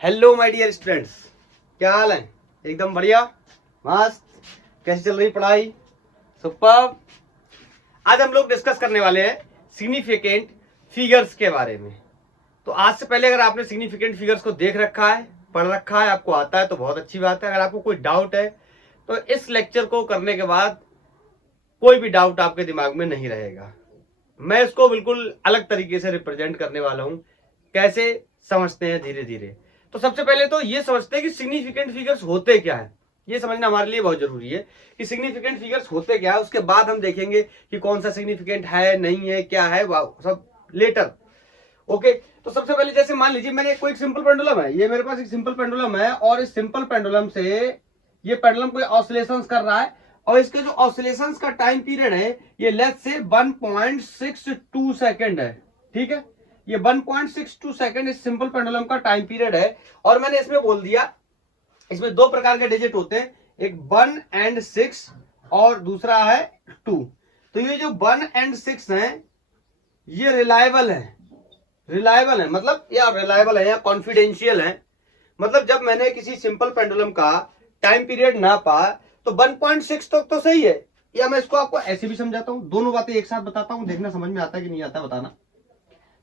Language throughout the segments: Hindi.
हेलो माय डियर स्टूडेंट्स, क्या हाल है? एकदम बढ़िया, मस्त। कैसी चल रही पढ़ाई? सुपर। आज हम लोग डिस्कस करने वाले हैं सिग्निफिकेंट फिगर्स के बारे में। तो आज से पहले अगर आपने सिग्निफिकेंट फिगर्स को देख रखा है, पढ़ रखा है, आपको आता है तो बहुत अच्छी बात है। अगर आपको कोई डाउट है तो इस लेक्चर को करने के बाद कोई भी डाउट आपके दिमाग में नहीं रहेगा। मैं इसको बिल्कुल अलग तरीके से रिप्रेजेंट करने वाला हूं। कैसे समझते हैं धीरे धीरे। तो सबसे पहले तो ये समझते हैं कि सिग्निफिकेंट फिगर्स होते क्या है। ये समझना हमारे लिए बहुत जरूरी है कि सिग्निफिकेंट फिगर्स होते क्या है। उसके बाद हम देखेंगे कि कौन सा सिग्निफिकेंट है, नहीं है, क्या है, सब लेटर। ओके, तो सबसे पहले जैसे मान लीजिए मैंने कोई सिंपल पेंडुलम है, ये मेरे पास एक सिंपल पेंडुलम है और इस सिंपल पेंडुलम से ये पेंडुलम कोई ऑसिलेशंस कर रहा है और इसके जो ऑसिलेशंस का टाइम पीरियड है ये लेट्स से 1.62 सेकंड है। ठीक है, ये 1.62 सेकंड इस सिंपल पेंडुलम का टाइम पीरियड है। और मैंने इसमें बोल दिया इसमें दो प्रकार के डिजिट होते हैं, एक 1 and 6 और दूसरा है 2। तो ये जो 1 and 6 है ये रिलायबल है। रिलायबल है मतलब या रिलायबल है या कॉन्फिडेंशियल है। मतलब जब मैंने किसी सिंपल पेंडुलम का टाइम पीरियड ना पा तो 1.6 तक तो सही है, या मैं इसको आपको ऐसे भी समझाता हूं, दोनों बातें एक साथ बताता हूं, देखना समझ में आता है कि नहीं आता बताना।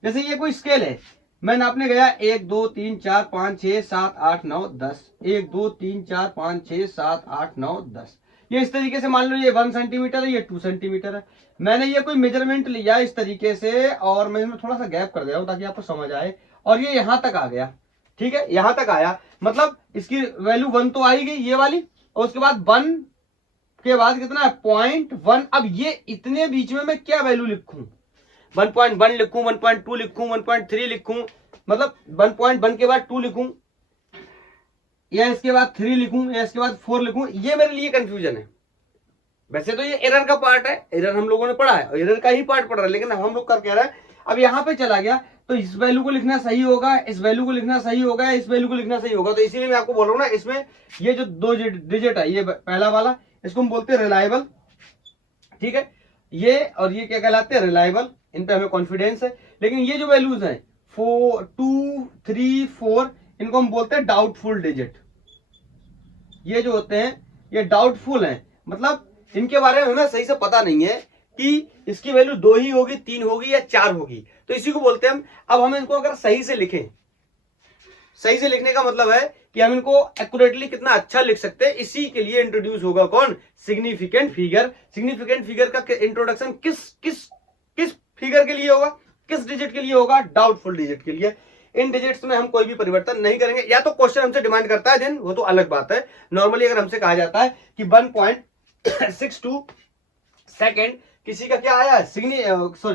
जैसे ये कोई स्केल है, मैं नापने गया 1 2 3 4 5 6 7 8 9 10, 1 2 3 4 5 6 7 8 9 10। ये इस तरीके से मान लो ये 1 सेंटीमीटर है, ये 2 सेंटीमीटर है। मैंने ये कोई मेजरमेंट लिया इस तरीके से और मैं इसमें थोड़ा सा गैप कर दिया हूं ताकि आपको समझ आए। और ये यहां तक आ गया। ठीक है, यहां तक आया मतलब इसकी वैल्यू 1 तो आई गई ये वाली, और उसके बाद 1 के बाद कितना है 0.1। अब ये इतने बीच में मैं क्या वैल्यू लिखूं? 1.1 लिखूं, 1.2 लिखूं, 1.3 लिखूं, मतलब 1.1 के बाद 2 लिखूं या इसके बाद 3 लिखूं या इसके बाद 4 लिखूं, ये मेरे लिए कंफ्यूजन है। वैसे तो ये एरर का पार्ट है, एरर हम लोगों ने पढ़ा है और एरर का ही पार्ट पढ़ रहा है, लेकिन हम लोग कर कह रहे हैं अब यहां पे चला गया तो इस वैल्यू को लिखना सही होगा, इस वैल्यू को लिखना सही होगा, इस वैल्यू को लिखना सही होगा। तो इसीलिए मैं आपको बोल रहा हूं ना, इसमें ये जो दो डिजिट है, ये पहला वाला इसको हम बोलते हैं रिलायबल। ठीक है, ये और ये क्या कहलाते हैं? रिलायबल। इन पे हमें कॉन्फिडेंस है। लेकिन ये जो वैल्यूज हैं 4 2 3 4 इनको हम बोलते हैं डाउटफुल डिजिट। ये जो होते हैं ये डाउटफुल हैं, मतलब इनके बारे में हमें सही से पता नहीं है कि इसकी वैल्यू 2 ही होगी, 3 होगी या 4 होगी। तो इसी को बोलते हैं हम। अब हम इनको अगर सही से लिखें, सही से लिखने का मतलब है कि हम इनको एक्यूरेटली कितना अच्छा लिख सकते हैं, इसी के लिए इंट्रोड्यूस होगा कौन? Significant figure. सिग्निफिकेंट फिगर का इंट्रोडक्शन किस किस किस फिगर के लिए होगा? किस डिजिट के लिए होगा? डाउटफुल डिजिट के लिए। इन डिजिट्स में हम कोई भी परिवर्तन नहीं करेंगे, या तो क्वेश्चन हमसे डिमांड करता है देन वो तो अलग बात है। नॉर्मली अगर हमसे कहा जाता है कि 1.62 सेकेंड किसी का क्या आया है,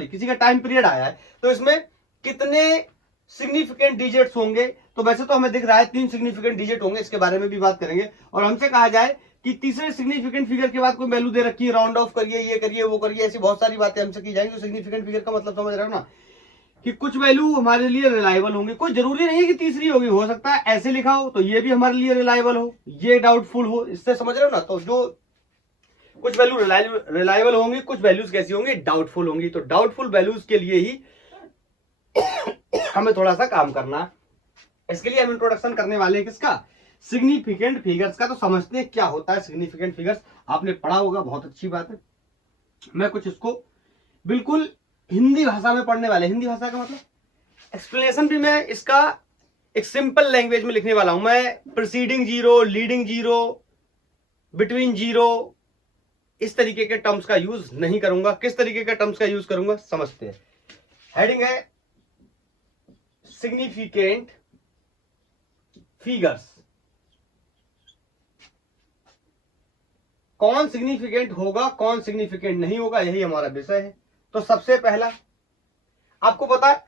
किसी का टाइम पीरियड आया है, तो इसमें कितने सिग्निफिकेंट डिजिट्स होंगे? तो वैसे तो हमें दिख रहा है 3 सिग्निफिकेंट डिजिट होंगे, इसके बारे में भी बात करेंगे। और हमसे कहा जाए कि तीसरे सिग्निफिकेंट फिगर के बाद कोई वैल्यू दे रखी है, राउंड ऑफ करिए, ये करिए, वो करिए, ऐसी बहुत सारी बातें हमसे की जाएंगी। तो सिग्निफिकेंट फिगर का मतलब समझ रहे हो ना, कि कुछ वैल्यू हमारे लिए रिलायबल होंगे। कोई जरूरी नहीं है कि तीसरी होगी, हो सकता है ऐसे लिखा हो तो ये भी हमारे लिए रिलायबल हो, ये डाउटफुल हो। इससे समझ रहे हो ना? तो जो कुछ वैल्यू रिलायबल होंगी, कुछ वैल्यूज कैसी होंगी? डाउटफुल होंगी। तो डाउटफुल वैल्यूज के लिए ही हमें थोड़ा सा काम करना। इसके लिए हम इंट्रोडक्शन करने वाले हैं किसका? सिग्निफिकेंट फिगर्स का। तो समझते हैं क्या होता है सिग्निफिकेंट फिगर्स। आपने पढ़ा होगा, बहुत अच्छी बात है। मैं कुछ इसको बिल्कुल हिंदी भाषा में पढ़ने वाले। हिंदी भाषा का मतलब एक्सप्लेनेशन भी मैं इसका एक सिंपल लैंग्वेज में लिखने वाला हूं। मैं preceding zero, leading zero, between zero, इस तरीके के टर्म्स का यूज नहीं करूंगा। किस तरीके के टर्म्स का यूज करूंगा समझते हैं। हेडिंग है सिग्निफिकेंट फिगर्स। कौन सिग्निफिकेंट होगा, कौन सिग्निफिकेंट नहीं होगा, यही हमारा विषय है। तो सबसे पहला आपको पता है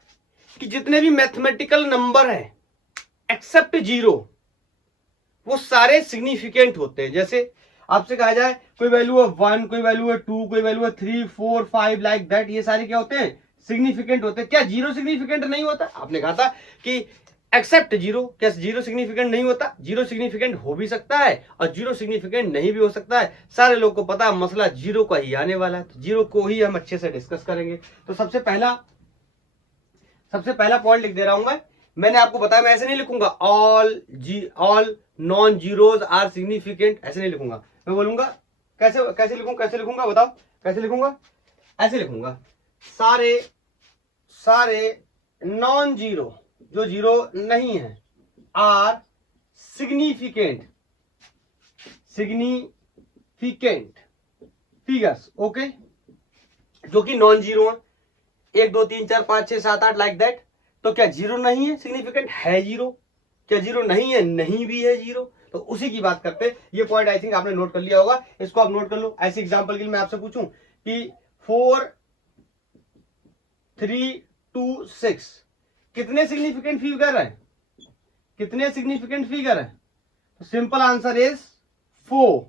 कि जितने भी मैथमेटिकल नंबर हैं एक्सेप्ट जीरो, वो सारे सिग्निफिकेंट होते हैं। जैसे आपसे कहा जाए कोई वैल्यू है 1, कोई वैल्यू है 2, कोई वैल्यू है 3 4 5 लाइक दैट, ये सारे क्या होते हैं? सिग्निफिकेंट होते हैं। क्या जीरो सिग्निफिकेंट नहीं होता? आपने कहा था कि एक्सेप्ट जीरो, क्या जीरो सिग्निफिकेंट नहीं होता? जीरो सिग्निफिकेंट हो भी सकता है और जीरो सिग्निफिकेंट नहीं भी हो सकता है। सारे लोग को पता है मसला जीरो का ही आने वाला है, तो जीरो को ही हम अच्छे से डिस्कस करेंगे। तो सबसे पहला पॉइंट लिख दे रहा हूं मैं मैंने आपको बताया, मैं ऐसे नहीं लिखूंगा all non zeros are significant, ऐसे नहीं लिखूंगा। मैं बोलूंगा कैसे कैसे लिखूंगा बताओ, कैसे लिखूंगा? ऐसे लिखूंगा, सारे सारे नॉन जीरो, जो जीरो नहीं है, आर सिग्निफिकेंट फिगर्स, ओके, जो कि नॉन जीरो है, 1 2 3 4 5 6 7 8 लाइक दैट। तो क्या जीरो नहीं है सिग्निफिकेंट? है जीरो। क्या जीरो नहीं है? नहीं भी है जीरो। तो उसी की बात करते, ये पॉइंट आई थिंक आपने नोट कर लिया होगा, इसको आप नोट कर लो। ऐसे एग्जांपल के लिए मैं आपसे पूछूं कि 4 3 2 6 कितने सिग्निफिकेंट फिगर है? कितने सिग्निफिकेंट फिगर है? तो सिंपल आंसर इज 4।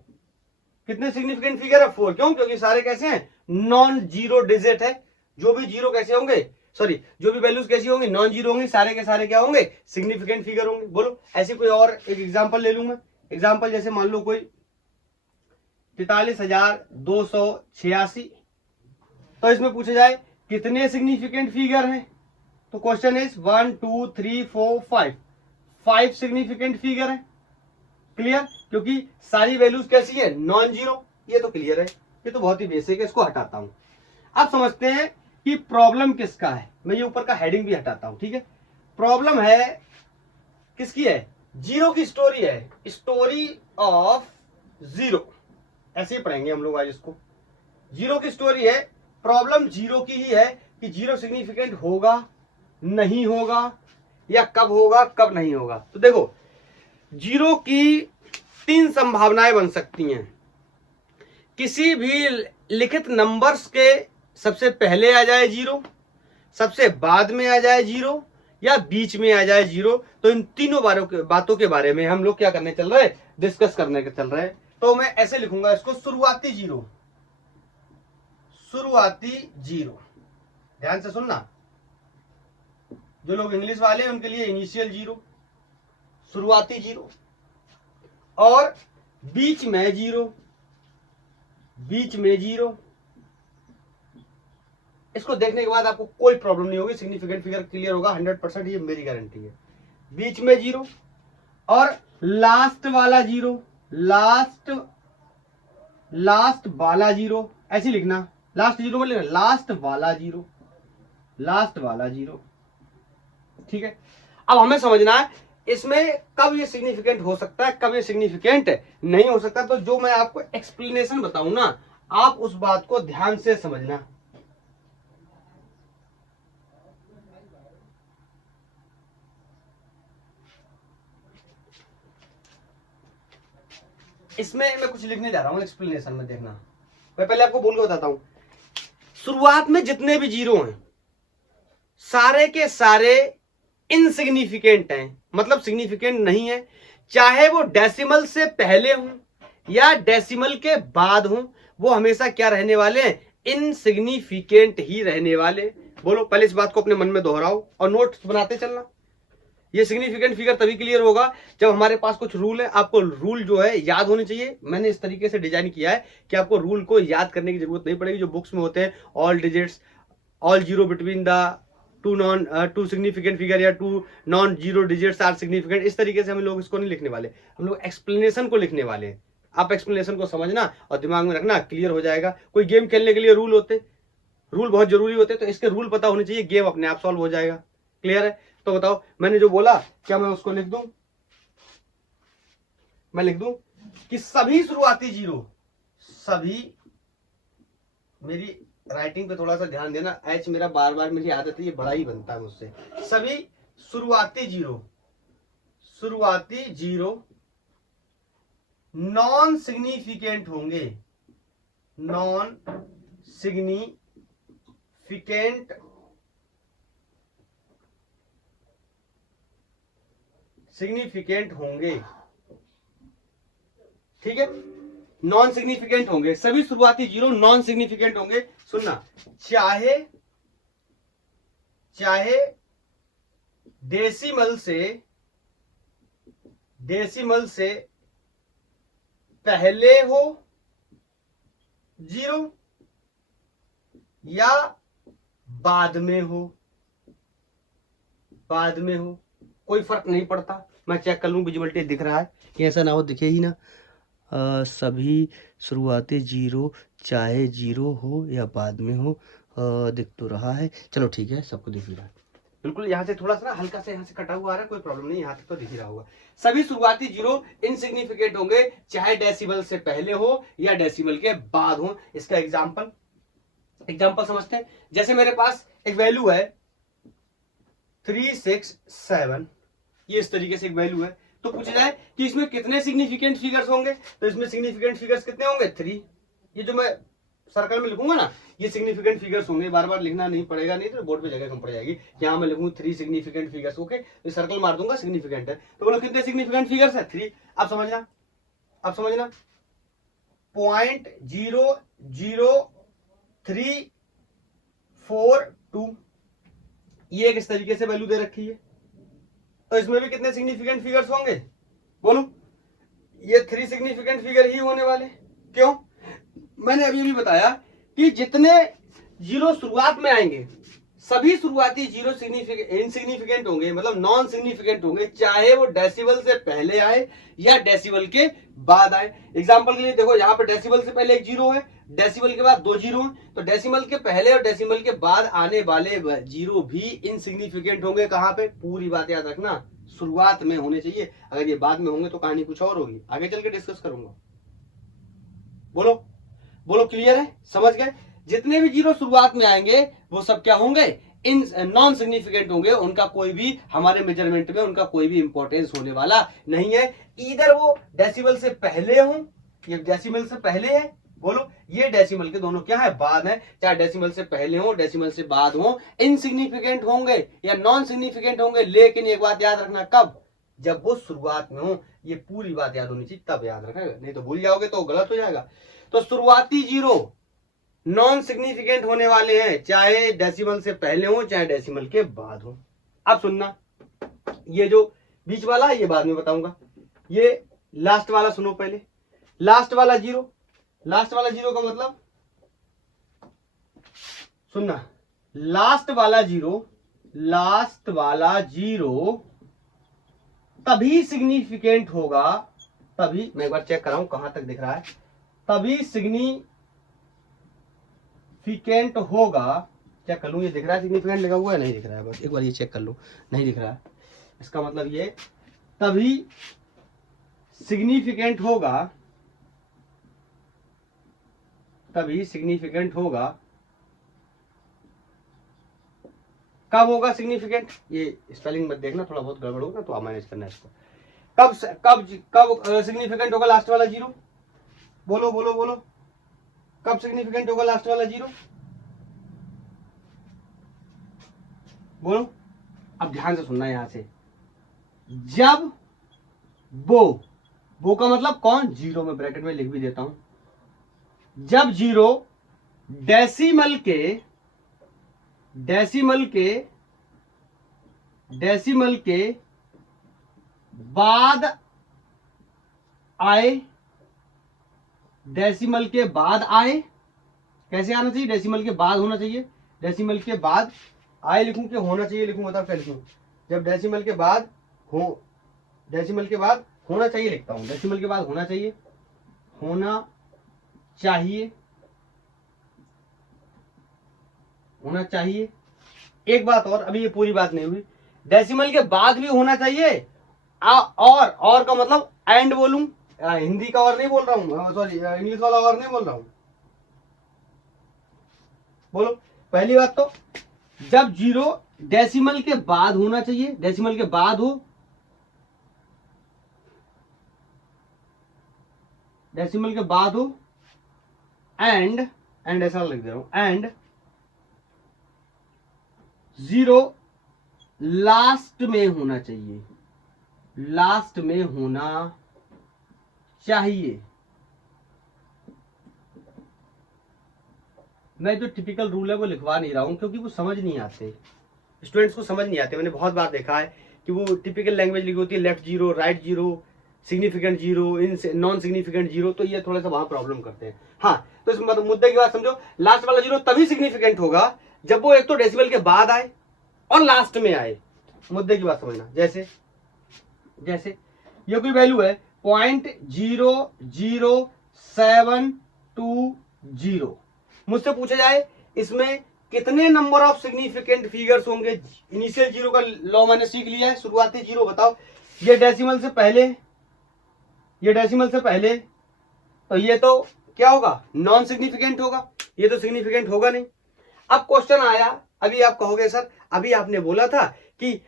कितने सिग्निफिकेंट फिगर है? 4। क्यों? क्योंकि सारे कैसे हैं? नॉन जीरो डिजिट है। जो भी जीरो कैसे होंगे, सॉरी, जो भी वैल्यूज कैसी होंगी? नॉन जीरो होंगी। सारे के सारे क्या होंगे? सिग्निफिकेंट फिगर होंगे। बोलो ऐसी कोई और एक एग्जांपल ले लूं मैं। एग्जांपल जैसे मान लो कोई 43,286, तो इसमें पूछा जाए कितने सिग्निफिकेंट फिगर हैं? तो क्वेश्चन इज 1 2 3 4 5 सिग्निफिकेंट फिगर है। क्लियर? क्योंकि सारी वैल्यूज कैसी है? Non zero. ये तो क्लियर है, ये तो बहुत ही बेसिक है, इसको हटाता हूं। अब समझते हैं कि प्रॉब्लम किसका है। मैं ये ऊपर का हेडिंग भी हटाता हूं, ठीक है? प्रॉब्लम है किसकी है? जीरो की स्टोरी है, स्टोरी ऑफ जीरो, ऐसे ही पढ़ेंगे हम लोग आज इसको। जीरो की स्टोरी है, प्रॉब्लम जीरो की ही है कि जीरो सिग्निफिकेंट होगा, नहीं होगा, या कब होगा कब नहीं होगा। तो देखो, जीरो की 3 संभावनाएं बन सकती हैं। किसी भी लिखित नंबर्स के सबसे पहले आ जाए जीरो, सबसे बाद में आ जाए जीरो, या बीच में आ जाए जीरो। तो इन तीनों बातों के बारे में हम लोग क्या करने चल रहे हैं? डिस्कस करने के चल रहे हैं। तो मैं ऐसे लिखूंगा इसको, शुरुआती जीरो। शुरुआती जीरो, ध्यान से सुनना, जो लोग इंग्लिश वाले हैं उनके लिए इनिशियल जीरो, शुरुआती जीरो। और बीच में जीरो, बीच में जीरो। इसको देखने के बाद आपको कोई प्रॉब्लम नहीं होगी, सिग्निफिकेंट फिगर क्लियर होगा 100%, ये मेरी गारंटी है। बीच में जीरो और लास्ट वाला जीरो, लास्ट वाला जीरो, ऐसे लिखना। लास्ट जीरो में लिखना, लास्ट वाला जीरो, लास्ट वाला जीरो। ठीक है? अब हमें समझना है इसमें कब ये सिग्निफिकेंट हो सकता है, कब ये सिग्निफिकेंट नहीं हो सकता। तो जो मैं आपको एक्सप्लेनेशन बताऊं ना, आप उस बात को ध्यान से समझना। इसमें मैं कुछ लिखने जा रहा हूं एक्सप्लेनेशन में, देखना। मैं पहले आपको बोल के बताता हूं, शुरुआत में जितने भी जीरो हैं सारे के सारे इनसिग्निफिकेंट हैं, मतलब सिग्निफिकेंट नहीं है। चाहे वो डेसिमल से पहले हो या डेसिमल के बाद हो, वो हमेशा क्या रहने वाले हैं? इनसिग्निफिकेंट ही रहने वाले। बोलो, पहले इस बात को अपने मन में दोहराओ और नोट्स बनाते चलना। ये सिग्निफिकेंट फिगर तभी क्लियर होगा जब हमारे पास कुछ रूल है। आपको रूल जो है याद होने चाहिए। मैंने इस तरीके से डिजाइन किया है कि आपको रूल को याद करने की जरूरत नहीं पड़ेगी। जो बुक्स में होते हैं, all digits, all zero between the two significant figure, या 2 non zero digits are significant, इस तरीके से हम लोग इसको नहीं लिखने वाले। हम लोग एक्सप्लेनेशन को लिखने वाले हैं। आप एक्सप्लेनेशन को समझना और दिमाग में रखना, क्लियर हो जाएगा। कोई गेम खेलने के लिए रूल होते, रूल बहुत जरूरी होते, तो इसके रूल पता होने चाहिए, गेम अपने आप सॉल्व हो जाएगा। क्लियर है? तो बताओ, मैंने जो बोला क्या मैं उसको लिख दूं? मैं लिख दूं कि सभी शुरुआती जीरो, सभी, मेरी राइटिंग पे थोड़ा सा ध्यान देना, एच मेरा बार बार मेरी आदत है, ये बड़ा ही बनता है मुझसे। सभी शुरुआती जीरो नॉन सिग्निफिकेंट होंगे, नॉन सिग्निफिकेंट होंगे। ठीक है? नॉन सिग्निफिकेंट होंगे, सभी शुरुआती जीरो नॉन सिग्निफिकेंट होंगे। सुनना, चाहे डेसिमल से पहले हो जीरो या बाद में हो, कोई फर्क नहीं पड़ता। मैं चेक कर लूँ विजिबिलिटी दिख रहा है कि ऐसा ना हो दिखे ही ना। सभी शुरुआती जीरो चाहे जीरो हो या बाद में हो दिख तो रहा है। चलो ठीक है, सबको दिख ही रहा है बिल्कुल। यहाँ से थोड़ा सा ना हल्का से यहाँ से कटा हुआ आ रहा है, कोई प्रॉब्लम नहीं, यहाँ तक तो दिख ही रहा होगा। सभी शुरुआती जीरो इनसिग्निफिकेंट होंगे चाहे डेसिमल से पहले हो या डेसिमल के बाद हो। इसका एग्जाम्पल समझते हैं। जैसे मेरे पास एक वैल्यू है 367, ये इस तरीके से एक वैल्यू है, तो पूछा जाए कि इसमें कितने सिग्निफिकेंट फिगर्स होंगे, तो इसमें सिग्निफिकेंट फिगर्स कितने होंगे 3। ये जो मैं सर्कल में लिखूंगा ना, ये सिग्निफिकेंट फिगर्स होंगे, बार बार लिखना नहीं पड़ेगा, नहीं तो बोर्ड पे जगह कम पड़ जाएगी। यहाँ मैं लिखूंगा 3 सिग्निफिकेंट फिगर्स, ओके, तो सर्कल मार दूंगा, सिग्निफिकेंट है, तो बोलो कितने सिग्निफिकेंट फिगर्स है 3। अब समझना 0.00342 ये एक इस तरीके से वैल्यू दे रखी है, तो इसमें भी कितने सिग्निफिकेंट फिगर्स होंगे बोलो। ये 3 सिग्निफिकेंट फिगर ही होने वाले। क्यों? मैंने अभी बताया कि जितने जीरो शुरुआत में आएंगे सभी शुरुआती जीरो इनसिग्निफिकेंट होंगे, मतलब नॉन सिग्निफिकेंट होंगे, चाहे वो डेसिमल से पहले आए या डेसिमल के बाद आए। एग्जांपल के लिए देखो, यहाँ पे डेसिमल से पहले एक जीरो है, डेसिमल के बाद 2 जीरो हैं, तो डेसिमल के पहले और डेसिमल के बाद आने वाले जीरो भी इनसिग्निफिकेंट होंगे। कहाँ पे? पूरी बात याद रखना, शुरुआत में होने चाहिए। अगर ये बाद में होंगे तो कहानी कुछ और होगी, आगे चल के डिस्कस करूंगा। बोलो क्लियर है? समझ गए? जितने भी जीरो शुरुआत में आएंगे वो सब क्या होंगे? इन नॉन सिग्निफिकेंट होंगे, उनका कोई भी हमारे मेजरमेंट में उनका कोई भी इंपॉर्टेंस होने वाला नहीं है। इधर वो डेसिमल से पहले हो, ये डेसिमल से पहले है, बोलो ये डेसिमल के दोनों क्या है? बाद है। चाहे डेसिमल से पहले हो डेसिमल से बाद हो, इनसिग्निफिकेंट होंगे या नॉन सिग्निफिकेंट होंगे, लेकिन एक बात याद रखना, कब? जब वो शुरुआत में हो। ये पूरी बात याद होनी चाहिए, तब याद रखना, नहीं तो भूल जाओगे तो गलत हो जाएगा। तो शुरुआती जीरो नॉन सिग्निफिकेंट होने वाले हैं, चाहे डेसिमल से पहले हो चाहे डेसिमल के बाद हो। अब सुनना, ये जो बीच वाला ये बाद में बताऊंगा, ये लास्ट वाला सुनो पहले। लास्ट वाला जीरो का मतलब सुनना, लास्ट वाला जीरो तभी सिग्निफिकेंट होगा, तभी, मैं एक बार चेक कर रहा हूं कहां तक दिख रहा है, तभी सिग्निफिकेंट होगा। चेक कर लूं, ये दिख रहा है सिग्निफिकेंट लिखा हुआ है? नहीं दिख रहा है, बस एक बार ये चेक कर लूं, नहीं दिख रहा है। इसका मतलब ये तभी सिग्निफिकेंट होगा, कब होगा सिग्निफिकेंट? ये स्पेलिंग मत देखना, थोड़ा बहुत गड़बड़ होगा ना, तो आप मैनेज करना इसको। कब सिग्निफिकेंट होगा लास्ट वाला जीरो? बोलो कब सिग्निफिकेंट होगा लास्ट वाला जीरो? बोलो। अब ध्यान से सुनना, यहां से, जब वो का मतलब कौन? जीरो। में ब्रैकेट में लिख भी देता हूं, जब जीरो डेसिमल के बाद आए, डेसिमल के बाद आए, कैसे आना चाहिए? डेसिमल के बाद होना चाहिए, डेसिमल के बाद आए लिखूं कि होना चाहिए लिखूं? बताओ क्या लिखूं? जब डेसिमल के बाद होना चाहिए लिखता हूं, डेसिमल के बाद होना चाहिए, होना चाहिए। एक बात और, अभी ये पूरी बात नहीं हुई, डेसिमल के बाद भी होना चाहिए। और का मतलब एंड बोलूं, हिंदी का और नहीं बोल रहा हूं, सॉरी इंग्लिश वाला और नहीं बोल रहा हूं। बोलो, पहली बात तो जब जीरो डेसिमल के बाद होना चाहिए, डेसिमल के बाद हो, एंड ऐसा लिख दे रहा हूं, एंड जीरो लास्ट में होना चाहिए, मैं जो टिपिकल रूल है वो लिखवा नहीं रहा हूं, क्योंकि वो समझ नहीं आते, स्टूडेंट्स को समझ नहीं आते। मैंने बहुत बार देखा है कि वो टिपिकल लैंग्वेज लिखी होती है, left zero, right zero, significant zero, non significant zero, तो ये थोड़ा सा वहां प्रॉब्लम करते हैं। हाँ, तो इस मुद्दे की बात समझो, लास्ट वाला जीरो तभी सिग्निफिकेंट होगा जब वो एक तो डेसिमल के बाद आए और लास्ट में आए, मुद्दे की बात समझना। जैसे जैसे ये कोई वैल्यू है 0.00720, मुझसे पूछा जाए इसमें कितने नंबर ऑफ सिग्निफिकेंट फिगर्स होंगे। इनिशियल जीरो का लॉ मैंने सीख लिया है, शुरुआती जीरो। बताओ ये डेसिमल से पहले, ये डेसिमल से पहले, तो ये तो क्या होगा, नॉन सिग्निफिकेंट होगा, ये तो सिग्निफिकेंट होगा नहीं। अब क्वेश्चन आया, अभी आप कहोगे सर अभी आपने बोला था कि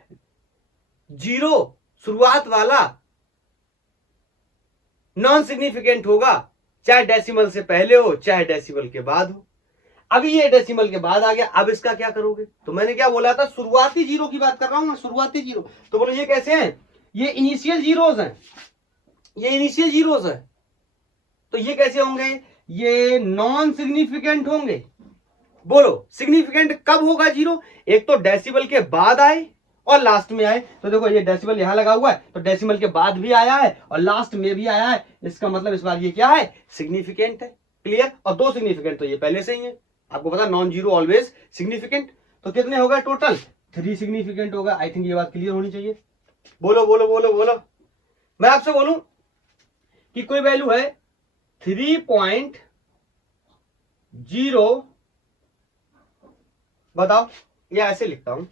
जीरो शुरुआत वाला नॉन सिग्निफिकेंट होगा, चाहे डेसिमल से पहले हो चाहे डेसिमल के बाद हो। अभी ये डेसिमल के बाद आ गया, अब इसका क्या करोगे। तो मैंने क्या बोला था, शुरुआती जीरो की बात कर रहा हूं मैं, शुरुआती जीरो। तो बोलो ये कैसे हैं, ये इनिशियल जीरोस हैं, ये इनिशियल जीरोस है, तो ये कैसे होंगे, ये नॉन सिग्निफिकेंट होंगे। बोलो सिग्निफिकेंट कब होगा जीरो, एक तो डेसिमल के बाद आए और लास्ट में आए। तो देखो ये डेसिमल यहां लगा हुआ है, तो डेसिमल के बाद भी आया है और लास्ट में भी आया है, इसका मतलब इस बार ये क्या है, सिग्निफिकेंट है। क्लियर। और दो सिग्निफिकेंट तो ये पहले से ही है, आपको पता नॉन जीरो ऑलवेज सिग्निफिकेंट। तो कितने होगा टोटल, 3 सिग्निफिकेंट होगा। आई थिंक ये बात क्लियर होनी चाहिए। बोलो बोलो बोलो बोलो। मैं आपसे बोलूं कि कोई वैल्यू है 3.0, बताओ, या ऐसे लिखता हूं,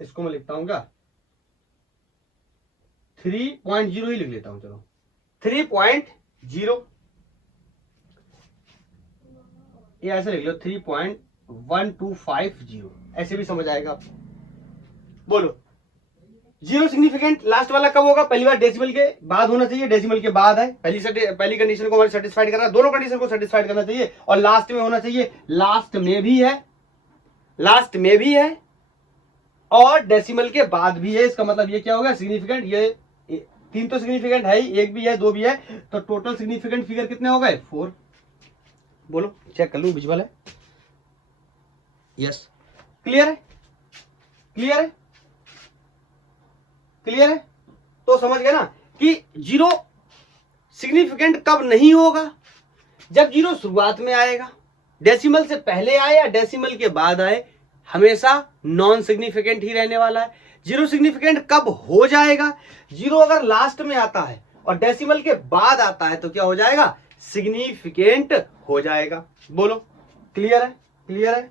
इसको मैं लिखता हूं क्या, 3.0 ही लिख लेता हूं। चलो 3.0, ये ऐसे लिख लो 3.1250, ऐसे भी समझ आएगा। बोलो जीरो सिग्निफिकेंट लास्ट वाला कब होगा, पहली बार डेसिमल के बाद होना चाहिए, डेसिमल के बाद है, पहली कंडीशन को हमारे सेटिस्फाइड करना, दोनों कंडीशन को सेटिस्फाइड करना चाहिए, और लास्ट में होना चाहिए, लास्ट में भी है, लास्ट में भी है और डेसिमल के बाद भी है। इसका मतलब ये क्या होगा, सिग्निफिकेंट। ये 3 तो सिग्निफिकेंट है ही, 1 भी है, 2 भी है, तो टोटल सिग्निफिकेंट फिगर कितने हो गए, 4। बोलो चेक कर लूं, विजुअल है, यस, क्लियर है, क्लियर है, क्लियर है। तो समझ गए ना कि जीरो सिग्निफिकेंट कब नहीं होगा, जब जीरो शुरुआत में आएगा, डेसिमल से पहले आए या डेसिमल के बाद आए, हमेशा नॉन सिग्निफिकेंट ही रहने वाला है। जीरो सिग्निफिकेंट कब हो जाएगा, जीरो अगर लास्ट में आता है और डेसिमल के बाद आता है तो क्या हो जाएगा, सिग्निफिकेंट हो जाएगा। बोलो क्लियर है, क्लियर है,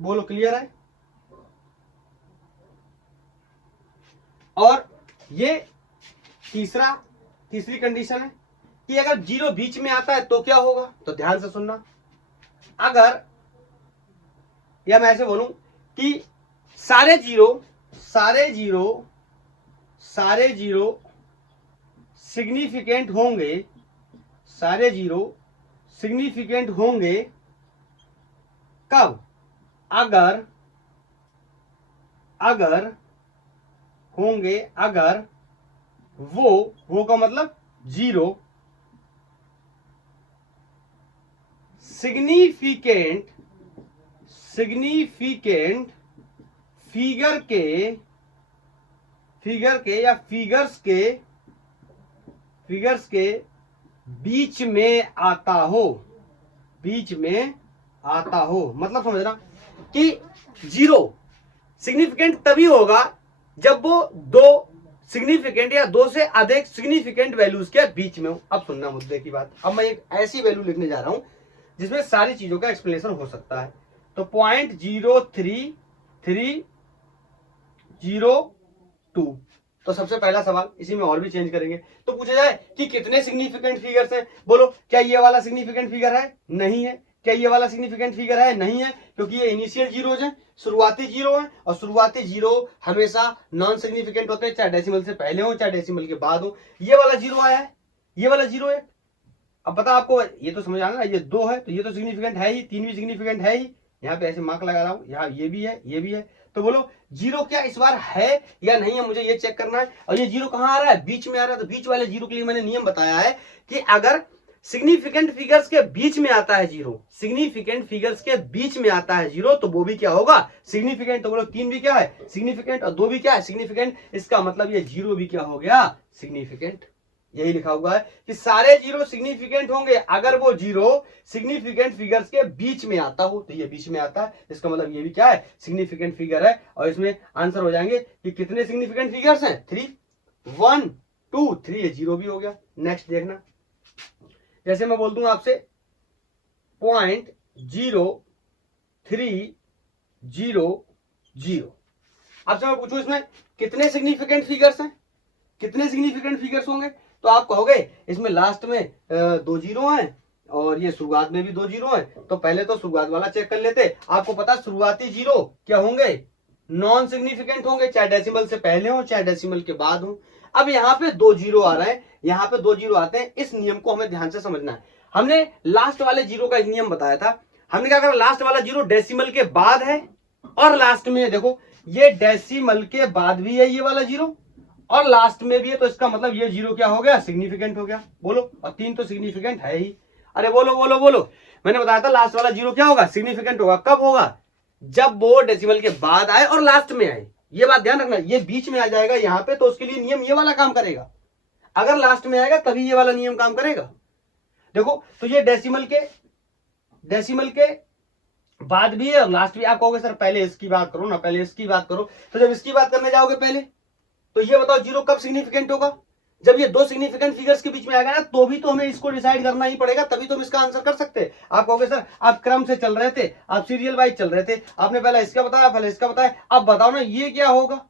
बोलो क्लियर है। और ये तीसरी कंडीशन है कि अगर जीरो बीच में आता है तो क्या होगा, तो ध्यान से सुनना। अगर या मैं ऐसे बोलूं कि सारे जीरो सिग्निफिकेंट होंगे, सारे जीरो सिग्निफिकेंट होंगे कब, अगर होंगे, अगर वो का मतलब जीरो सिग्निफिकेंट फिगर के या फिगर्स के बीच में आता हो, मतलब समझना कि जीरो सिग्निफिकेंट तभी होगा जब वो दो सिग्निफिकेंट या दो से अधिक सिग्निफिकेंट वैल्यूज के बीच में हो। अब सुनना मुद्दे की बात, अब मैं एक ऐसी वैल्यू लिखने जा रहा हूं जिसमें सारी चीजों का एक्सप्लेनेशन हो सकता है। तो 0.03302, तो सबसे पहला सवाल, इसी में और भी चेंज करेंगे, तो पूछा जाए कि कितने सिग्निफिकेंट फिगर्स हैं। बोलो क्या ये वाला सिग्निफिकेंट फिगर है, नहीं है। क्या ये वाला सिग्निफिकेंट फिगर है, नहीं है, क्योंकि ये इनिशियल जीरोज हैं, शुरुआती जीरो हैं, और शुरुआती जीरो हमेशा नॉन सिग्निफिकेंट होते हैं, चाहे डेसिमल से पहले हो चाहे डेसिमल के बाद हो। ये वाला जीरो आया है, ये वाला जीरो है। अब पता आपको, ये तो समझ आना, ये 2 है तो ये तो सिग्निफिकेंट है ही, 3 भी सिग्निफिकेंट है ही, यहाँ पे ऐसे मार्क लगा रहा हूं, यहाँ ये भी है, ये भी है। तो बोलो जीरो क्या इस बार है या नहीं है, मुझे ये चेक करना है। और ये जीरो कहां आ रहा है, बीच में आ रहा है। तो बीच वाले जीरो के लिए मैंने नियम बताया है कि अगर सिग्निफिकेंट फिगर्स के बीच में आता है जीरो, सिग्निफिकेंट फिगर्स के बीच में आता है जीरो, तो वो भी क्या होगा, सिग्निफिकेंट। तो बोलो 3 भी क्या है, सिग्निफिकेंट, और 2 भी क्या है, सिग्निफिकेंट। इसका मतलब ये जीरो भी क्या हो गया, सिग्निफिकेंट। यही लिखा हुआ है कि सारे जीरो सिग्निफिकेंट होंगे अगर वो जीरो सिग्निफिकेंट फिगर्स के बीच में आता हो। तो ये बीच में आता है, इसका मतलब ये भी क्या है, सिग्निफिकेंट फिगर है। और इसमें आंसर हो जाएंगे कि कितने सिग्निफिकेंट फिगर्स हैं, 3, 1, 2, 3, ये जीरो भी हो गया। नेक्स्ट देखना, जैसे मैं बोल दूं आपसे 0.0300, आपसे मैं पूछूं इसमें कितने सिग्निफिकेंट फिगर्स हैं, कितने सिग्निफिकेंट फिगर्स होंगे, तो आप कहोगे इसमें लास्ट में 2 जीरो हैं और ये शुरुआत में भी 2 जीरो हैं। तो पहले तो शुरुआत वाला चेक कर लेते। आपको पता शुरुआती जीरो क्या होंगे, नॉन सिग्निफिकेंट होंगे, चाहे डेसिमल से पहले हो चाहे डेसिमल के बाद हो। अब यहाँ पे 2 जीरो आ रहे हैं, यहाँ पे 2 जीरो आते हैं, इस नियम को हमें ध्यान से समझना है। हमने लास्ट वाले जीरो का एक नियम बताया था। हमने क्या करा, लास्ट वाला जीरो डेसिमल के बाद है और लास्ट में देखो ये डेसिमल के बाद भी है ये वाला जीरो और लास्ट में भी है, तो इसका मतलब ये जीरो क्या हो गया, सिग्निफिकेंट हो गया। बोलो, और 3 तो सिग्निफिकेंट है ही। अरे बोलो बोलो बोलो, मैंने बताया था लास्ट वाला जीरो क्या होगा, सिग्निफिकेंट होगा। कब होगा, जब वो डेसिमल के बाद आए और लास्ट में आए। ये बात ध्यान रखना, ये बीच में आ जाएगा यहाँ पे तो उसके लिए नियम ये वाला काम करेगा। अगर लास्ट में आएगा तभी ये वाला नियम काम करेगा। देखो, तो ये डेसिमल के बाद भी है और लास्ट भी। आप कहोगे सर पहले इसकी बात करो ना, पहले इसकी बात करो। तो जब इसकी बात करने जाओगे पहले, तो ये बताओ जीरो कब सिग्निफिकेंट होगा, जब ये 2 सिग्निफिकेंट फिगर्स के बीच में आएगा ना, तो भी तो हमें इसको डिसाइड करना ही पड़ेगा, तभी तो हम इसका आंसर कर सकते हैं। आप कहोगे सर आप क्रम से चल रहे थे, आप सीरियल वाइज चल रहे थे, आपने पहले इसका बताया पहले इसका बताया, अब बताओ ना ये क्या होगा,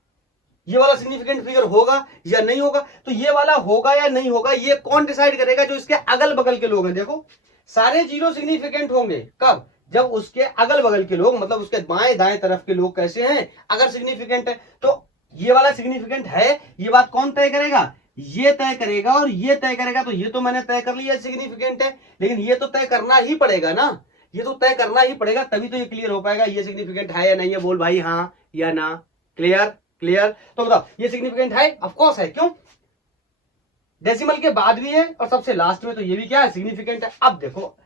ये वाला सिग्निफिकेंट फिगर होगा या नहीं होगा। तो ये वाला होगा या नहीं होगा ये कौन डिसाइड करेगा, जो इसके अगल बगल के लोग हैं। देखो सारे जीरो सिग्निफिकेंट होंगे कब, जब उसके अगल बगल के लोग, मतलब उसके बाएं दाएं तरफ के लोग कैसे हैं, अगर सिग्निफिकेंट है तो ये वाला सिग्निफिकेंट है। ये बात कौन तय करेगा, ये तय करेगा और ये तय करेगा। तो ये तो मैंने तय कर लिया सिग्निफिकेंट है, लेकिन ये तो तय करना ही पड़ेगा ना, ये तो तय करना ही पड़ेगा, तभी तो ये क्लियर हो पाएगा ये सिग्निफिकेंट है या नहीं है। बोल भाई हाँ या ना, क्लियर क्लियर। तो बताओ ये सिग्निफिकेंट है, ऑफ कोर्स है, क्यों, डेसिमल के बाद भी है और सबसे लास्ट में, तो ये भी क्या है, सिग्निफिकेंट है। अब देखो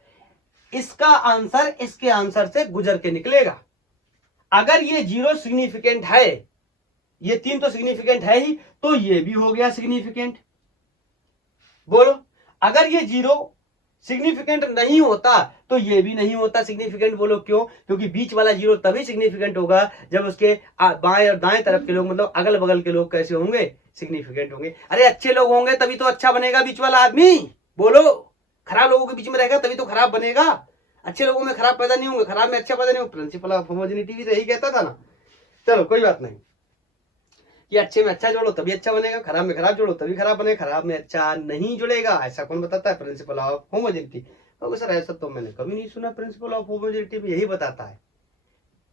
इसका आंसर इसके आंसर से गुजर के निकलेगा। अगर ये जीरो सिग्निफिकेंट है, ये 3 तो सिग्निफिकेंट है ही, तो ये भी हो गया सिग्निफिकेंट। बोलो, अगर ये जीरो सिग्निफिकेंट नहीं होता तो ये भी नहीं होता सिग्निफिकेंट। बोलो क्यों, क्योंकि बीच वाला जीरो तभी सिग्निफिकेंट होगा जब उसके बाएं और दाएं तरफ के लोग, मतलब अगल बगल के लोग कैसे होंगे, सिग्निफिकेंट होंगे। अरे अच्छे लोग होंगे तभी तो अच्छा बनेगा बीच वाला आदमी। बोलो, खराब लोगों के बीच में रहेगा तभी तो खराब बनेगा। अच्छे लोगों में खराब पैदा नहीं होंगे, खराब में अच्छा पैदा नहीं होगा। प्रिंसिपल ऑफ होमोजेनिटी भी यही कहता था ना। चलो कोई बात नहीं, कि अच्छे में अच्छा जोड़ो तभी अच्छा बनेगा, खराब में खराब जोड़ो तभी खराब बनेगा, खराब में अच्छा नहीं जुड़ेगा। ऐसा कौन बताता है, प्रिंसिपल ऑफ होमोजेनिटी। तो सर ऐसा तो मैंने कभी नहीं सुना, प्रिंसिपल ऑफ होमोजेनिटी में यही बताता है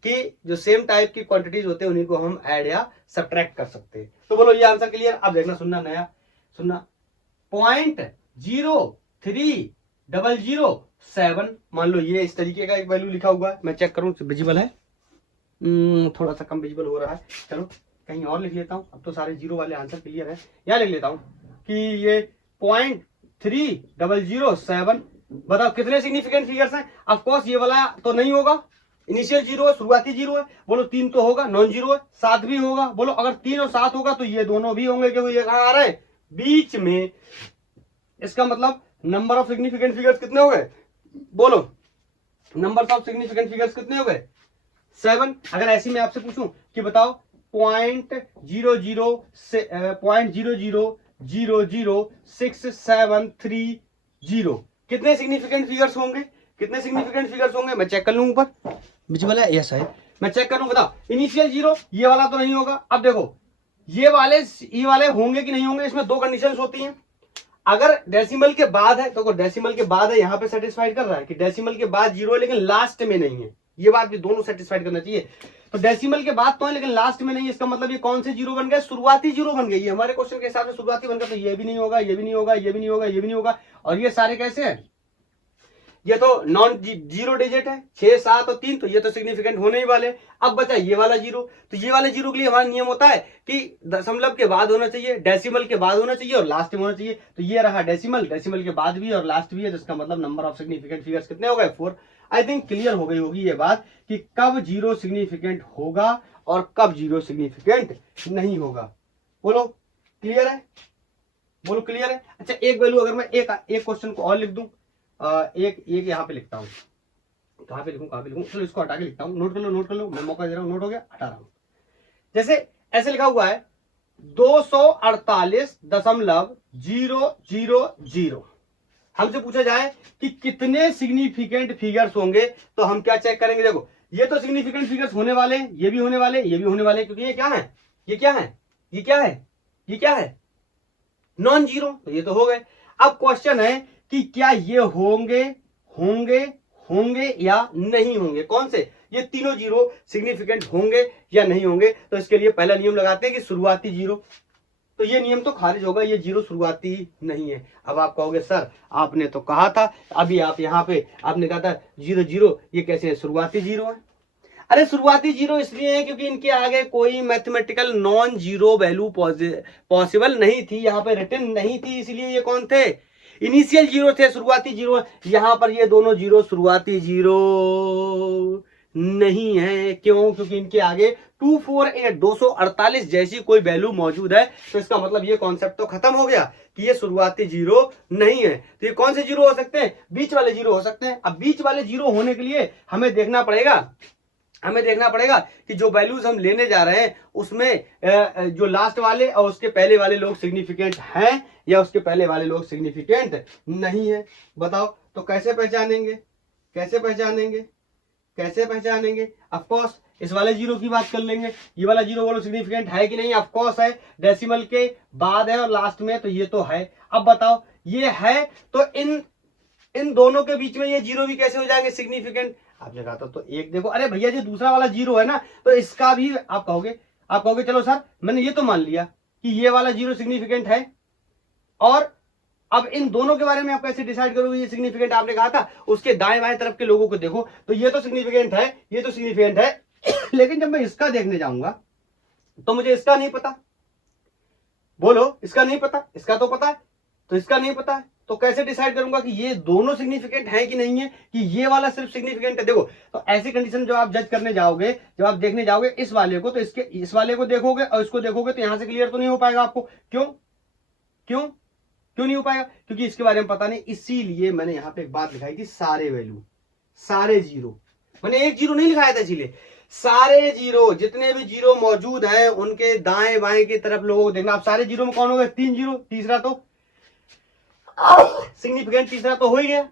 कि जो सेम टाइप की क्वांटिटीज होते हैं उन्हीं को हम ऐड या सब्ट्रैक्ट कर सकते हैं। तो बोलो ये आंसर क्लियर। अब देखना, सुनना, नया सुनना, 0.03007, मान लो ये इस तरीके का एक वैल्यू लिखा हुआ है। मैं चेक करूं विजिबल है, थोड़ा सा कम विजिबल हो रहा है। चलो कहीं और लिख लेता हूं, अब तो सारे जीरो वाले आंसर क्लियर है। यहाँ लिख लेता हूं कि ये 0.3007, बताओ कितने सिग्निफिकेंट फिगर्स हैं। ऑफ कोर्स ये वाला तो नहीं होगा, इनिशियल जीरो है, शुरुआती जीरो है। बोलो 3 तो होगा, नॉन जीरो है, 7 भी होगा। बोलो अगर 3 और 7 होगा तो ये दोनों भी होंगे, क्योंकि ये कहां आ रहे हैं, बीच में। इसका मतलब नंबर ऑफ सिग्निफिकेंट फिगर्स कितने हो गए, बोलो नंबर ऑफ सिग्निफिकेंट फिगर्स कितने हो गए, 7। अगर ऐसी मैं आपसे पूछूं कि बताओ 0.00006730 कितने सिग्निफिकेंट फिगर्स होंगे, कितने सिग्निफिकेंट फिगर्स होंगे। मैं चेक कर लूं, ऊपर विजिबल है, यस है, मैं चेक कर लूं। बताओ इनिशियल जीरो, ये वाला तो नहीं होगा। अब देखो ये वाले होंगे कि नहीं होंगे, इसमें 2 कंडीशंस होती हैं। अगर डेसिमल के बाद है तो डेसिमल के बाद है, यहां पे सेटिस्फाइड कर रहा है कि डेसिमल के बाद जीरो है लेकिन लास्ट में नहीं है। ये बात भी दोनों सेटिस्फाइड करना चाहिए। तो डेसिमल के बाद तो है लेकिन लास्ट में नहीं है, इसका मतलब ये कौन से जीरो बन गए, शुरुआती जीरो बन गए। ये हमारे क्वेश्चन के हिसाब से शुरुआती बन गया, तो ये भी नहीं होगा, ये भी नहीं होगा, ये भी नहीं होगा, ये भी नहीं होगा। और ये सारे कैसे हैं, ये तो नॉन जीरो डिजिट है, 6, 7 और 3, तो ये तो सिग्निफिकेंट होने ही वाले। अब बचा ये वाला जीरो, तो ये वाले जीरो के लिए हमारा नियम होता है कि दशमलव के बाद होना चाहिए, डेसिमल के बाद होना चाहिए और लास्ट में होना चाहिए। तो ये रहा डेसिमल, डेसिमल के बाद भी और लास्ट भी है, जिसका मतलब नंबर ऑफ सिग्निफिकेंट फिगर्स कितने हो गए, 4। आई थिंक क्लियर हो गई होगी ये बात कि कब जीरो सिग्निफिकेंट होगा और कब जीरो सिग्निफिकेंट नहीं होगा। बोलो क्लियर है, बोलो क्लियर है। अच्छा एक वैल्यू अगर मैं एक क्वेश्चन को और लिख दूं, एक यहाँ पे लिखता हूँ, कहाँ पे लिखूं, चलो इसको हटा के लिखता हूँ, नोट कर लो, मैं मौका दे रहा हूँ, नोट हो गया, हटा रहा हूँ। जैसे ऐसे लिखा हुआ है 248.000, हमसे पूछा जाए कि कितने सिग्निफिकेंट फिगर्स होंगे, तो हम क्या चेक करेंगे। देखो ये तो सिग्निफिकेंट फिगर्स होने वाले, ये भी होने वाले, ये भी होने वाले, क्योंकि ये क्या है, ये क्या है, ये क्या है, ये क्या है, नॉन जीरो, तो ये तो हो गए। अब क्वेश्चन है कि क्या ये होंगे होंगे होंगे या नहीं होंगे, कौन से, ये तीनों जीरो सिग्निफिकेंट होंगे या नहीं होंगे। तो इसके लिए पहला नियम लगाते हैं कि शुरुआती जीरो, तो ये नियम तो खारिज होगा, ये जीरो शुरुआती नहीं है। अब आप कहोगे सर आपने तो कहा था, अभी आप यहाँ पे आपने कहा था 0 ये कैसे है, शुरुआती जीरो है। अरे शुरुआती जीरो इसलिए है क्योंकि इनके आगे कोई mathematical non zero value possible नहीं थी, यहाँ पे रिटन नहीं थी, इसलिए ये कौन थे, इनिशियल जीरो थे, शुरुआती जीरो। यहाँ पर ये दोनों जीरो शुरुआती जीरो नहीं है, क्यों, क्योंकि इनके आगे 248 जैसी कोई वैल्यू मौजूद है, तो इसका मतलब ये कॉन्सेप्ट तो खत्म हो गया कि ये शुरुआती जीरो नहीं है। तो ये कौन से जीरो हो सकते हैं, बीच वाले जीरो हो सकते हैं। अब बीच वाले जीरो होने के लिए हमें देखना पड़ेगा कि जो वैल्यूज हम लेने जा रहे हैं उसमें जो लास्ट वाले और उसके पहले वाले लोग सिग्निफिकेंट हैं या उसके पहले वाले लोग सिग्निफिकेंट नहीं है। बताओ तो कैसे पहचानेंगे, ऑफ कोर्स इस वाले जीरो की बात कर लेंगे, ये वाला जीरो बोलो सिग्निफिकेंट है कि नहीं, ऑफ कोर्स है, डेसिमल के बाद है और लास्ट में, तो ये तो है। अब बताओ ये है तो इन दोनों के बीच में ये जीरो भी कैसे हो जाएंगे सिग्निफिकेंट। आपने कहा था तो एक देखो, अरे भैया जो दूसरा वाला जीरो है ना, तो इसका भी आप कहोगे चलो सर मैंने ये तो मान लिया कि ये वाला जीरो सिग्निफिकेंट है, और अब इन दोनों के बारे में आप कैसे डिसाइड करोगे ये सिग्निफिकेंट, आपने कहा था उसके दाएं बाएं तरफ के लोगों को देखो, तो ये तो सिग्निफिकेंट है, ये तो सिग्निफिकेंट है लेकिन जब मैं इसका देखने जाऊंगा तो मुझे इसका नहीं पता, बोलो इसका नहीं पता, इसका तो पता है, तो इसका नहीं पता है, तो कैसे डिसाइड करूंगा कि ये दोनों सिग्निफिकेंट है कि नहीं है, कि ये वाला सिर्फ सिग्निफिकेंट है। देखो तो ऐसी कंडीशन जो आप जज करने जाओगे, जब आप देखने जाओगे इस वाले को, तो इस वाले को देखोगे और इसको देखोगे तो यहां से क्लियर तो नहीं हो पाएगा आपको, क्यों नहीं हो पाएगा, क्योंकि इसके बारे में पता नहीं। इसीलिए मैंने यहां पे एक बात लिखाई थी, सारे वैल्यू, सारे जीरो, मैंने एक जीरो नहीं लिखाया था, इसीलिए सारे जीरो, जितने भी जीरो मौजूद हैं उनके दाएं बाएं की तरफ लोगों को देखना। अब सारे जीरो में कौन हो गए, 3 जीरो, तीसरा तो सिग्निफिकेंट, तीसरा तो हो ही गया,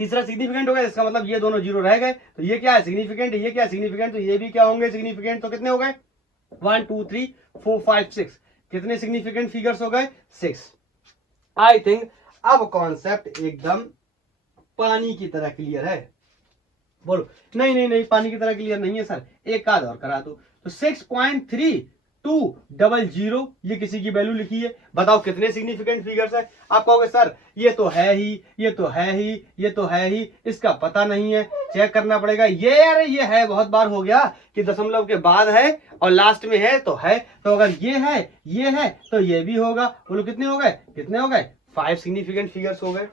तीसरा सिग्निफिकेंट हो गया, इसका मतलब ये दोनों जीरो रह गए, तो ये क्या है सिग्निफिकेंट, ये क्या सिग्निफिकेंट, तो ये भी क्या होंगे सिग्निफिकेंट। तो कितने हो गए 1 2 3 4 5 6, कितने सिग्निफिकेंट फिगर्स हो गए 6। आई थिंक अब कॉन्सेप्ट एकदम पानी की तरह क्लियर है। बोलो नहीं पानी की तरह क्लियर नहीं है सर, एक आध और करा दो। तो 6.3200 ये किसी की वैल्यू लिखी है, बताओ कितने सिग्निफिकेंट फिगर्स है। आप कहोगे सर ये तो है ही, ये तो है ही, ये तो है ही, इसका पता नहीं है, चेक करना पड़ेगा। ये यार ये है, बहुत बार हो गया कि दशमलव के बाद है और लास्ट में है, तो अगर ये है तो ये भी होगा। बोलो कितने हो गए 5 सिग्निफिकेंट फिगर्स हो गए।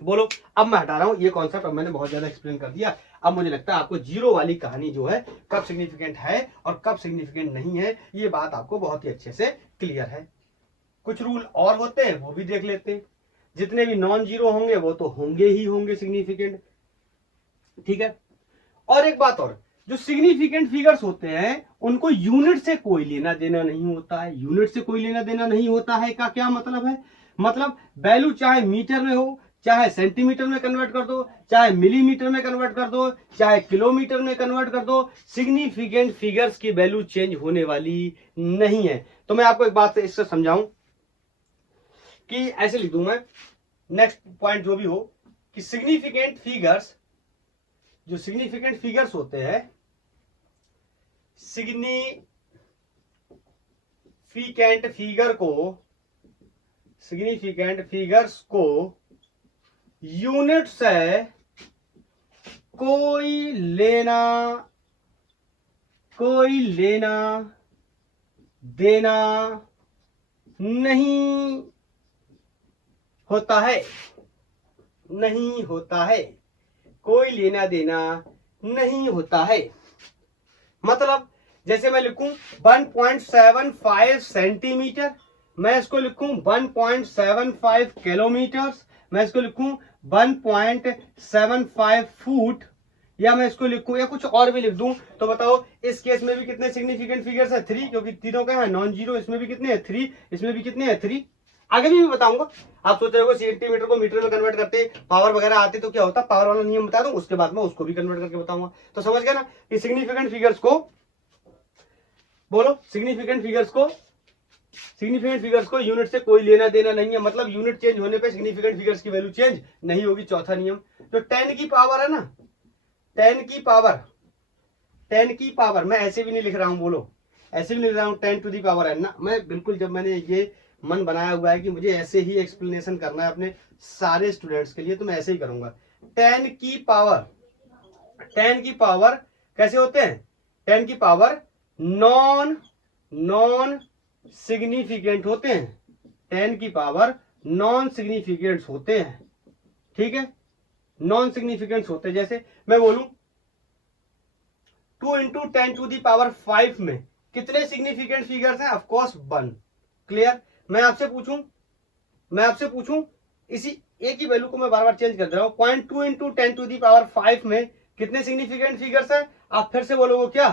बोलो अब मैं हटा रहा हूं ये कॉन्सेप्ट, अब मैंने बहुत ज्यादा एक्सप्लेन कर दिया। अब मुझे लगता है आपको जीरो वाली कहानी जो है, कब सिग्निफिकेंट है और कब सिग्निफिकेंट नहीं है, ये बात आपको बहुत ही अच्छे से क्लियर है। कुछ रूल और होते हैं वो भी देख लेते हैं। जितने भी नॉन जीरो होंगे वो तो होंगे ही होंगे सिग्निफिकेंट, ठीक है। और एक बात और, जो सिग्निफिकेंट फिगर्स होते हैं उनको यूनिट से कोई लेना देना नहीं होता है। यूनिट से कोई लेना देना नहीं होता है का क्या मतलब है, मतलब वैल्यू चाहे मीटर में हो, चाहे सेंटीमीटर में कन्वर्ट कर दो, चाहे मिलीमीटर में कन्वर्ट कर दो, चाहे किलोमीटर में कन्वर्ट कर दो, सिग्निफिकेंट फिगर्स की वैल्यू चेंज होने वाली नहीं है। तो मैं आपको एक बात से इससे समझाऊं कि ऐसे लिख दूं मैं, नेक्स्ट पॉइंट जो भी हो, कि सिग्निफिकेंट फिगर्स, जो सिग्निफिकेंट फिगर्स होते हैं, सिग्निफिकेंट फिगर्स को यूनिट से कोई लेना देना नहीं होता है, कोई लेना देना नहीं होता है। मतलब जैसे मैं लिखूं 1.75 सेंटीमीटर, मैं इसको लिखूं 1.75 किलोमीटर्स, मैं इसको लिखूं 1.75 फुट, या मैं इसको लिखूं या कुछ और भी लिख दूं, तो बताओ इस केस में भी कितने सिग्निफिकेंट फिगर्स है? 3, क्योंकि तीनों का है नॉन जीरो। इसमें भी कितने हैं? 3, इसमें भी कितने हैं? 3। आगे भी बताऊंगा। आप सोच रहे हो सेंटीमीटर को मीटर में कन्वर्ट करते पावर वगैरह आते तो क्या होता, पावर वाला नियम बता दूं, उसके बाद में उसको भी कन्वर्ट करके बताऊंगा। तो समझ गया ना कि सिग्निफिकेंट फिगर्स को, बोलो, सिग्निफिकेंट फिगर्स को यूनिट से कोई लेना देना नहीं है। मतलब यूनिट चेंज होने पे सिग्निफिकेंट फिगर्स की वैल्यू चेंज नहीं होगी। चौथा नियम, जो 10 की पावर है ना, 10 की पावर मैं ऐसे भी नहीं लिख रहा हूं, बोलो, ऐसे भी नहीं लिख रहा हूं, 10 टू दी पावर है ना। मैं बिल्कुल, जब मैंने ये मन बनाया हुआ है कि मुझे ऐसे ही एक्सप्लेनेशन करना है अपने सारे स्टूडेंट्स के लिए, तो मैं ऐसे ही करूंगा। 10 की पावर कैसे होते हैं? 10 की पावर नॉन सिग्निफिकेंट होते हैं। 10 की पावर नॉन सिग्निफिकेंट होते हैं, ठीक है, नॉन सिग्निफिकेंट होते हैं। जैसे मैं बोलूं 2 इंटू 10 टू दी पावर 5 में कितने सिग्निफिकेंट फिगर्स हैं? ऑफकोर्स 1। क्लियर? मैं आपसे पूछूं इसी एक ही वैल्यू को मैं बार बार चेंज कर दे रहा हूं, 0.2 इंटू 10 टू दी पावर 5 में कितने सिग्निफिकेंट फिगर्स हैं? आप फिर से बोलोगे क्या?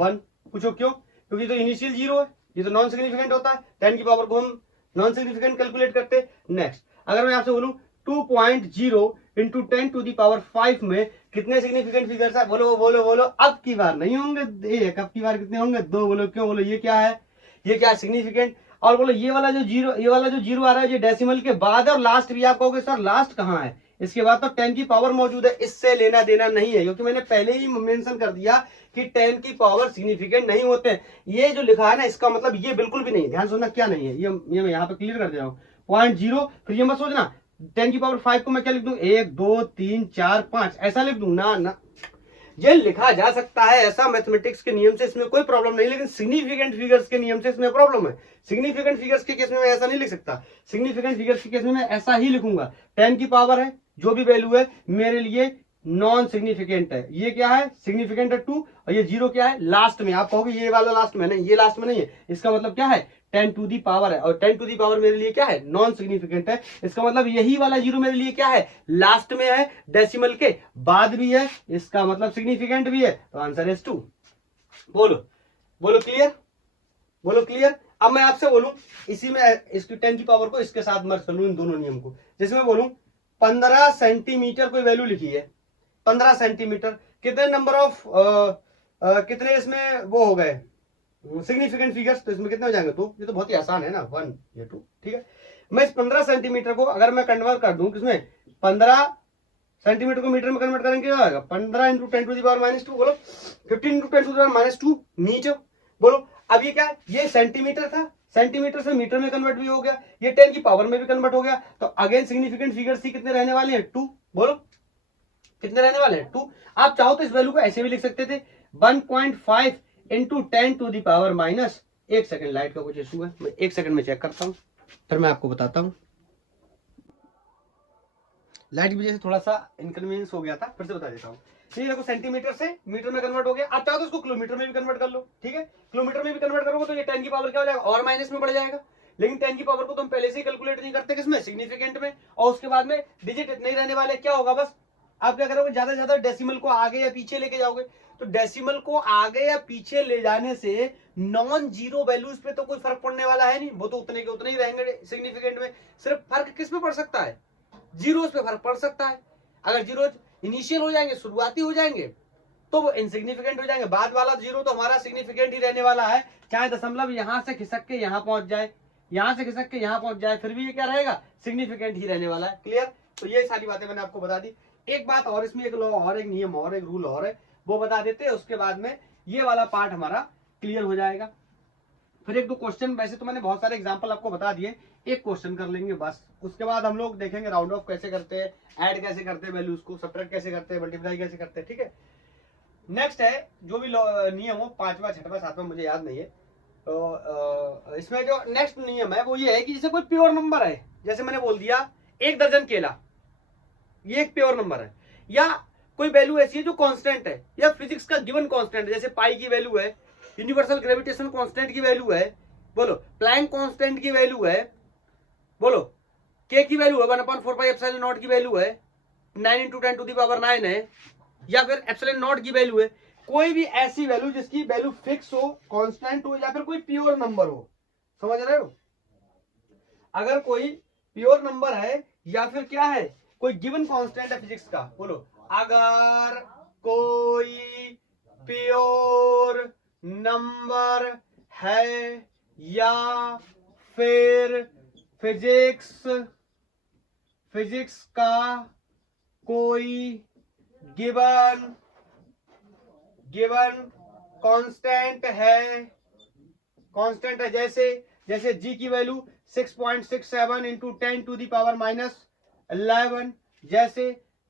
1। पूछो क्यों? क्योंकि तो इनिशियल जीरो है, ये तो नॉन सिग्निफिकेंट होता है। 10 की पावर को हम नॉन सिग्निफिकेंट कैलकुलेट करते। नेक्स्ट, अगर मैं आपसे बोलूं 2.0 इंटू 10 टू दी पावर 5 में कितने सिग्निफिकेंट फिगर्स है? बोलो बोलो बोलो। अब की बार नहीं होंगे एक, अब की बार कितने होंगे? 2। बोलो क्यों? बोलो ये क्या है? ये क्या सिग्निफिकेंट? और बोलो ये वाला जो जीरो आ रहा है, ये डेसिमल के बाद है, और लास्ट भी आप कहोगे सर लास्ट कहाँ है? इसके बाद तो 10 की पावर मौजूद है, इससे लेना देना नहीं है, क्योंकि मैंने पहले ही मेंशन कर दिया कि 10 की पावर सिग्निफिकेंट नहीं होते हैं। ये जो लिखा है ना, इसका मतलब ये बिल्कुल भी नहीं है। ध्यान सुनना, क्या नहीं है ये मैं यहाँ पे क्लियर कर दे रहा हूँ। 0.0, फिर ये मत सोचना 10 की पावर 5 को मैं क्या लिख दूं? 1 2 3 4 5 ऐसा लिख दूं ना। ये लिखा जा सकता है ऐसा मैथमेटिक्स के नियम से, इसमें कोई प्रॉब्लम नहीं, लेकिन सिग्निफिकेंट फिगर्स के नियम से इसमें प्रॉब्लम है। सिग्निफिकेंट फिगर्स के केस में मैं ऐसा नहीं लिख सकता। सिग्निफिकेंट फिगर्स के केस में मैं ऐसा ही लिखूंगा, 10 की पावर है, जो भी वैल्यू है मेरे लिए नॉन सिग्निफिकेंट है। ये क्या है? सिग्निफिकेंट है 2, और ये 0 क्या है? लास्ट में। आप कहोगे ये वाला लास्ट में नहीं, ये लास्ट में नहीं है। इसका मतलब क्या है? 10 टू दी पावर है, और 10 टू दी पावर मेरे लिए क्या है? नॉन सिग्निफिकेंट है। इसका मतलब यही वाला 0 मेरे लिए क्या है? लास्ट में है, डेसिमल के बाद भी है, इसका मतलब सिग्निफिकेंट भी है। तो आंसर इज 2। बोलो क्लियर? अब मैं आपसे बोलूं, इसी में इसकी 10 की पावर को इसके साथ मर्ज कर लूं, इन दोनों नियम को। जैसे मैं बोलूं 15 सेंटीमीटर कोई वैल्यू लिखी है, 15 सेंटीमीटर, कितने नंबर ऑफ कितने इसमें वो हो गए सिग्निफिकेंट फिगर्स? तो इसमें कितने हो जाएंगे? 2। ये तो बहुत ही आसान है ना, 1 ये 2, ठीक है। मैं इस 15 सेंटीमीटर को अगर मैं कन्वर्ट कर दूं किसमें? 15 सेंटीमीटर को मीटर में कन्वर्ट करेंगे क्या आएगा? 15 इंटू 10 टू दी पावर -2। बोलो 15 into 10 to the power -2 metre. बोलो अब ये क्या? ये सेंटीमीटर था, सेंटीमीटर से मीटर में कन्वर्ट भी हो गया, ये 10 की पावर में भी कन्वर्ट हो गया। तो अगेन सिग्निफिकेंट फिगर्स ही कितने रहने वाले हैं? 2। बोलो कितने रहने वाले हैं? 2। आप चाहो तो इस वैल्यू को ऐसे भी लिख सकते थे, 1.5 into 10 to the power minus. एक सेकंड, लाइट का कुछ इशू है, मैं 1 सेकंड में चेक करता हूं, फिर मैं आपको बताता हूं। लाइट की वजह से थोड़ा सा इनकन्वीनियंस हो गया था, फिर से बता देता हूँ। ये देखो सेंटीमीटर से मीटर में कन्वर्ट हो गया। आप चाहो तो इसको किलोमीटर में भी कन्वर्ट कर लो, ठीक है। किलोमीटर में भी कन्वर्ट करोगे तो ये 10 की पावर क्या हो जाएगा? और माइनस में बढ़ जाएगा। लेकिन 10 की पावर को तो हम पहले से ही कैलकुलेट नहीं करते किसमें? सिग्निफिकेंट में। और उसके बाद में डिजिट इतने ही रहने वाले। क्या होगा? बस आप क्या करोगे, ज्यादा से ज्यादा डेसिमल को आगे या पीछे लेके जाओगे। तो डेसिमल को आगे या पीछे ले जाने से नॉन जीरो वैल्यूज पे तो कोई फर्क पड़ने वाला है नहीं, वो तो उतने के उतने ही रहेंगे सिग्निफिकेंट में। सिर्फ फर्क किस में पड़ सकता है? जीरोस पे फर्क पड़ सकता है। अगर जीरोस इनिशियल हो जाएंगे, शुरुआती हो जाएंगे, तो वो इनसिग्निफिकेंट हो जाएंगे। बाद वाला जीरो तो हमारा सिग्निफिकेंट ही रहने वाला है, चाहे दशमलव यहां से खिसक के यहां पहुंच जाए, यहां से खिसक के यहां पहुंच जाए, फिर भी ये क्या रहेगा? सिग्निफिकेंट ही रहने वाला है। क्लियर? तो ये सारी बातें मैंने आपको बता दी। एक बात और, इसमें एक लॉ और, एक नियम और, एक रूल और है, वो बता देते हैं, उसके बाद में ये वाला पार्ट हमारा क्लियर हो जाएगा। फिर एक दो क्वेश्चन, वैसे तो मैंने बहुत सारे एग्जांपल आपको बता दिए, एक क्वेश्चन कर लेंगे बस। उसके बाद हम लोग देखेंगे राउंड ऑफ कैसे करते हैं, ऐड कैसे करते हैं वैल्यूज को, सब्ट्रैक्ट कैसे करते हैं, मल्टीप्लाई कैसे करते हैं, ठीक है। नेक्स्ट है जो भी नियम हो, 5वां 6वां 7वां मुझे याद नहीं है। तो इसमें जो नेक्स्ट नियम है वो ये है कि जैसे कोई प्योर नंबर है, जैसे मैंने बोल दिया 1 दर्जन केला, ये एक प्योर नंबर है, या कोई वैल्यू ऐसी है जो कांस्टेंट है, या फिजिक्स का गिवन कांस्टेंट है, जैसे पाई की वैल्यू है, यूनिवर्सल ग्रेविटेशन कांस्टेंट की वैल्यू है, बोलो प्लैंक कांस्टेंट की वैल्यू है, बोलो के की वैल्यू है 1/4πε0 की वैल्यू है 9 × 10⁹ है, या फिर एप्सिलॉन नॉट की वैल्यू है, कोई भी ऐसी वैल्यू जिसकी वैल्यू फिक्स हो, कांस्टेंट हो, या फिर कोई प्योर नंबर हो, समझ रहे हो? अगर कोई प्योर नंबर है या फिर क्या है, कोई गिवन कांस्टेंट है फिजिक्स का, बोलो अगर कोई प्योर नंबर है या फिर फिजिक्स का कोई गिवन कांस्टेंट है, जैसे g की वैल्यू 6.67 इंटू 10⁻⁻11,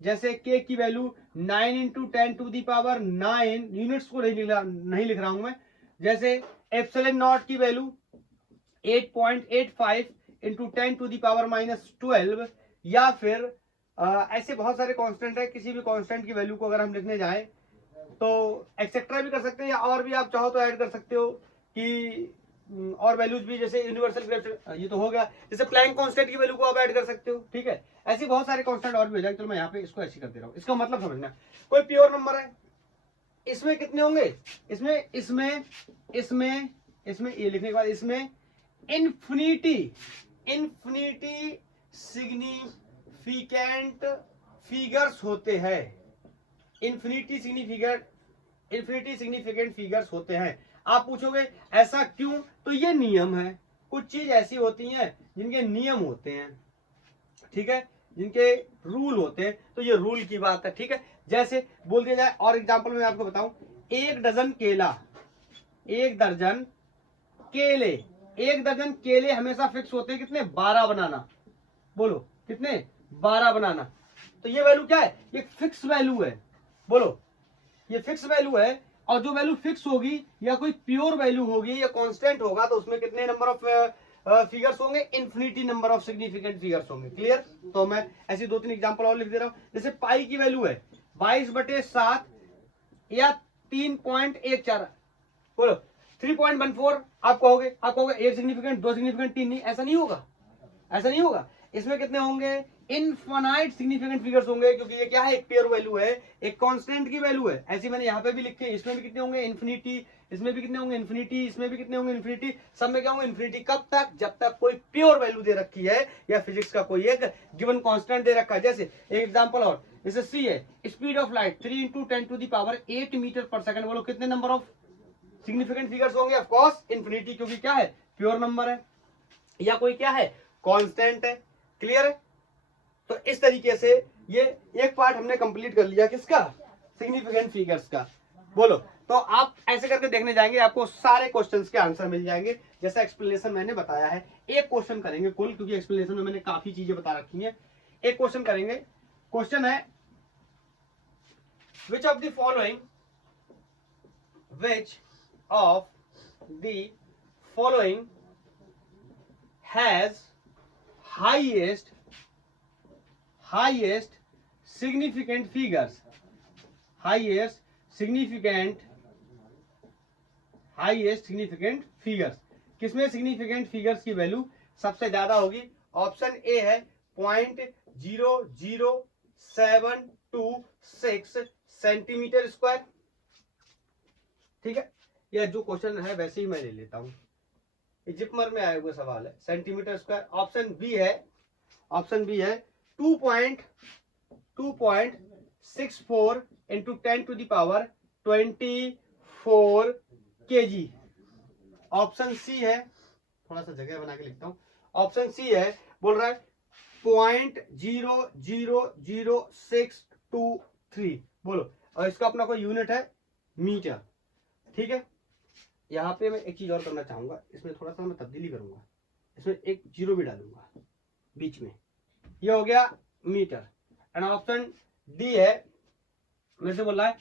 जैसे k की वैल्यू 9 इंटू 10⁻9, यूनिट्स को नहीं लिख रहा हूं मैं, जैसे एप्सिलॉन नॉट की वैल्यू 8.85 इंटू 10⁻12, या फिर ऐसे बहुत सारे कांस्टेंट है। किसी भी कांस्टेंट की वैल्यू को अगर हम लिखने जाएं तो एक्सेट्रा भी कर सकते हैं, या और भी आप चाहो तो ऐड कर सकते हो कि और वैल्यूज भी, जैसे यूनिवर्सल ग्रेविटी, ये तो हो गया। जैसे प्लैंक कांस्टेंट की वैल्यू को आप ऐड कर सकते हो, ठीक है। ऐसी बहुत सारे कांस्टेंट और भी हो जाएंगे। चलो मैं यहाँ पे इसको ऐसे कर दे रहा हूँ। इसका मतलब समझना, कोई प्योर नंबर है, इसमें कितने होंगे, इसमें ये लिखने के बाद इसमें इन्फिनिटी सिग्निफिकेंट फिगर्स होते हैं, इन्फिनिटी सिग्निफिकेंट फिगर्स होते हैं। आप पूछोगे ऐसा क्यों, तो ये नियम है। कुछ चीज ऐसी होती हैं जिनके नियम होते हैं, ठीक है, जिनके रूल होते हैं, तो ये रूल की बात है, ठीक है। जैसे बोल दिया जाए, और एग्जांपल में आपको बताऊं, एक दर्जन केले हमेशा फिक्स होते हैं कितने, 12 बनाना। बोलो कितने, 12 बनाना। तो ये वैल्यू क्या है, ये फिक्स वैल्यू है। बोलो ये फिक्स वैल्यू है, और जो वैल्यू फिक्स होगी या कोई प्योर वैल्यू होगी या कांस्टेंट होगा, तो उसमेमें कितने नंबर ऑफ फिगर्स होंगे, infinity number of significant figures होंगे। क्लियर? तो मैं ऐसी 2-3 एग्जांपल और लिख दे रहा हूं। जैसे पाई की वैल्यू है 22/7 या 3.14, बोलो 3.14 आप कहोगे एक सिग्निफिकेंट, 2 सिग्निफिकेंट, 3 नहीं, ऐसा नहीं होगा। इसमें कितने होंगे, इनफाइनाइट सिग्निफिकेंट फिगर्स होंगे, क्योंकि ये क्या है, एक पेयर वैल्यू है, एक कांस्टेंट की वैल्यू है। ऐसी मैंने यहाँ पे भी लिखे, इसमें भी कितने होंगे, इन्फिनिटी, इसमें भी कितने होंगे, इन्फिनिटी, इसमें भी कितने होंगे, इन्फिनिटी, सब में क्या होंगे, इन्फिनिटी। कब तक, जब तक कोई प्योर वैल्यू दे रखी है या फिजिक्स का कोई एक गिवन कांस्टेंट दे रखा है। जैसे एक एग्जांपल और, जैसे सी है, स्पीड ऑफ लाइट 3 × 10⁸ मीटर/सेकंड। बोलो कितने नंबर ऑफ सिग्निफिकेंट फिगर्स होंगे, ऑफ कोर्स इन्फिनिटी, क्योंकि क्या है, प्योर नंबर है या कोई क्या है, कांस्टेंट है। क्लियर है? तो इस तरीके से ये एक पार्ट हमने कंप्लीट कर लिया, किसका, सिग्निफिकेंट फिगर्स का। बोलो, तो आप ऐसे करके देखने जाएंगे, आपको सारे क्वेश्चंस के आंसर मिल जाएंगे, जैसा एक्सप्लेनेशन मैंने बताया है। एक क्वेश्चन करेंगे कुल, क्योंकि एक्सप्लेनेशन में मैंने काफी चीजें बता रखी हैं। एक क्वेश्चन करेंगे। क्वेश्चन है, which of the following has highest significant figures, किसमें सिग्निफिकेंट फिगर्स की वैल्यू सबसे ज्यादा होगी? ऑप्शन ए है 0.00726 सेंटीमीटर स्क्वायर। ठीक है, यह जो क्वेश्चन है वैसे ही मैं ले लेता हूं, जिपमर में आए हुए सवाल है, सेंटीमीटर स्क्वायर। ऑप्शन बी है 2.64 इंटू 10⁻24 kg। ऑप्शन सी है, थोड़ा सा जगह बना के लिखता हूं, ऑप्शन सी है, बोल रहा है 0.00623। बोलो, और इसका अपना कोई यूनिट है मीटर। ठीक है, यहां पे मैं एक चीज और करना चाहूंगा, इसमें थोड़ा सा मैं तब्दीली करूंगा, इसमें एक जीरो भी डालूंगा बीच में, ये हो गया मीटर। एंड ऑप्शन डी है, मेरे से बोल रहा है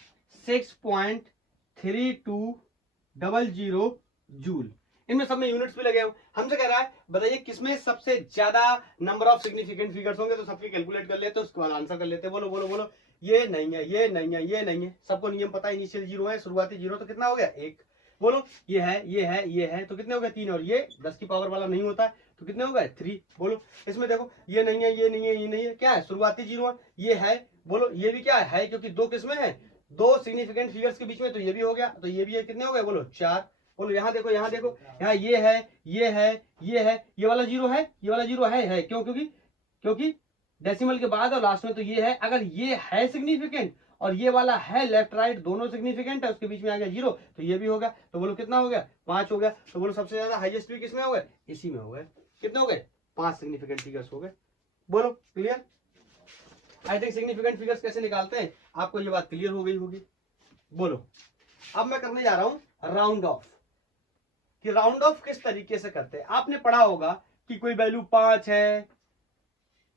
6.3200 जूल। इनमें सब में यूनिट्स भी लगे हुए। हमसे कह रहा है बताइए किसमें सबसे ज्यादा नंबर ऑफ सिग्निफिकेंट फिगर्स होंगे, तो सबकी कैलकुलेट कर लेते हैं, उसके बाद आंसर कर लेते हैं। बोलो बोलो बोलो, ये नहीं है, ये नहीं है, ये नहीं है, सबको नियम पता है, इनिशियल जीरो है, शुरुआती जीरो, तो कितना हो गया, 1। बोलो ये है तो कितने हो गए 3, और ये 10 की पावर वाला नहीं होता है तो कितने हो गए 3। बोलो इसमें देखो ये नहीं है, ये नहीं है, ये नहीं है, क्या है शुरुआती 0 ये है। बोलो ये भी क्या है क्योंकि दो किसमें है, दो सिग्निफिकेंट फिगर्स के बीच में, तो ये भी हो गया, तो ये भी है, कितने हो गए बोलो 4। बोलो यहाँ देखो यहाँ ये है, ये है, ये है, ये वाला 0 है, ये वाला 0 है क्यों, क्योंकि डेसिमल के बाद और लास्ट में तो ये है। अगर ये है सिग्निफिकेंट और ये वाला है लेफ्ट राइट दोनों सिग्निफिकेंट है, उसके बीच में आ गया 0 तो ये भी हो गया। तो बोलो कितना हो गया 5 हो गया। तो बोलो सबसे ज्यादा हाईएस्ट भी किसमें हो गए, इसी में हो गए। कितने हो गए 5 सिग्निफिकेंट फिगर्स हो गए। बोलो clear. I think significant figures कैसे निकालते हैं आपको ये बात क्लियर हो गई होगी। बोलो अब मैं करने जा रहा हूं राउंड ऑफ, कि राउंड ऑफ किस तरीके से करते हैं। आपने पढ़ा होगा कि कोई वैल्यू 5 है,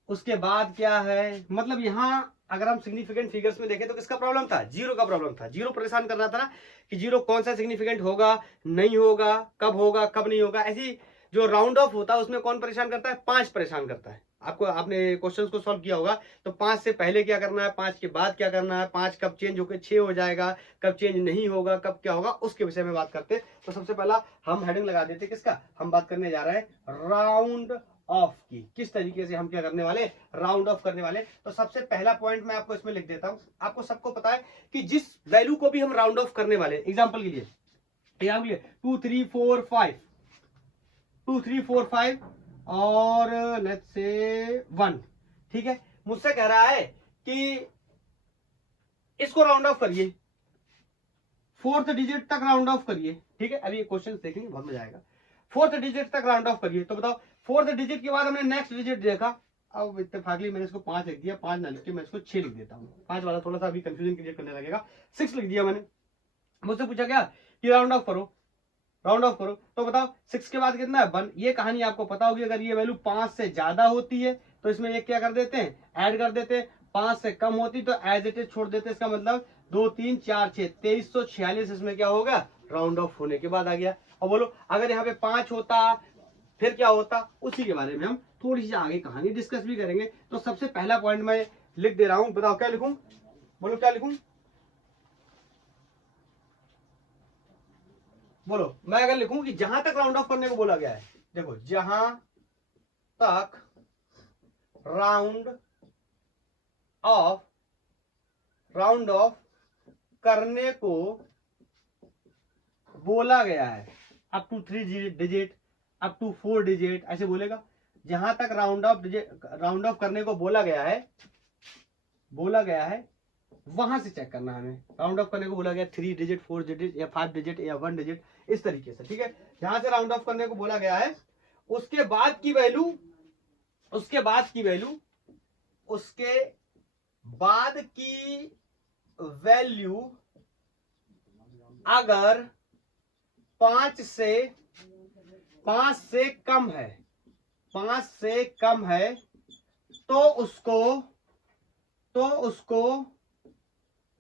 उसके बाद क्या है, मतलब यहां अगर हम सिग्निफिकेंट फिगर्स में देखें तो किसका प्रॉब्लम था, 0 का प्रॉब्लम था। 0 परेशान कर रहा था ना कि 0 कौन सा सिग्निफिकेंट होगा, नहीं होगा, कब नहीं होगा। ऐसी जो राउंड ऑफ होता है उसमें कौन परेशान करता है, 5 परेशान करता है। आपको आपने क्वेश्चंस को सॉल्व किया होगा तो 5 से पहले क्या करना है, 5 के बाद क्या करना है, 5 कब चेंज होकर 6 हो जाएगा, कब चेंज नहीं होगा, कब क्या होगा, उसके विषय में बात करते। तो सबसे पहला हम हेडिंग लगा देते किसका, हम बात करने जा रहे हैं राउंड ऑफ की, किस तरीके से हम क्या करने वाले, राउंड ऑफ करने वाले। तो सबसे पहला पॉइंट मैं आपको इसमें लिख देता हूं। आपको सबको पता है कि जिस वैल्यू को भी हम राउंड ऑफ करने वाले, एग्जांपल के लिए 2 3 4 5 2 3 4 5 और लेट्स से 1, ठीक है। मुझसे कह रहा है कि इसको राउंड ऑफ करिए, 4th डिजिट तक राउंड ऑफ करिए, ठीक है। अभी ये क्वेश्चन देखेंगे बहुत मजा आएगा। 4th डिजिट तक राउंड ऑफ करिए। तो बताओ 4th डिजिट के बाद हमने नेक्स्ट डिजिट देखा, अब इत्तेफाकली मैंने इसको 5 लिख दिया, 5 ना लिख के मैं इसको 6 लिख देता हूँ। 5 वाला थोड़ा सा अभी कंफ्यूजन क्रिएट करने लगेगा, 6 लिख दिया मैंने। मुझसे पूछा क्या कि राउंड ऑफ करो, राउंड ऑफ करो। तो बताओ 6 के बाद कितना है 1। ये कहानी आपको पता होगी, अगर ये वैल्यू 5 से ज्यादा होती है तो इसमें एक क्या कर देते हैं, ऐड कर देते हैं। 5 से कम होती तो एज इट इज छोड़ देते। इसका मतलब 2 3 4 6 2346 इसमें क्या होगा, राउंड ऑफ होने के बाद आ गया। और बोलो अगर यहाँ पे 5 होता फिर क्या होता, उसी के बारे में हम थोड़ी सी आगे कहानी डिस्कस भी करेंगे। तो सबसे पहला पॉइंट मैं लिख दे रहा हूं, बताओ क्या लिखूं, बोलो क्या लिखूं, बोलो। मैं अगर लिखूं कि जहां तक राउंड ऑफ करने को बोला गया है, देखो जहां तक राउंड ऑफ करने को बोला गया है, up to 3 digit, up to 4 digit, ऐसे बोलेगा। जहां तक राउंड ऑफ करने को बोला गया है वहां से चेक करना है हमें। राउंड ऑफ करने को बोला गया 3 डिजिट, 4 डिजिट या 5 डिजिट या 1 डिजिट, इस तरीके से, ठीक है। जहां से राउंड ऑफ करने को बोला गया है उसके बाद की वैल्यू अगर 5 से कम है तो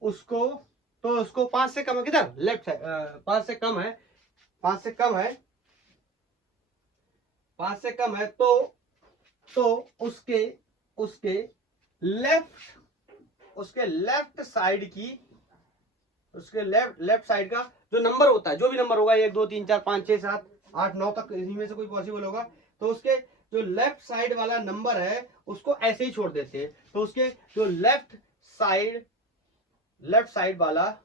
उसको 5 से कम है, किधर लेफ्ट साइड, 5 से कम है तो उसके लेफ्ट साइड का जो नंबर होता है, जो भी नंबर होगा 1 2 3 4 5 6 7 8 9 तक, इन्हीं में से कोई पॉसिबल होगा, तो उसके जो लेफ्ट साइड वाला नंबर है उसको ऐसे ही छोड़ देते हैं। तो उसके जो लेफ्ट साइड वाला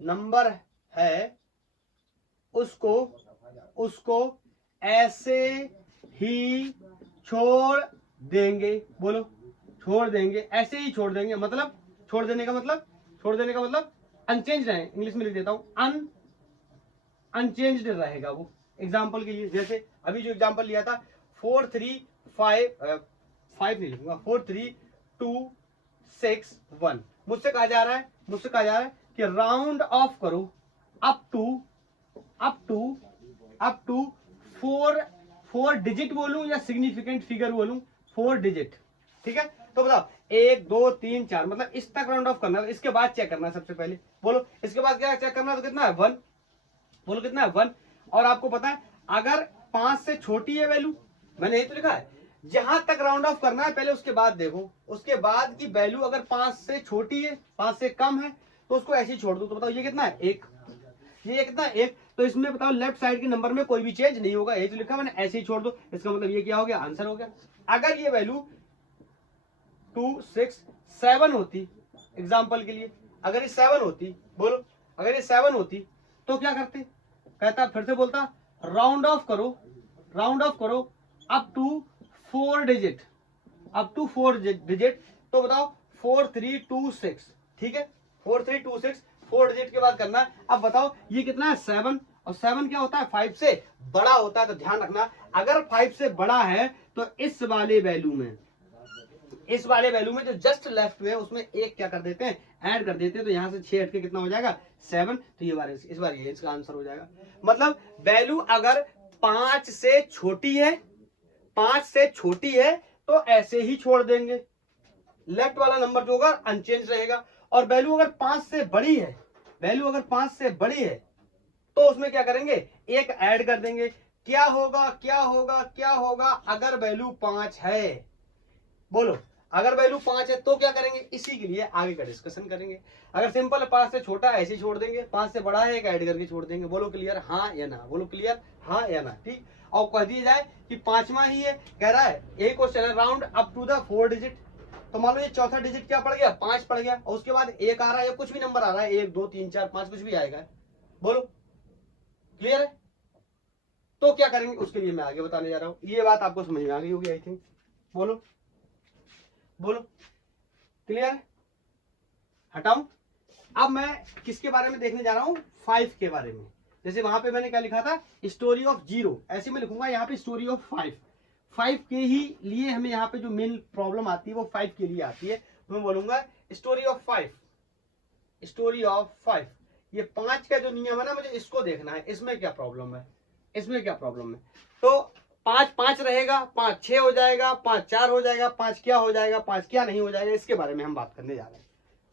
नंबर है उसको ऐसे ही छोड़ देंगे। बोलो छोड़ देंगे, ऐसे ही छोड़ देंगे। मतलब छोड़ देने का मतलब अनचेंज रहे। इंग्लिश में लिख देता हूं अनचेंज्ड रहेगा वो। एग्जाम्पल के लिए जैसे अभी जो एग्जाम्पल लिया था 4 3 5 नहीं लिखूंगा, 4 3 2 6 1। मुझसे कहा जा रहा है कि राउंड ऑफ करो अप टू 4 डिजिट बोलूं या सिग्निफिकेंट फिगर बोलूं, 4 डिजिट, ठीक है। तो बताओ 1 2 3 4 मतलब इस तक राउंड ऑफ करना है। इसके बाद चेक करना है सबसे पहले। बोलो इसके बाद क्या चेक करना है, तो कितना है 1। बोलो कितना है 1। और आपको पता है अगर 5 से छोटी है वैल्यू, मैंने यही तो लिखा है, जहां तक राउंड ऑफ करना है पहले उसके बाद देखो, उसके बाद की वैल्यू अगर 5 से छोटी है, 5 से कम है तो उसको ऐसे ही छोड़ दो। तो बताओ ये कितना है 1। ये कितना 1, तो इसमें बताओ लेफ्ट साइड के नंबर में कोई भी चेंज नहीं होगा, ये जो लिखा मैंने ऐसे ही छोड़ दो, इसका मतलब ये क्या हो गया, आंसर हो गया। अगर ये वैल्यू 2 6 7 होती, एग्जाम्पल के लिए अगर ये 7 होती, बोलो अगर ये 7 होती तो क्या करते, कहता फिर से बोलता राउंड ऑफ करो, राउंड ऑफ करो up to 4 digit, up to 4 digit, तो बताओ 4326, ठीक है 4326 4 डिजिट के बाद करना है। अब बताओ ये कितना है 7, और 7 क्या होता है 5 से बड़ा होता है, तो ध्यान रखना अगर 5 से बड़ा है तो इस वाले वैल्यू में, इस वाले वैल्यू में जो जस्ट लेफ्ट में उसमें एक क्या कर देते हैं, ऐड कर देते हैं, तो यहां से 6 हट के कितना हो जाएगा 7, तो ये बार इस बार ये इसका आंसर हो जाएगा। मतलब वैल्यू अगर 5 से छोटी है, 5 से छोटी है तो ऐसे ही छोड़ देंगे, लेफ्ट वाला नंबर जो होगा अनचेंज रहेगा, और वैल्यू अगर 5 से बड़ी है, वैल्यू अगर 5 से बड़ी है तो उसमें क्या करेंगे, एक ऐड कर देंगे। क्या होगा क्या होगा क्या होगा अगर वैल्यू 5 है, बोलो अगर वैल्यू 5 है तो क्या करेंगे, इसी के लिए आगे का डिस्कशन करेंगे। अगर सिंपल 5 से छोटा है ऐसे ही छोड़ देंगे, 5 से बड़ा है एक ऐड करके छोड़ देंगे। बोलो क्लियर, हाँ या ना, बोलो क्लियर, हाँ या ना, ठीक। और कह दिया जाए कि 5वां ही है, कह रहा है यही क्वेश्चन है, round up to the 4 digit, तो मान लो ये चौथा डिजिट क्या पड़ गया 5 पड़ गया, और उसके बाद एक आ रहा है या कुछ भी नंबर आ रहा है 1 2 3 4 5 कुछ भी आएगा, बोलो क्लियर है, तो क्या करेंगे उसके लिए मैं आगे बताने जा रहा हूं। ये बात आपको समझ में आ गई होगी आई थिंक, बोलो बोलो क्लियर है। हटाऊं, अब मैं किसके बारे में देखने जा रहा हूं, 5 के बारे में। जैसे वहां पे मैंने क्या लिखा था, स्टोरी ऑफ 0, ऐसे मैं लिखूंगा यहाँ पे स्टोरी ऑफ 5। 5 के ही लिए हमें यहाँ पे जो मेन प्रॉब्लम आती है वो 5 के लिए आती है, तो मैं बोलूंगा स्टोरी ऑफ 5, स्टोरी ऑफ 5। ये 5 का जो नियम है ना, मुझे इसको देखना है, इसमें क्या प्रॉब्लम है, इसमें क्या प्रॉब्लम है। तो 5 5 रहेगा, 5 6 हो जाएगा, 5 4 हो जाएगा, 5 क्या हो जाएगा, 5 क्या नहीं हो जाएगा, इसके बारे में हम बात करने जा रहे हैं।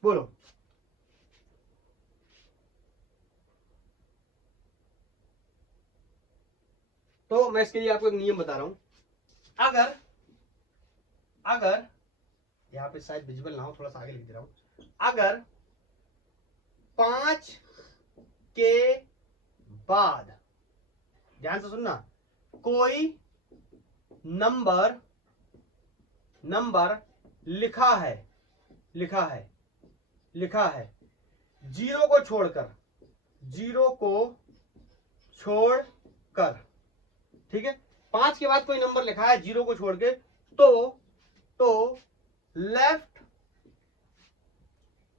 बोलो तो मैं इसके लिए आपको एक नियम बता रहा हूं, अगर अगर यहां पे शायद विजिबल ना हो, थोड़ा सा आगे लिख दे रहा हूं, अगर 5 के बाद, ध्यान से सुनना, कोई नंबर लिखा है, लिखा है, लिखा है 0 को छोड़कर, 0 को छोड़कर, ठीक है 5 के बाद कोई नंबर लिखा है 0 को छोड़ के, तो लेफ्ट,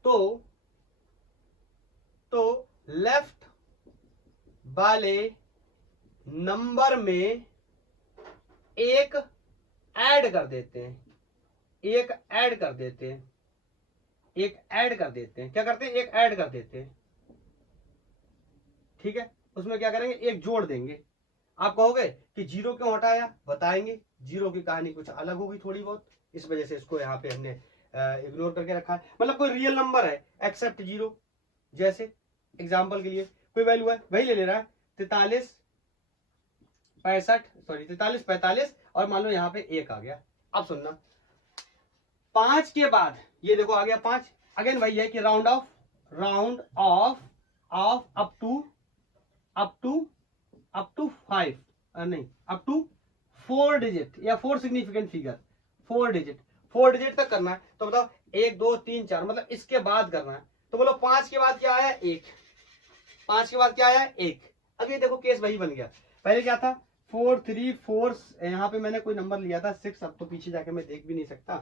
तो लेफ्ट वाले नंबर में एक ऐड कर देते हैं, एक ऐड कर देते हैं, एक ऐड कर देते हैं, क्या करते हैं, एक ऐड कर देते हैं, ठीक है। उसमें क्या करेंगे, एक जोड़ देंगे। आप कहोगे कि 0 क्यों हटाया, बताएंगे, 0 की कहानी कुछ अलग होगी थोड़ी बहुत, इस वजह से इसको यहाँ पे हमने इग्नोर करके रखा है। मतलब कोई रियल नंबर है एक्सेप्ट 0, जैसे एग्जाम्पल के लिए कोई वैल्यू है वही ले ले रहा है 43 45, और मान लो यहाँ पे 1 आ गया। अब सुनना, 5 के बाद ये देखो आ गया 5, अगेन वही है कि राउंड ऑफ अप टू 5, नहीं अप टू 4 डिजिट या 4 सिग्निफिकेंट फिगर, 4 डिजिट तक करना है। तो बताओ 1 2 3 4, मतलब इसके बाद करना है। तो बोलो 5 के बाद क्या आया 1, 5 के बाद क्या आया 1। अब ये देखो केस वही बन गया, पहले क्या था 4 3 4, यहाँ पे मैंने कोई नंबर लिया था 6, अब तो पीछे जाके मैं देख भी नहीं सकता,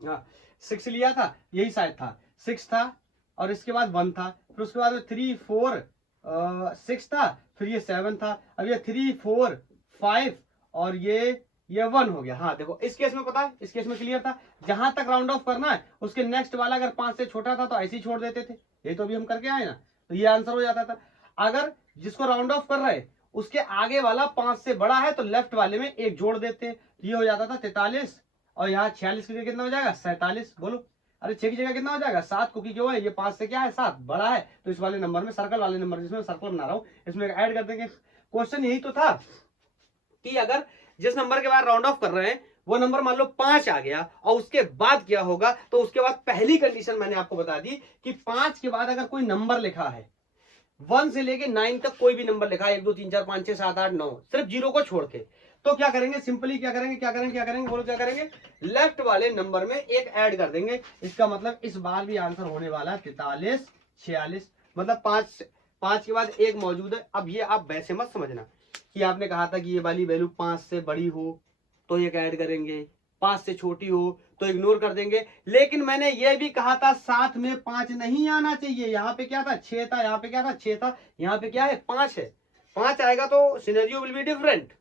हाँ 6 लिया था, यही शायद था 6 था, और इसके बाद 1 था, फिर उसके बाद 3 4 6 था, फिर ये 7 था, अब ये 3 4 5 और ये 1 हो गया। हाँ देखो इस केस में पता है, इस केस में क्लियर था, जहां तक राउंड ऑफ करना है उसके नेक्स्ट वाला अगर 5 से छोटा था तो ऐसे ही छोड़ देते थे, ये तो अभी हम करके आए ना, तो ये आंसर हो जाता था। अगर जिसको राउंड ऑफ कर रहे उसके आगे वाला 5 से बड़ा है तो लेफ्ट वाले में एक जोड़ देते, ये हो जाता था 43, और यहाँ 46 की जगह कितना हो जाएगा 47। बोलो अरे 6 की जगह कितना हो जाएगा 7, क्योंकि क्यों है ये 5 से क्या है 7 बड़ा है, तो इस वाले नंबर में, सर्कल वाले नंबर जिसमें सर्कल बना रहा हूं, इसमें ऐड कर देंगे। क्वेश्चन यही तो था कि अगर जिस नंबर के बाद राउंड ऑफ कर रहे हैं वो नंबर मान लो 5 आ गया, और उसके बाद क्या होगा, तो उसके बाद पहली कंडीशन मैंने आपको बता दी कि 5 के बाद अगर कोई नंबर लिखा है 1 से लेके 9 तक कोई भी नंबर लिखा है, 1 2 3 4 5 6 7 8 9, सिर्फ 0 को छोड़ के, तो क्या करेंगे, सिंपली क्या करेंगे बोलो क्या करेंगे, लेफ्ट वाले नंबर में एक ऐड कर देंगे। इसका मतलब इस बार भी आंसर होने वाला है 43 46, मतलब 5 के बाद एक मौजूद है। अब ये आप वैसे मत समझना कि आपने कहा था कि ये वाली वैल्यू 5 से बड़ी हो तो एक ऐड करेंगे, 5 से छोटी हो तो इग्नोर कर देंगे, लेकिन मैंने ये भी कहा था साथ में 5 नहीं आना चाहिए। यहाँ पे क्या था, 6 था, यहाँ पे क्या था, 6 था, यहाँ पे क्या है, 5 है। 5 आएगा तो scenario will be different,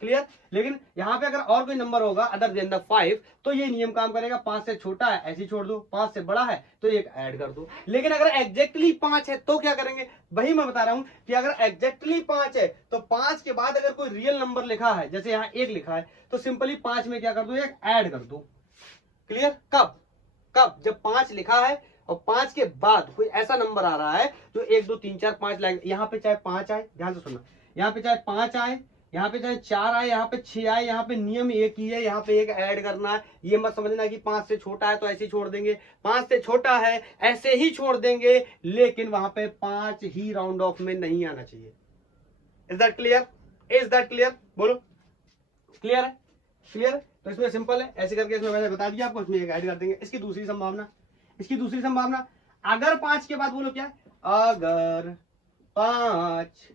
clear. लेकिन यहाँ पे अगर और कोई नंबर होगा अदर देन द 5 तो ये नियम काम करेगा, 5 से छोटा है ऐसे छोड़ दो, 5 से बड़ा है तो एक ऐड कर दो। लेकिन अगर एग्जैक्टली 5 है तो क्या करेंगे, वही मैं बता रहा हूं कि अगर एग्जैक्टली 5 है तो 5 के बाद अगर कोई रियल नंबर लिखा है, जैसे यहाँ 1 लिखा है, तो सिंपली 5 में क्या कर दो, एक ऐड कर दो, क्लियर। कब कब, जब 5 लिखा है और 5 के बाद कोई ऐसा नंबर आ रहा है जो 1 2 3 4 5 लाइन, यहाँ पे चाहे 5 आए, ध्यान से सुनना, यहाँ पे चाहे 5 आए, यहाँ पे चाहे 4 आए, यहाँ पे 6 आए, यहाँ पे नियम एक ही है, यहाँ पे एक ऐड करना है। ये मत समझना कि 5 से छोटा है तो ऐसे ही छोड़ देंगे, 5 से छोटा है ऐसे ही छोड़ देंगे, लेकिन वहां पे 5 ही राउंड ऑफ में नहीं आना चाहिए। Is that clear, is that clear, बोलो क्लियर है, क्लियर। तो इसमें सिंपल है, ऐसे करके इसमें मैंने बता दिया आपको, इसमें एक ऐड कर देंगे। इसकी दूसरी संभावना, अगर 5 के बाद बोलो क्या है, अगर 5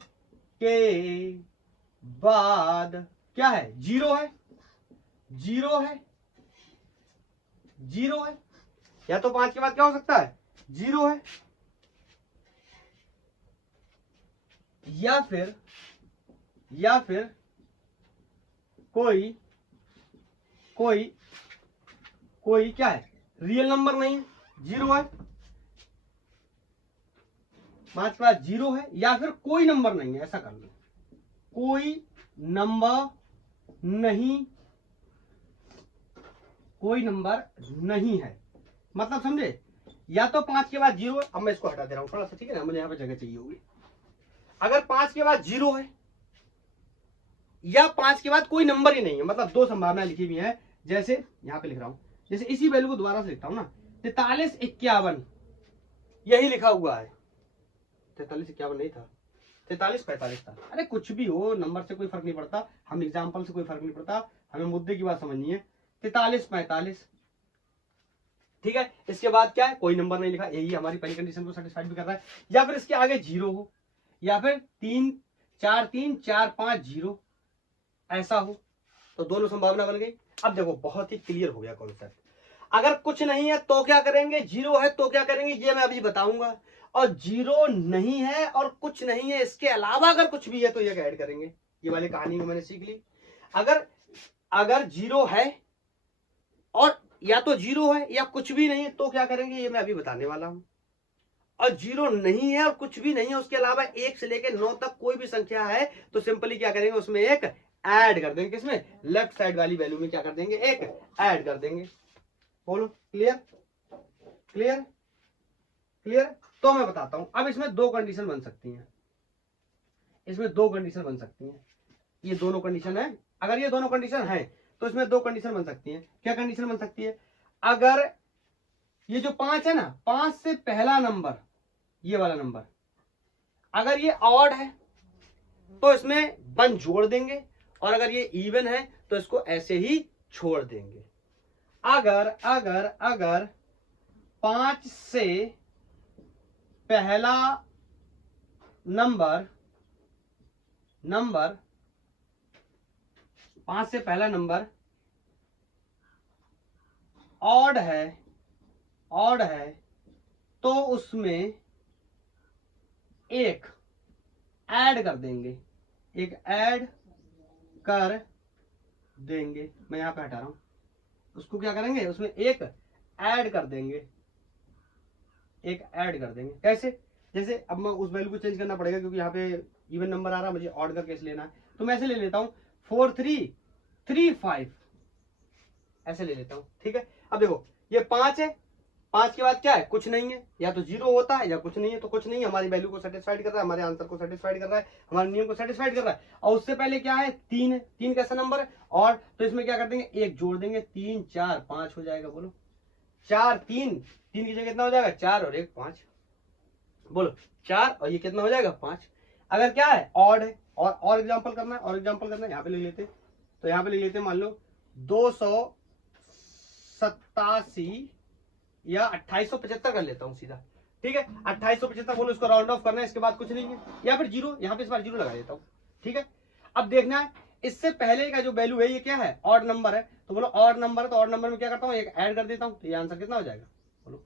के बाद क्या है, 0 है, 0 है, 0 है, या तो 5 के बाद क्या हो सकता है, 0 है, या फिर कोई क्या है, रियल नंबर नहीं है, 0 है, 5 के बाद 0 है, या फिर कोई नंबर नहीं है, ऐसा कर लो, कोई नंबर नहीं है, मतलब समझे, या तो 5 के बाद 0 है। अब मैं इसको हटा दे रहा हूं थोड़ा सा, ठीक है ना, मुझे यहाँ पे जगह चाहिए होगी। अगर 5 के बाद 0 है या 5 के बाद कोई नंबर ही नहीं है, मतलब दो संभावनाएं लिखी हुई है, जैसे यहाँ पे लिख रहा हूं, जैसे इसी वैल्यू को दोबारा से लिखता हूं ना, 43 51 यही लिखा हुआ है, 43 51 नहीं था, 43 45 था। अरे कुछ भी हो, नंबर से कोई फर्क नहीं पड़ता, हम एग्जाम्पल से कोई फर्क नहीं पड़ता, हमें मुद्दे की बात समझनी है। 43 45, ठीक है। इसके बाद क्या है, कोई नंबर नहीं लिखा, यही हमारी पहली कंडीशन को सेटिस्फाइड भी कर रहा है। या फिर इसके आगे 0 हो, या फिर 3 4 3 4 5 0 ऐसा हो, तो दोनों संभावना बन गई। अब देखो बहुत ही क्लियर हो गया कॉन्सेप्ट। अगर कुछ नहीं है तो क्या करेंगे, 0 है तो क्या करेंगे, ये मैं अभी बताऊंगा। और 0 नहीं है और कुछ नहीं है, इसके अलावा अगर कुछ भी है तो ये ऐड करेंगे। ये वाली कहानी में मैंने सीख ली। अगर 0 है और या तो 0 है या कुछ भी नहीं है तो क्या करेंगे, ये मैं अभी बताने वाला हूं। और 0 नहीं है और कुछ भी नहीं है, उसके अलावा 1 से लेकर 9 तक कोई भी संख्या है, तो सिंपली क्या करेंगे, उसमें एक ऐड कर देंगे। किसमें, लेफ्ट साइड वाली वैल्यू में क्या कर देंगे, एक ऐड कर देंगे। बोलो क्लियर, क्लियर, क्लियर। तो मैं बताता हूं, अब इसमें दो कंडीशन बन सकती हैं, ये दोनों कंडीशन है। अगर ये दोनों कंडीशन है तो इसमें दो कंडीशन बन सकती है। क्या कंडीशन बन सकती है, अगर ये जो 5 है ना, 5 से पहला नंबर, ये वाला नंबर अगर ये ऑड है तो इसमें 1 जोड़ देंगे, और अगर ये इवन है तो इसको ऐसे ही छोड़ देंगे। अगर 5 से पहला नंबर 5 से पहला नंबर ऑड है तो उसमें एक ऐड कर देंगे, मैं यहां पे हटा रहा हूं, उसको क्या करेंगे, उसमें एक ऐड कर देंगे, कैसे, जैसे अब मैं उस वैल्यू को चेंज करना पड़ेगा क्योंकि यहाँ पे इवन नंबर आ रहा है, मुझे ऑड का केस लेना है, तो मैं ऐसे ले लेता हूँ 4 3 3 5 ऐसे ले लेता हूँ, ठीक है। अब देखो ये 5 है, 5 के बाद क्या है, कुछ नहीं है, या तो 0 होता है या कुछ नहीं है, तो कुछ नहीं है हमारी वैल्यू को सेटिस्फाइड कर रहा है, हमारे आंसर को सेटिस्फाइड कर रहा है, हमारे नियम को सेटिस्फाइड कर रहा है। और उससे पहले क्या है, 3 है, 3 कैसा नंबर है, और तो इसमें क्या कर देंगे, एक जोड़ देंगे, 3 4 5 हो जाएगा। बोलो 4 3 की जगह कितना हो जाएगा, 4 और 1 5, बोलो 4 और ये कितना हो जाएगा 5। अगर क्या है ऑड है और एग्जांपल करना है, और एग्जांपल करना है, यहाँ पे ले लेते, तो यहाँ पे ले लेते मान लो 287 या 2875 कर लेता हूँ सीधा, ठीक है 2875 बोलो, इसको राउंड ऑफ करना है, इसके बाद कुछ नहीं है, या फिर जीरो, यहाँ पे इस बार जीरो लगा देता हूँ, ठीक है। अब देखना है इससे पहले का जो वैल्यू है ये क्या है ऑड नंबर है, तो बोलो ऑड नंबर है, तो ऑड नंबर में क्या करता हूँ एक ऐड कर देता हूँ, तो ये आंसर कितना हो जाएगा बोलो।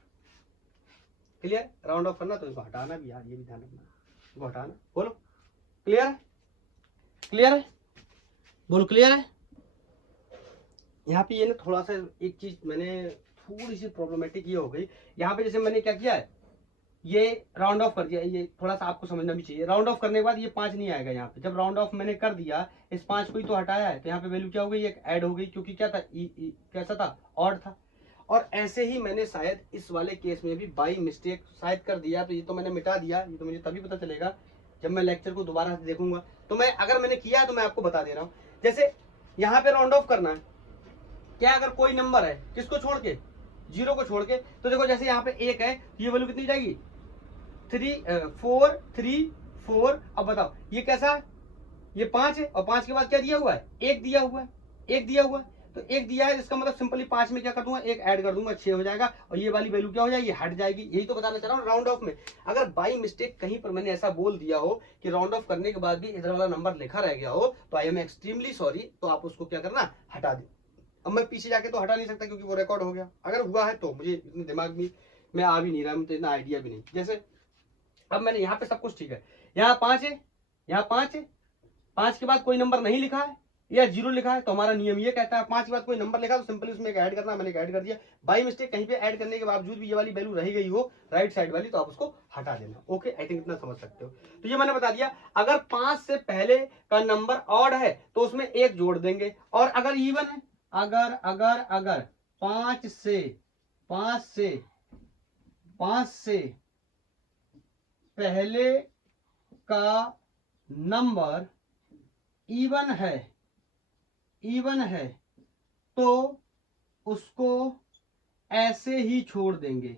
क्लियर, राउंड ऑफ करना तो इसको हटाना भी यार, ये भी ध्यान रखना, इसको हटाना, बोलो क्लियर है, क्लियर है, बोलो क्लियर है। यहाँ पे ये ना थोड़ा सा एक चीज मैंने थोड़ी सी प्रॉब्लमेटिक ये हो गई, यहाँ पे जैसे मैंने क्या किया है ये राउंड ऑफ कर दिया, ये थोड़ा सा आपको समझना भी चाहिए, राउंड ऑफ करने के बाद ये 5 नहीं आएगा यहाँ पे, जब राउंड ऑफ मैंने कर दिया इस 5 को ही तो हटाया है, तो यहाँ पे वैल्यू क्या हो गई एक ऐड हो गई, क्योंकि क्या था कैसा था ऑड था। और ऐसे ही मैंने शायद इस वाले केस में भी बाई मिस्टेक शायद कर दिया, तो ये तो मैंने मिटा दिया, ये तो मुझे तभी पता चलेगा जब मैं लेक्चर को दोबारा से देखूंगा, तो मैं अगर मैंने किया तो मैं आपको बता दे रहा हूँ। जैसे यहाँ पे राउंड ऑफ करना है क्या, अगर कोई नंबर है किसको छोड़ के, 0 को छोड़ के, तो देखो जैसे यहाँ पे 1 है, ये वैल्यू कितनी जाएगी 4 3 4। अब बताओ ये कैसा है, ये 5 है, और 5 के बाद क्या दिया हुआ है 1 दिया हुआ है, 1 दिया हुआ है, तो 1 दिया है, इसका मतलब सिंपली 5 में क्या कर दूंगा एक ऐड कर दूंगा, 6 हो जाएगा, और ये वाली वैल्यू क्या हो जाएगी हट जाएगी। यही तो बताना चाह रहा हूँ राउंड ऑफ में, अगर बाई मिस्टेक कहीं पर मैंने ऐसा बोल दिया हो कि राउंड ऑफ करने के बाद भी इधर वाला नंबर लिखा रह गया हो, तो आई एम एक्सट्रीमली सॉरी, तो आप उसको क्या करना हटा दे। अब मैं पीछे जाके तो हटा नहीं सकता क्योंकि वो रिकॉर्ड हो गया, अगर हुआ है तो मुझे इतने दिमाग में आ भी नहीं रहा, मुझे इतना आइडिया भी नहीं। जैसे अब मैंने यहाँ पे सब कुछ ठीक है, यहाँ 5 है, यहाँ 5 है, 5 के बाद कोई नंबर नहीं लिखा है या 0 लिखा है, तो हमारा नियम ये कहता है 5 के बाद कोई नंबर लिखा तो सिंपली उसमें एक ऐड करना, मैंने ऐड कर दिया। बाई मिस्टेक कहीं पे ऐड करने के बावजूद भी ये वाली वैल्यू रह गई हो राइट साइड वाली, तो आप उसको हटा देना। ओके, आई थिंक इतना समझ सकते हो। तो ये मैंने बता दिया, अगर 5 से पहले का नंबर ऑड है तो उसमें 1 जोड़ देंगे, और अगर इवन है, अगर अगर अगर 5 से पहले का नंबर इवन है तो उसको ऐसे ही छोड़ देंगे,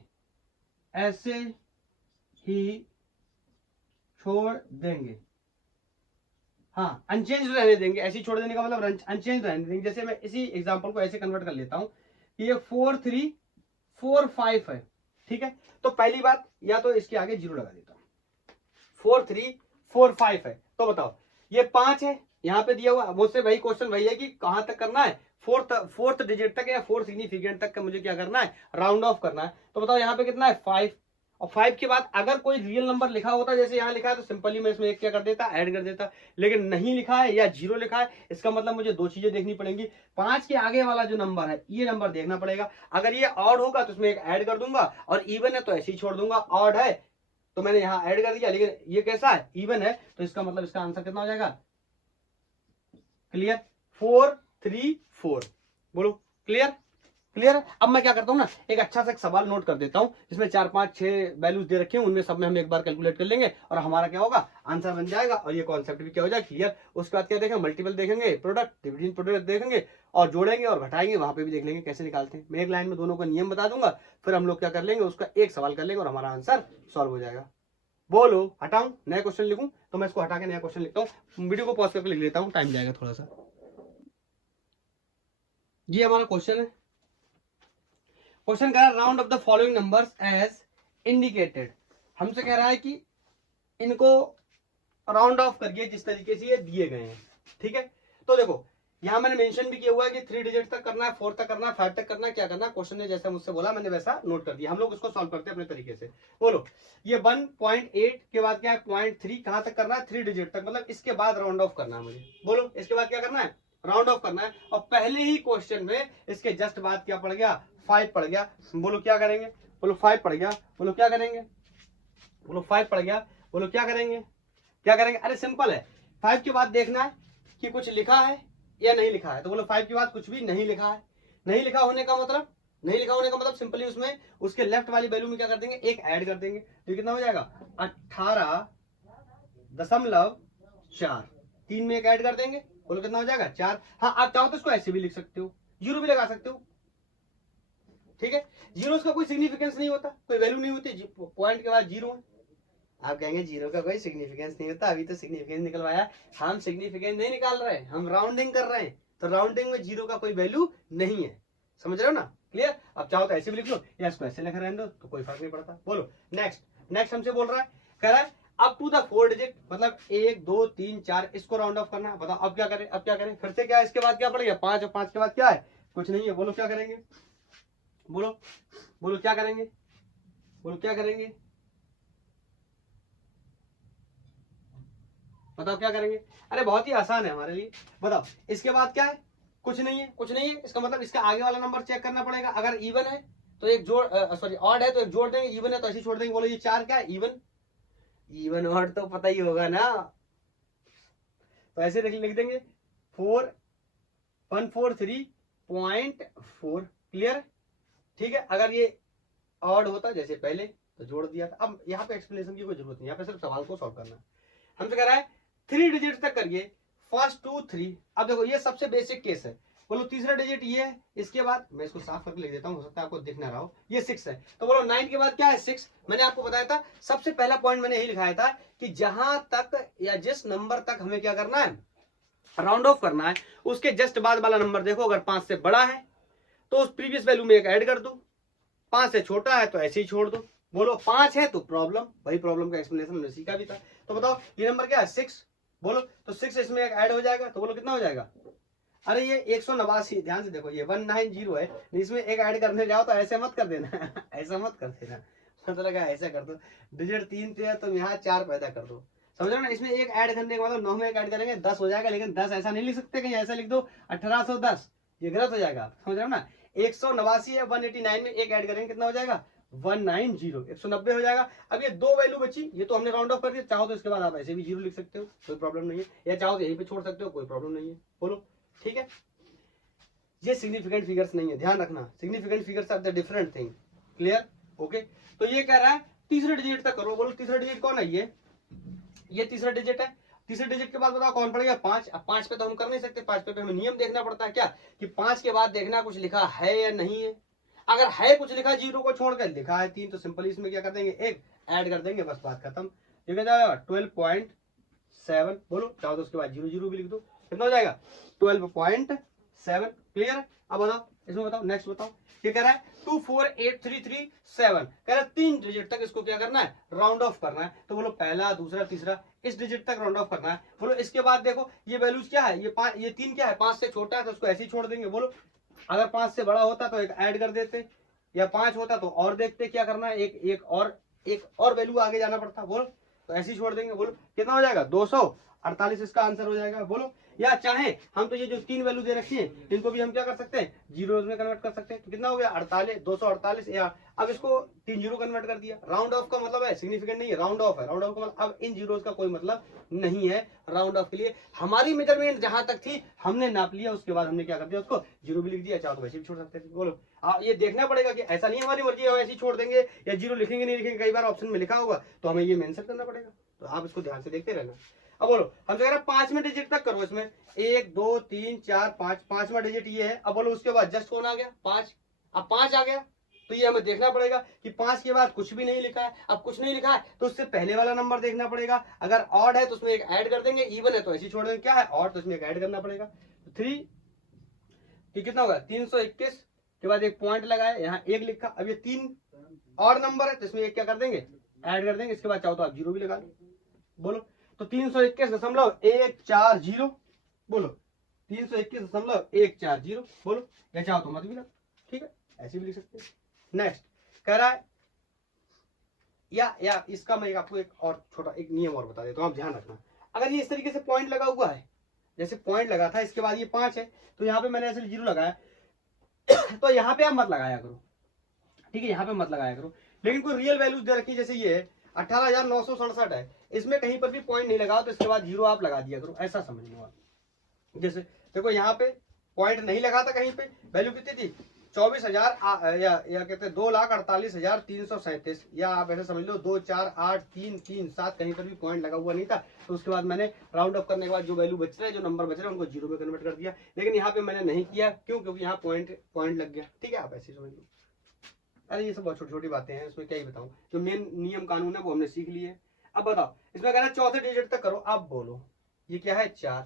ऐसे ही छोड़ देंगे, हाँ अनचेंज रहने देंगे। ऐसे ही छोड़ देने का मतलब अनचेंज रहने देंगे। जैसे मैं इसी एग्जांपल को ऐसे कन्वर्ट कर लेता हूं कि ये 4 3 4 5 है, ठीक है, तो पहली बात या तो इसके आगे 0 लगा देता हूं, 4 3 4 5 है, तो बताओ ये 5 है यहाँ पे दिया हुआ, मुझसे वही क्वेश्चन वही है कि कहां तक करना है, फोर्थ डिजिट तक या 4 सिग्निफिकेंट तक का मुझे क्या करना है राउंड ऑफ करना है। तो बताओ यहाँ पे कितना है 5, और 5 के बाद अगर कोई रियल नंबर लिखा होता जैसे यहाँ लिखा है तो सिंपली मैं इसमें एक क्या कर देता ऐड कर देता, लेकिन नहीं लिखा है या 0 लिखा है, इसका मतलब मुझे 2 चीजें देखनी पड़ेंगी। 5 के आगे वाला जो नंबर है ये नंबर देखना पड़ेगा, अगर ये ऑड होगा तो इसमें एक ऐड कर दूंगा, और इवन है तो ऐसे ही छोड़ दूंगा। ऑड है तो मैंने यहाँ ऐड कर दिया, लेकिन ये कैसा है इवन है, तो इसका मतलब इसका आंसर कितना हो जाएगा क्लियर 4 3 4। बोलो क्लियर, क्लियर है। अब मैं क्या करता हूँ ना, एक अच्छा सा एक सवाल नोट कर देता हूँ जिसमें 4 5 6 वैल्यूज दे रखे हैं, उनमें सब में हम एक बार कैलकुलेट कर लेंगे और हमारा क्या होगा आंसर बन जाएगा, और ये कॉन्सेप्ट भी क्या हो जाएगा क्लियर। उसके बाद क्या देखेंगे मल्टीपल देखेंगे, प्रोडक्ट डिविजन प्रोडक्ट देखेंगे, और जोड़ेंगे और घटाएंगे, वहां पे भी देख लेंगे कैसे निकालते हैं। मैं एक लाइन में दोनों का नियम बता दूंगा, फिर हम लोग क्या कर लेंगे उसका एक सवाल कर लेंगे और हमारा आंसर सॉल्व हो जाएगा। बोलो हटाऊं नया क्वेश्चन लिखूं, तो मैं इसको हटा के नया क्वेश्चन लिखता हूँ, वीडियो को पॉज करके लिख लेता हूँ, टाइम जाएगा थोड़ा सा। ये हमारा क्वेश्चन है, क्वेश्चन कह रहा है round off the following numbers as indicated. हमसे कह रहा है कि इनको राउंड ऑफ करिए जिस तरीके से ये दिए गए हैं, ठीक है। तो देखो यहां मैंने मेंशन भी किया हुआ है कि 3 डिजिट तक करना है, 4 तक करना है, 5 तक करना है, क्या करना है। क्वेश्चन ने जैसा मुझसे बोला मैंने वैसा नोट कर दिया, हम लोग इसको सॉल्व करते हैं अपने तरीके से। बोलो ये 1.8 के बाद क्या है 0.3 कहां तक करना है 3 डिजिट तक, मतलब इसके बाद राउंड ऑफ करना है मुझे। बोलो इसके बाद क्या करना है राउंड ऑफ करना है, और पहले ही क्वेश्चन में इसके जस्ट बाद क्या पड़ गया 5 पड़ गया। बोलो क्या करेंगे, बोलो 5 पड़ गया, बोलो क्या करेंगे, बोलो 5 पड़ गया, बोलो क्या करेंगे, क्या करेंगे। अरे सिंपल है, 5 के बाद देखना है कि कुछ लिखा है या नहीं लिखा है, तो बोलो 5 के बाद कुछ भी नहीं लिखा है। नहीं लिखा होने का मतलब, नहीं लिखा होने का मतलब सिंपली उसमें उसके लेफ्ट वाली वैल्यू में क्या कर देंगे एक ऐड कर देंगे, तो कितना हो जाएगा 18.4, 3 में एक ऐड कर देंगे, बोलो कितना हो जाएगा 4। हाँ आप चाहो तो इसको ऐसे भी लिख सकते हो, 0 भी लगा सकते हो, ठीक है। 0 का कोई सिग्निफिकेंस नहीं होता, कोई वैल्यू नहीं होती, पॉइंट के बाद 0 है, आप कहेंगे जीरो का कोई सिग्निफिकेंस नहीं होता, अभी तो सिग्निफिकेंस निकलवाया। हम सिग्निफिकेंस नहीं निकाल रहे हैं, हम राउंडिंग कर रहे हैं, तो राउंडिंग में जीरो का कोई वैल्यू नहीं है, समझ रहे हो ना? क्लियर? अब चाहो तो ऐसे भी लिख लो या इसको ऐसे लिखा रहने दो, तो कोई फर्क नहीं पड़ता। बोलो नेक्स्ट। नेक्स्ट हमसे बोल रहा है, कह रहा है अप टू द 4 डिजिट, मतलब 1 2 3 4 इसको राउंड ऑफ करना है। बताओ अब क्या करें? अब क्या करें? फिर से क्या है, इसके बाद क्या पड़ेगा? 5, और 5 के बाद क्या है? कुछ नहीं है। बोलो क्या करेंगे? बोलो बोलो क्या करेंगे? बोलो क्या करेंगे? बताओ क्या करेंगे? अरे बहुत ही आसान है हमारे लिए। बताओ इसके बाद क्या है? कुछ नहीं है। कुछ नहीं है इसका मतलब इसका आगे वाला नंबर चेक करना पड़ेगा। अगर इवन है तो एक जोड़, सॉरी ऑड है तो एक जोड़ देंगे, इवन है तो ऐसे छोड़ देंगे। बोलो ये 4 क्या है? इवन। इवन ऑड तो पता ही होगा ना, तो ऐसे लिख देंगे 4143.4। क्लियर? ठीक है। अगर ये ऑड होता जैसे पहले तो जोड़ दिया था। अब यहाँ पे एक्सप्लेनेशन की कोई जरूरत नहीं, यहाँ पे सिर्फ सवाल को सॉल्व करना है। हमसे कह रहा है 3 डिजिट तक करिए, फर्स्ट 2 3। अब देखो ये सबसे बेसिक केस है। बोलो तीसरा डिजिट ये है, इसके बाद मैं इसको साफ करके लिख देता हूँ, हो सकता है आपको दिख ना रहा हो, ये 6 है। तो बोलो 9 के बाद क्या है? 6। मैंने आपको बताया था सबसे पहला पॉइंट मैंने यही लिखाया था कि जहां तक या जिस नंबर तक हमें क्या करना है? राउंड ऑफ करना है, उसके जस्ट बाद वाला नंबर देखो, अगर 5 से बड़ा है तो उस प्रीवियस वैल्यू में एक ऐड कर दो, 5 से छोटा है तो ऐसे ही छोड़ दो। बोलो 5 है तो प्रॉब्लम, वही प्रॉब्लम का एक्सप्लेनेशन हमने सीखा भी था। तो बताओ ये नंबर क्या है? 6। बोलो तो 6 इसमें एक ऐड हो जाएगा, तो बोलो कितना हो जाएगा? अरे ये 189, ध्यान से देखो ये 190 है, इसमें एक ऐड करने जाओ तो ऐसे मत कर देना ऐसा मत कर देना, मतलब ऐसा कर दो, डिजिट 3 थे तुम यहाँ 4 पैदा कर दो, समझ रहे हो ना? इसमें एक ऐड करने के बाद 9 में एक ऐड करेंगे 10 हो जाएगा, लेकिन 10 ऐसा नहीं लिख सकते, कहीं ऐसा लिख दो 1810, ये गलत हो जाएगा, समझ रहे हो ना? 189 है, 189 में एक ऐड करेंगे कितना हो जाएगा? 190, 190 हो जाएगा। अब ये दो वैल्यू बची, ये तो हमने राउंड ऑफ कर दिया, चाहो तो इसके बाद आप ऐसे भी जीरो लिख सकते हो, कोई प्रॉब्लम नहीं है, या चाहो तो यहीं पे छोड़ सकते हो, कोई प्रॉब्लम नहीं है। बोलो ठीक है। ये सिग्निफिकेंट फिगर्स नहीं है, ध्यान रखना, significant figures are the different thing. Clear? Okay. तो ये कह रहा है तीसरे डिजिट तक करो। बोलो तीसरा डिजिट कौन है? ये तीसरा डिजिट है। तीसरे डिजिट के बाद बताओ कौन पड़ेगा? 5। अब 5 पे तो हम कर नहीं सकते, 5 पे हमें नियम देखना पड़ता है क्या, कि 5 के बाद देखना कुछ लिखा है या नहीं है। अगर है कुछ लिखा, जीरो को छोड़कर लिखा है 3, तो सिंपल इसमें क्या कर देंगे? एक ऐड कर देंगे, बस बात खत्म। ये क्या जाएगा? 12.7। बोलो चाहो तो उसके बाद 00 भी लिख दो, कितना हो जाएगा? 12.7। क्लियर? अब बताओ इसमें, बताओ नेक्स्ट बताओ। ये कह रहा है 248337, कह रहा है 3 डिजिट तक इसको क्या करना है? राउंड ऑफ करना है। तो बोलो पहला दूसरा तीसरा इस डिजिट तक राउंड ऑफ करना है। बोलो इसके बाद देखो ये वैल्यूज क्या है? ये 3 क्या है? 5 से छोटा है तो उसको ऐसे ही छोड़ देंगे। बोलो अगर 5 से बड़ा होता तो एक ऐड कर देते, या 5 होता तो और देखते क्या करना है, एक और वैल्यू आगे जाना पड़ता। बोलो तो ऐसे ही छोड़ देंगे। बोलो कितना हो जाएगा? 248 इसका आंसर हो जाएगा। बोलो, या चाहे हम तो ये जो 3 वैल्यू दे रखी है इनको भी हम क्या कर सकते हैं? जीरो में कन्वर्ट कर सकते हैं। तो कितना हो गया? 48, 248, या अब इसको 3 जीरो कन्वर्ट कर दिया। राउंड ऑफ का मतलब है सिग्निफिकेंट नहीं है, राउंड ऑफ है। राउंड ऑफ का मतलब अब इन जीरोस का कोई मतलब नहीं है राउंड ऑफ के लिए। हमारी मेजरमेंट जहां तक थी हमने नाप लिया, उसके बाद हमने क्या कर दिया? उसको जीरो भी लिख दिया, चाहो तो वैसे भी छोड़ सकते थे। बोलो ये देखना पड़ेगा कि ऐसा नहीं हमारी मर्जी है ऐसे ही छोड़ देंगे या जीरो लिखेंगे नहीं लिखेंगे, कई बार ऑप्शन में लिखा होगा तो हमें ये मेंशन करना पड़ेगा। तो आप इसको ध्यान से देखते रहना। अब बोलो हम कह रहे हैं 5वें डिजिट तक करो, इसमें 1 2 3 4 5, 5वां डिजिट ये है। अब बोलो उसके बाद जस्ट कौन आ गया? 5। अब 5 आ गया तो ये हमें देखना पड़ेगा कि 5 के बाद कुछ भी नहीं लिखा है। अब कुछ नहीं लिखा है तो उससे पहले वाला नंबर देखना पड़ेगा। अगर ऑड है तो उसमें एक ऐड कर देंगे, इवन है तो ऐसे छोड़ देंगे। क्या है? ऑड, तो उसमें एक ऐड करना पड़ेगा। 3 कितना होगा? 321 के बाद एक पॉइंट लगाया, यहाँ 1 लिखा। अब ये 3 ऑड नंबर है तो इसमें एक क्या कर देंगे? ऐड कर देंगे। इसके बाद चाहो तो आप जीरो भी लगा लो। बोलो तो 321.140। बोलो 321.140। बोलो, या चाहो तो मत भी लगा, ठीक है, ऐसे भी लिख सकते हैं। नेक्स्ट कह रहा है या इसका मैं आपको एक और छोटा एक नियम और बता देता हूं, आप ध्यान रखना। अगर ये इस तरीके से पॉइंट लगा हुआ है, जैसे पॉइंट लगा था, इसके बाद ये 5 है तो यहाँ पे मैंने ऐसे जीरो लगाया तो यहाँ पे आप मत लगाया करो, ठीक है, यहाँ पे मत लगाया करो। लेकिन कोई रियल वैल्यूज दे रखी, जैसे ये 18,967 है, इसमें कहीं पर भी पॉइंट नहीं लगाओ तो इसके बाद जीरो आप लगा दिया करो, ऐसा समझ लो आप। जैसे देखो यहाँ पे पॉइंट नहीं लगा था, कहीं पे वैल्यू कितनी थी? 24,000 या कहते हैं 2,48,337, या आप ऐसे समझ लो 2,4,8,3,3,7, कहीं पर भी पॉइंट लगा हुआ नहीं था। तो उसके बाद मैंने राउंड ऑफ करने के बाद जो वैल्यू बच रहे, जो नंबर बच रहे, उनको जीरो में कन्वर्ट कर दिया। लेकिन यहाँ पे मैंने नहीं किया, क्यों? क्योंकि यहाँ पॉइंट लग गया, ठीक है, आप ऐसे समझ लो। अरे ये सब बहुत छोटी छोटी बातें हैं, उसमें क्या ही बताऊं, जो मेन नियम कानून है वो हमने सीख लिए। अब बताओ, इसमें कहना चौथे डिजिट तक करो। अब बोलो ये क्या है 4,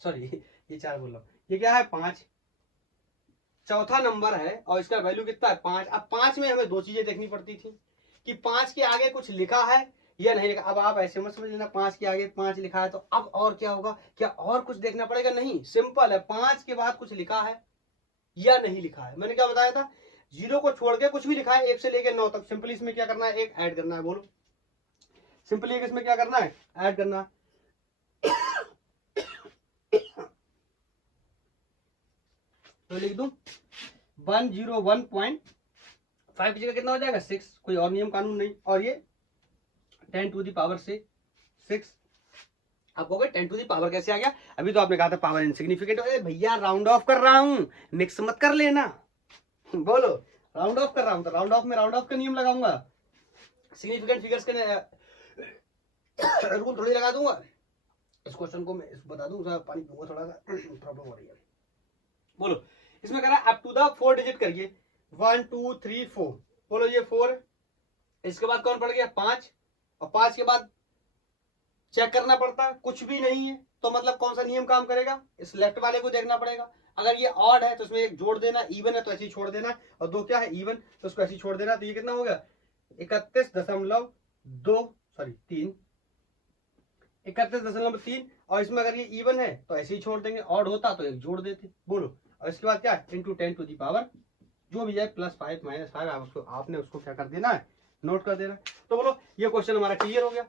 सॉरी ये 4 बोल रहा हूं, ये क्या है 5, चौथा नंबर है और इसका वैल्यू कितना है 5। अब 5 में हमें दो चीजें देखनी पड़ती थी कि 5 के आगे कुछ लिखा है या नहीं लिखा। अब आप ऐसे मत समझ लेना 5 के आगे 5 लिखा है तो अब और क्या होगा, क्या और कुछ देखना पड़ेगा, नहीं, सिंपल है, 5 के बाद कुछ लिखा है या नहीं लिखा है। मैंने क्या बताया था, 0 को छोड़ के कुछ भी लिखा है 1 से लेकर 9 तक, सिंपली इसमें क्या करना है, एक ऐड करना है। बोलो सिंपली एक इसमें क्या करना है, ऐड करना है। तो लिख दूं 101.5 की जगह कितना हो जाएगा 6, कोई और नियम कानून नहीं, और ये 10 टू दी पावर से 6। आप कहोगे 10 टू दी पावर कैसे आ गया, अभी तो आपने कहा था पावर इनसिग्निफिकेंट। अरे भैया राउंड ऑफ कर रहा हूं, मिक्स मत कर लेना। बोलो राउंड ऑफ कर रहा हूं तो राउंड ऑफ में राउंड ऑफ का नियम लगाऊंगा, सिग्निफिकेंट फिगर्स के रूल थोड़ी लगा दूंगा। इस क्वेश्चन को मैं बता दूं, पानी पीऊंगा, थोड़ा सा प्रॉब्लम हो रही है। बोलो इसमें कह रहा है अप टू द 4 डिजिट करिए, 1 2 3 4। बोलो ये 4, इसके बाद कौन पड़ गया 5, और 5 के बाद चेक करना पड़ता है, कुछ भी नहीं है तो मतलब कौन सा नियम काम करेगा, इस लेफ्ट वाले को देखना पड़ेगा। अगर ये ऑड है तो इसमें एक जोड़ देना, इवन है तो ऐसे ही छोड़ देना, और 2 क्या है इवन तो उसको ऐसे ही छोड़ देना। तो ये कितना हो गया 31.2 सॉरी 3, 31.3। और इसमें अगर ये इवन है तो ऐसे ही छोड़ देंगे, ऑड होता तो एक जोड़ देते। बोलो और इसके बाद क्या इंटू 10 टू दी पावर जो भी जाए +5 -5, आपने उसको क्या कर देना है, नोट कर देना। तो बोलो ये क्वेश्चन हमारा क्लियर हो गया।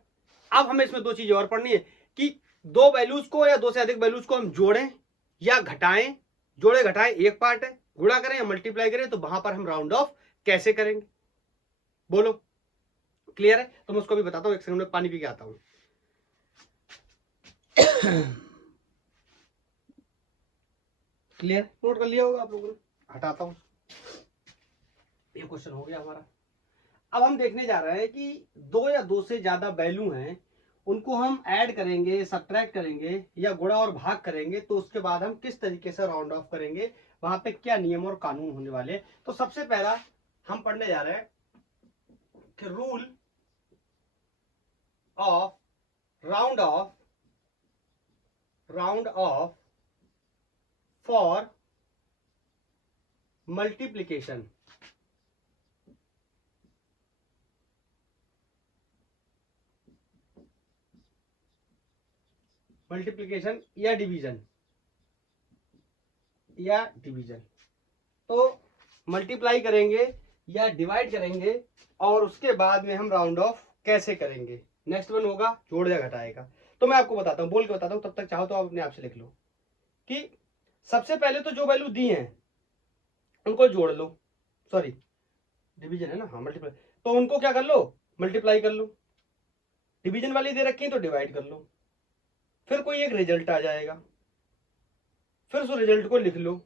अब हमें इसमें दो चीजें और पढ़नी है कि दो वैल्यूज को या दो से अधिक वैल्यूज को हम जोड़ें या घटाएं। जोड़े घटाएं एक पार्ट है, गुणा करें या मल्टीप्लाई करें तो वहां पर हम राउंड ऑफ कैसे करेंगे। बोलो क्लियर है, तो मैं उसको भी बताता हूं, एक सेकंड में पानी पी के आता हूं। क्लियर, नोट कर लिया होगा आप लोगों ने, हटाता हूं, ये क्वेश्चन हो गया हमारा। अब हम देखने जा रहे हैं कि दो या दो से ज्यादा वैल्यू हैं, उनको हम ऐड करेंगे, सब्ट्रैक्ट करेंगे या गुणा और भाग करेंगे तो उसके बाद हम किस तरीके से राउंड ऑफ करेंगे, वहां पे क्या नियम और कानून होने वाले। तो सबसे पहला हम पढ़ने जा रहे हैं कि rule of round of for multiplication. Multiplication या डिवीजन, तो मल्टीप्लाई करेंगे या डिवाइड करेंगे और उसके बाद में हम राउंड ऑफ कैसे करेंगे। नेक्स्ट वन होगा जोड़ या घटाएगा। तो मैं आपको बताता हूं, बोल के बताता हूं, तब तक चाहो तो आप अपने आप से लिख लो कि सबसे पहले तो जो वैल्यू दी है उनको जोड़ लो, सॉरी डिवीजन है ना, हाँ मल्टीप्लाई, तो उनको क्या कर लो मल्टीप्लाई कर लो, डिवीजन वाली दे रखी है तो डिवाइड कर लो, फिर कोई एक रिजल्ट आ जाएगा, फिर उस रिजल्ट को लिख लो,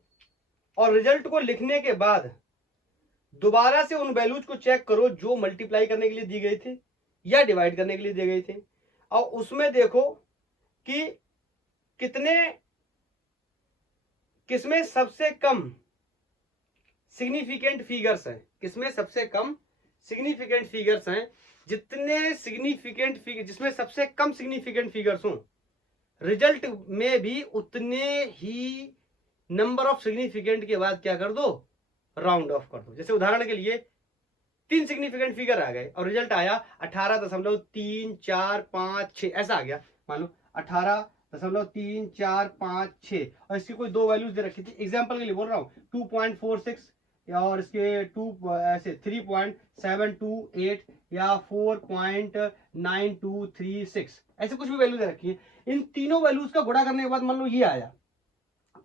और रिजल्ट को लिखने के बाद दोबारा से उन वैल्यूज को चेक करो जो मल्टीप्लाई करने के लिए दी गई थी या डिवाइड करने के लिए दी गई थी, और उसमें देखो कि किसमें सबसे कम सिग्निफिकेंट फिगर्स हैं, किसमें सबसे कम सिग्निफिकेंट फिगर्स हैं। जितने सिग्निफिकेंट फिगर, जिसमें सबसे कम सिग्निफिकेंट फिगर्स हों, रिजल्ट में भी उतने ही नंबर ऑफ सिग्निफिकेंट के बाद क्या कर दो, राउंड ऑफ कर दो। जैसे उदाहरण के लिए 3 सिग्निफिकेंट फिगर आ गए और रिजल्ट आया 18.345 ऐसा आ गया, मान लो 18.345 और इसकी कोई दो वैल्यूज दे रखी थी, एग्जांपल के लिए बोल रहा हूं 2.46 और इसके 2 ऐसे 3.728 या 4.9236 ऐसे कुछ भी वैल्यू दे रखी है। इन तीनों वैल्यूज का गुणा करने के बाद मान लो ये आया,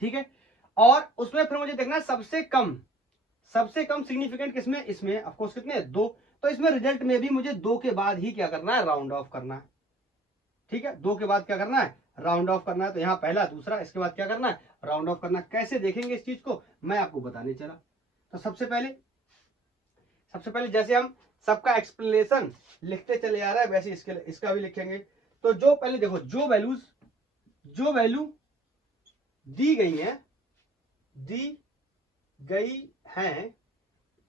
ठीक है, और उसमें फिर मुझे देखना सबसे कम सिग्निफिकेंट किसमें, इसमें ऑफ कोर्स कितने 2, तो इसमें रिजल्ट में भी मुझे 2 के बाद ही क्या करना है, राउंड ऑफ करना है। ठीक है, 2 के बाद क्या करना है, राउंड ऑफ करना है। तो यहां पहला दूसरा, इसके बाद क्या करना है, राउंड ऑफ करना। कैसे देखेंगे इस चीज को मैं आपको बताने चला। तो सबसे पहले जैसे हम सबका एक्सप्लेनेशन लिखते चले आ रहा है वैसे इसका भी लिखेंगे। तो जो पहले देखो जो वैल्यू दी गई हैं,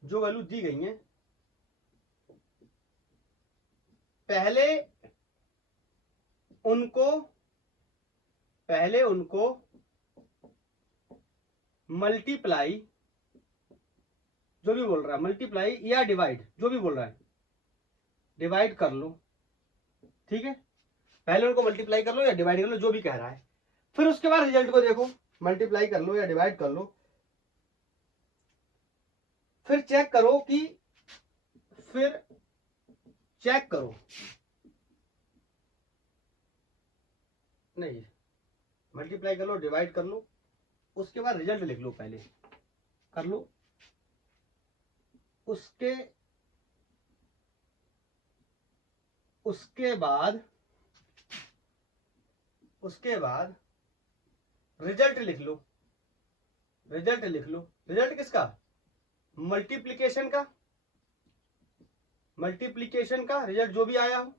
जो वैल्यू दी गई हैं पहले उनको मल्टीप्लाई, जो भी बोल रहा है मल्टीप्लाई या डिवाइड, जो भी बोल रहा है डिवाइड कर लो, ठीक है। पहले उनको मल्टीप्लाई कर लो या डिवाइड कर लो, जो भी कह रहा है। फिर उसके बाद रिजल्ट को देखो, मल्टीप्लाई कर लो या डिवाइड कर लो, फिर चेक करो नहीं, मल्टीप्लाई कर लो, डिवाइड कर लो, उसके बाद रिजल्ट लिख लो, पहले कर लो, उसके बाद रिजल्ट लिख लो। रिजल्ट किसका? मल्टीप्लिकेशन का रिजल्ट जो भी आया हो,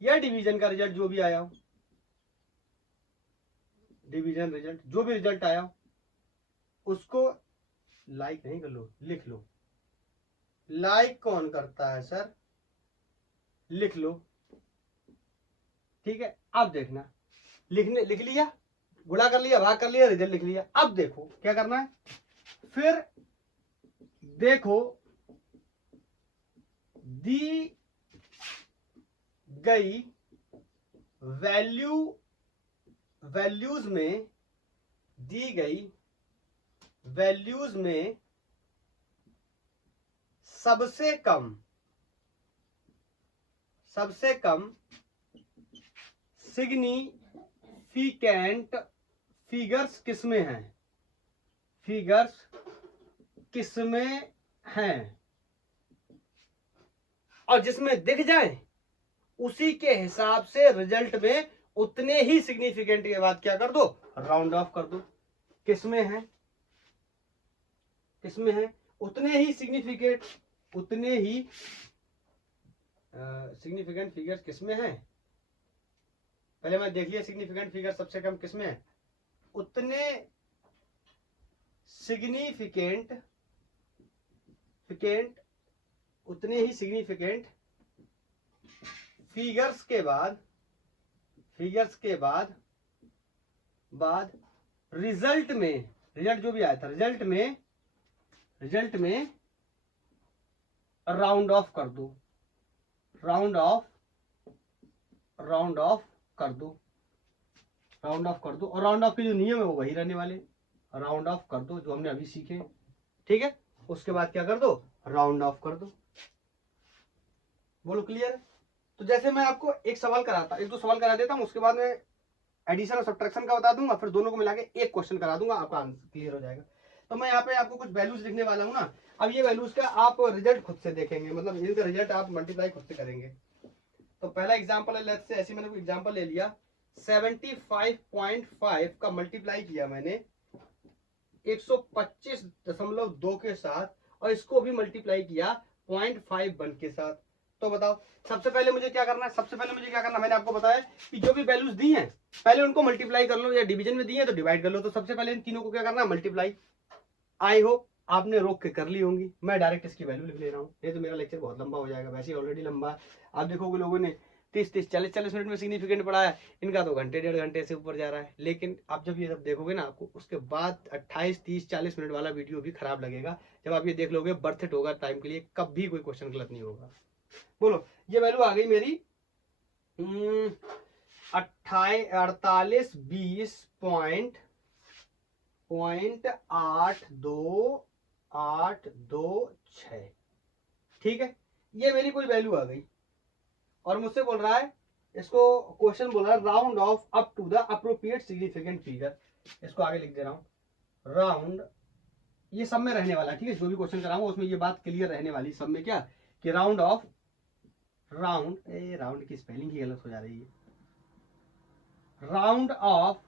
या डिवीजन का रिजल्ट जो भी आया हो, डिवीजन रिजल्ट जो भी रिजल्ट आया हो, उसको लाइक नहीं कर लो, लिख लो। लाइक कौन करता है सर? लिख लो, ठीक है। अब देखना, लिख लिया, गुणा कर लिया, भाग कर लिया, रिजल्ट लिख लिया। अब देखो क्या करना है, फिर देखो दी गई वैल्यूज में सबसे कम सिग्निफिकेंट फिगर्स किसमें हैं, और जिसमें दिख जाए उसी के हिसाब से रिजल्ट में उतने ही सिग्निफिकेंट के बाद क्या कर दो, राउंड ऑफ कर दो। किसमें है उतने ही सिग्निफिकेंट फिगर्स किसमें हैं। पहले मैं देख लिया सिग्निफिकेंट फिगर सबसे कम किसमें है, उतने ही सिग्निफिकेंट फिगर्स के बाद रिजल्ट जो भी आया था, रिजल्ट में राउंड ऑफ कर दो, राउंड ऑफ कर दो। और राउंड ऑफ के जो नियम है वो वही रहने वाले, राउंड ऑफ कर दो जो हमने अभी सीखे, ठीक है। उसके बाद क्या कर दो, राउंड ऑफ कर दो। बोलो क्लियर? तो जैसे मैं आपको एक दो सवाल करा देता हूं, उसके बाद में एडिशन और सब्ट्रैक्शन का बता दूंगा, फिर दोनों को मिला के एक क्वेश्चन करा दूंगा, आपका आंसर क्लियर हो जाएगा। तो मैं यहाँ पे आपको कुछ वैल्यूज लिखने वाला हूँ ना। अब ये वैल्यूज का आप रिजल्ट खुद से देखेंगे, मतलब इनका रिजल्ट आप मल्टीप्लाई खुद से करेंगे। तो पहला एग्जांपल है, लेट्स से ऐसे मैंने कोई एग्जांपल ले लिया, 75.5 का मल्टीप्लाई किया मैंने 125.2 के साथ, और इसको भी मल्टीप्लाई किया 0.51 के साथ। तो बताओ सबसे पहले मुझे क्या करना है, मैंने आपको बताया कि जो भी वैल्यूज दी हैं पहले उनको मल्टीप्लाई कर लो, या डिवीजन में दी है तो डिवाइड कर लो। तो सबसे पहले इन तीनों को क्या करना है, मल्टीप्लाई। आई होप आपने रोक के कर ली होंगी, मैं डायरेक्ट इसकी वैल्यू लिख ले रहा हूँ, नहीं तो मेरा लेक्चर बहुत लंबा हो जाएगा, वैसे ही ऑलरेडी लंबा है। आप देखोगे लोगों ने 30-40 मिनट में सिग्निफिकेंट पढ़ा है, इनका तो घंटे 1.5 घंटे से ऊपर जा रहा है। लेकिन आप जब ये सब देखोगे ना, आपको उसके बाद 28, 30, 40 मिनट वाला वीडियो भी खराब लगेगा। जब आप ये देख लोगे बर्थ इट होगा टाइम के लिए, कभी कोई क्वेश्चन गलत नहीं होगा। बोलो ये वैल्यू आ गई मेरी 48.20.826, ठीक है। ये मेरी कोई वैल्यू आ गई, और मुझसे बोल रहा है, इसको क्वेश्चन बोल रहा है round off up to the appropriate significant figure. इसको आगे लिख दे रहा हूं, राउंड, ये सब में रहने वाला, ठीक है। जो भी क्वेश्चन कराऊंगा उसमें ये बात क्लियर रहने वाली, सब में क्या कि राउंड की स्पेलिंग ही गलत हो जा रही है, round off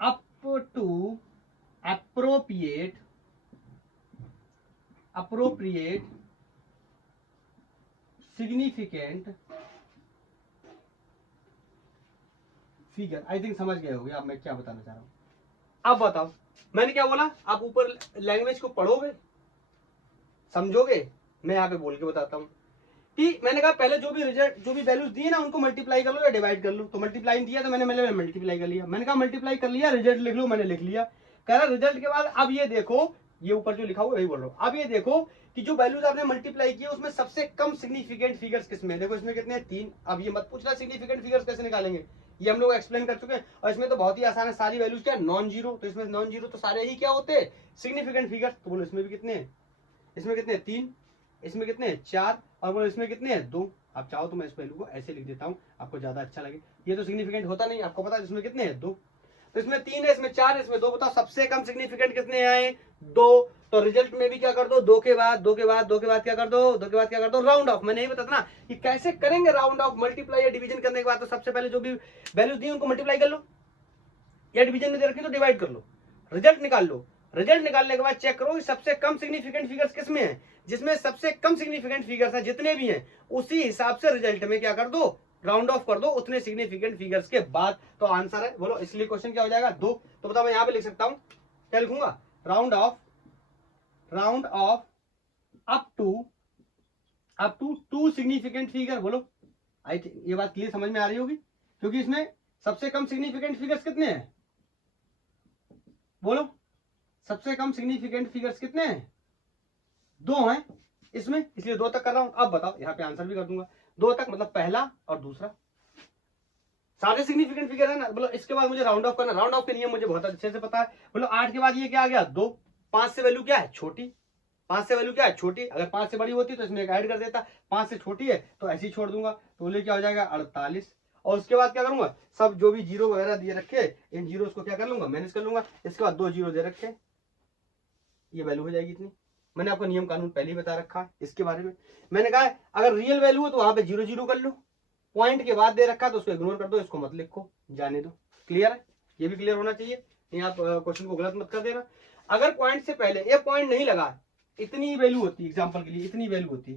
up to appropriate significant figure. I think समझ गए होगे आप मैं क्या बताना चाह रहा हूं। अब बताओ मैंने क्या बोला, आप ऊपर लैंग्वेज को पढ़ोगे, समझोगे, मैं यहां पे बोल के बताता हूं कि मैंने कहा पहले जो भी रिजल्ट जो भी वैल्यूज दिए ना उनको मल्टीप्लाई कर लो या डिवाइड कर लो। तो मल्टीप्लाई दिया तो मैंने मल्टीप्लाई कर लिया। मैंने कहा मल्टीप्लाई कर लिया, रिजल्ट लिख लो, मैंने लिख लिया। कह रहा रिजल्ट के बाद अब ये देखो, ये ऊपर जो लिखा हुआ वही बोल रहा हूँ। अब ये देखो कि जो वैल्यूज आपने मल्टीप्लाई किए उसमें सबसे कम सिग्निफिकेंट फिगर्स किसमें, देखो इसमें कितने हैं 3। अब ये मत पूछना सिग्निफिकेंट फिगर्स कैसे निकालेंगे, ये हम लोग एक्सप्लेन कर चुके हैं। और इसमें तो बहुत ही आसान है, सारी वैल्यूज क्या नॉन जीरो, तो इसमें नॉन जीरो तो सारे ही क्या होते हैं सिग्निफिकेंट फिगर्स। तो बोलो इसमें भी कितने हैं, इसमें कितने 3, इसमें कितने 4, और बोलो इसमें कितने हैं 2। आप चाहो तो मैं इस वैल्यू को ऐसे लिख देता हूँ, आपको ज्यादा अच्छा लगे। ये तो सिग्निफिकेंट होता नहीं, आपको पता है इसमें कितने हैं 2। तो इसमें 3 है, इसमें 4 है, इसमें 2। बताओ सबसे कम सिग्निफिकेंट कितने आए 2। तो रिजल्ट में भी क्या कर दो 2 के बाद 2 के बाद 2 के बाद क्या कर दो 2 के बाद क्या कर दो राउंड ऑफ। मैंने यही बताया ना कि कैसे करेंगे राउंड ऑफ, मल्टीप्लाई या डिवीजन करने के बाद। तो सबसे पहले जो भी वैल्यू दी उनको मल्टीप्लाई कर लो, या डिवीजन में दे रखी तो डिवाइड कर लो, रिजल्ट निकाल लो। रिजल्ट निकालने के बाद चेक करो कि सबसे कम सिग्निफिकेंट फिगर्स किसमें है, जिसमें सबसे कम सिग्निफिकेंट फिगर्स हैं जितने भी हैं उसी हिसाब से रिजल्ट में क्या कर दो राउंड ऑफ कर दो उतने सिग्निफिकेंट फिगर्स के बाद। तो आंसर है बोलो, इसलिए क्वेश्चन क्या हो जाएगा 2। तो बताओ मैं यहां पे लिख सकता हूं, क्या लिखूंगा round off up to 2 significant figure. बोलो आई थिंक ये बात क्लियर समझ में आ रही होगी, क्योंकि इसमें सबसे कम सिग्निफिकेंट फिगर्स कितने हैं, बोलो सबसे कम सिग्निफिकेंट फिगर्स कितने हैं 2 हैं इसमें, इसलिए 2 तक कर रहा हूं। अब बताओ यहां पे आंसर भी कर दूंगा 2 तक, मतलब पहला और दूसरा सारे सिग्निफिकेंट फिगर है ना। बोलो इसके बाद मुझे राउंड ऑफ करना, राउंड ऑफ के नियम मुझे बहुत अच्छे से पता है। बोलो 8 के बाद ये क्या आ गया 2, 5 से वैल्यू क्या है छोटी, 5 से वैल्यू क्या है छोटी, अगर 5 से बड़ी होती तो इसमें एक ऐड कर देता, 5 से छोटी है तो ऐसे ही छोड़ दूंगा। तो बोले क्या हो जाएगा 48। और उसके बाद क्या करूंगा सब जो भी जीरो वगैरह दिए रखे इन जीरो को क्या कर लूंगा मैनेज कर लूंगा। इसके बाद 2 जीरो दे रखे, ये वैल्यू हो जाएगी इतनी। मैंने आपको नियम कानून पहले ही बता रखा है इसके बारे में। मैंने कहा अगर रियल वैल्यू है तो वहां पे 0 0 कर लो, पॉइंट के बाद दे रखा तो उसको इग्नोर कर दो, इसको मत लिखो जाने दो। क्लियर है, ये भी क्लियर होना चाहिए, नहीं आप क्वेश्चन को गलत मत कर देना। अगर पॉइंट से पहले ये पॉइंट नहीं लगा, इतनी वैल्यू होती है एग्जांपल के लिए, इतनी वैल्यू होती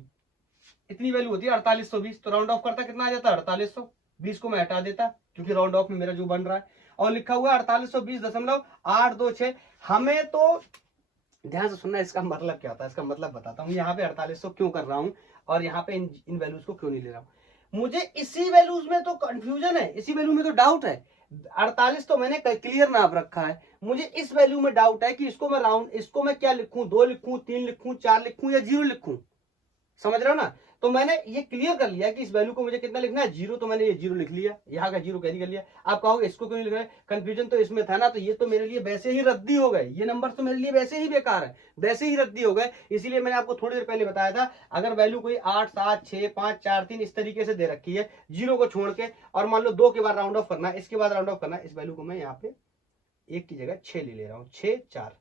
है 4820, तो राउंड ऑफ करता कितना आ जाता है 4820 को मैं हटा देता क्योंकि राउंड ऑफ में मेरा जो बन रहा है। और लिखा हुआ है 4820.826। हमें तो ध्यान से सुनना, इसका मतलब क्या होता है, इसका मतलब बताता हूँ। यहाँ पे 4800 क्यों कर रहा हूँ और यहाँ पे इन वैल्यूज को क्यों नहीं ले रहा हूँ। मुझे इसी वैल्यूज में तो कंफ्यूजन है, इसी वैल्यू में तो डाउट है। 48 तो मैंने क्लियर नाप रखा है, मुझे इस वैल्यू में डाउट है कि इसको मैं राउंड, इसको मैं क्या लिखूं 2 लिखूं 3 लिखूं 4 लिखूं या 0 लिखूं, समझ रहे हो ना। तो मैंने ये क्लियर कर लिया कि इस वैल्यू को मुझे कितना लिखना है 0, तो मैंने ये 0 लिख लिया, यहाँ का 0 कैरी कर लिया। आप कहोगे इसको क्यों नहीं लिख रहे, कंफ्यूजन तो इसमें था ना, तो ये तो मेरे लिए वैसे ही रद्दी हो गए, ये नंबर तो मेरे लिए वैसे ही बेकार है, वैसे ही रद्दी हो गए। इसीलिए मैंने आपको थोड़ी देर पहले बताया था, अगर वैल्यू कोई 8 7 6 5 4 3 इस तरीके से दे रखी है 0 को छोड़ के, और मान लो 2 के बाद राउंड ऑफ करना है, इसके बाद राउंड ऑफ करना है, इस वैल्यू को मैं यहाँ पे 1 की जगह 6 ले रहा हूँ, 6 4।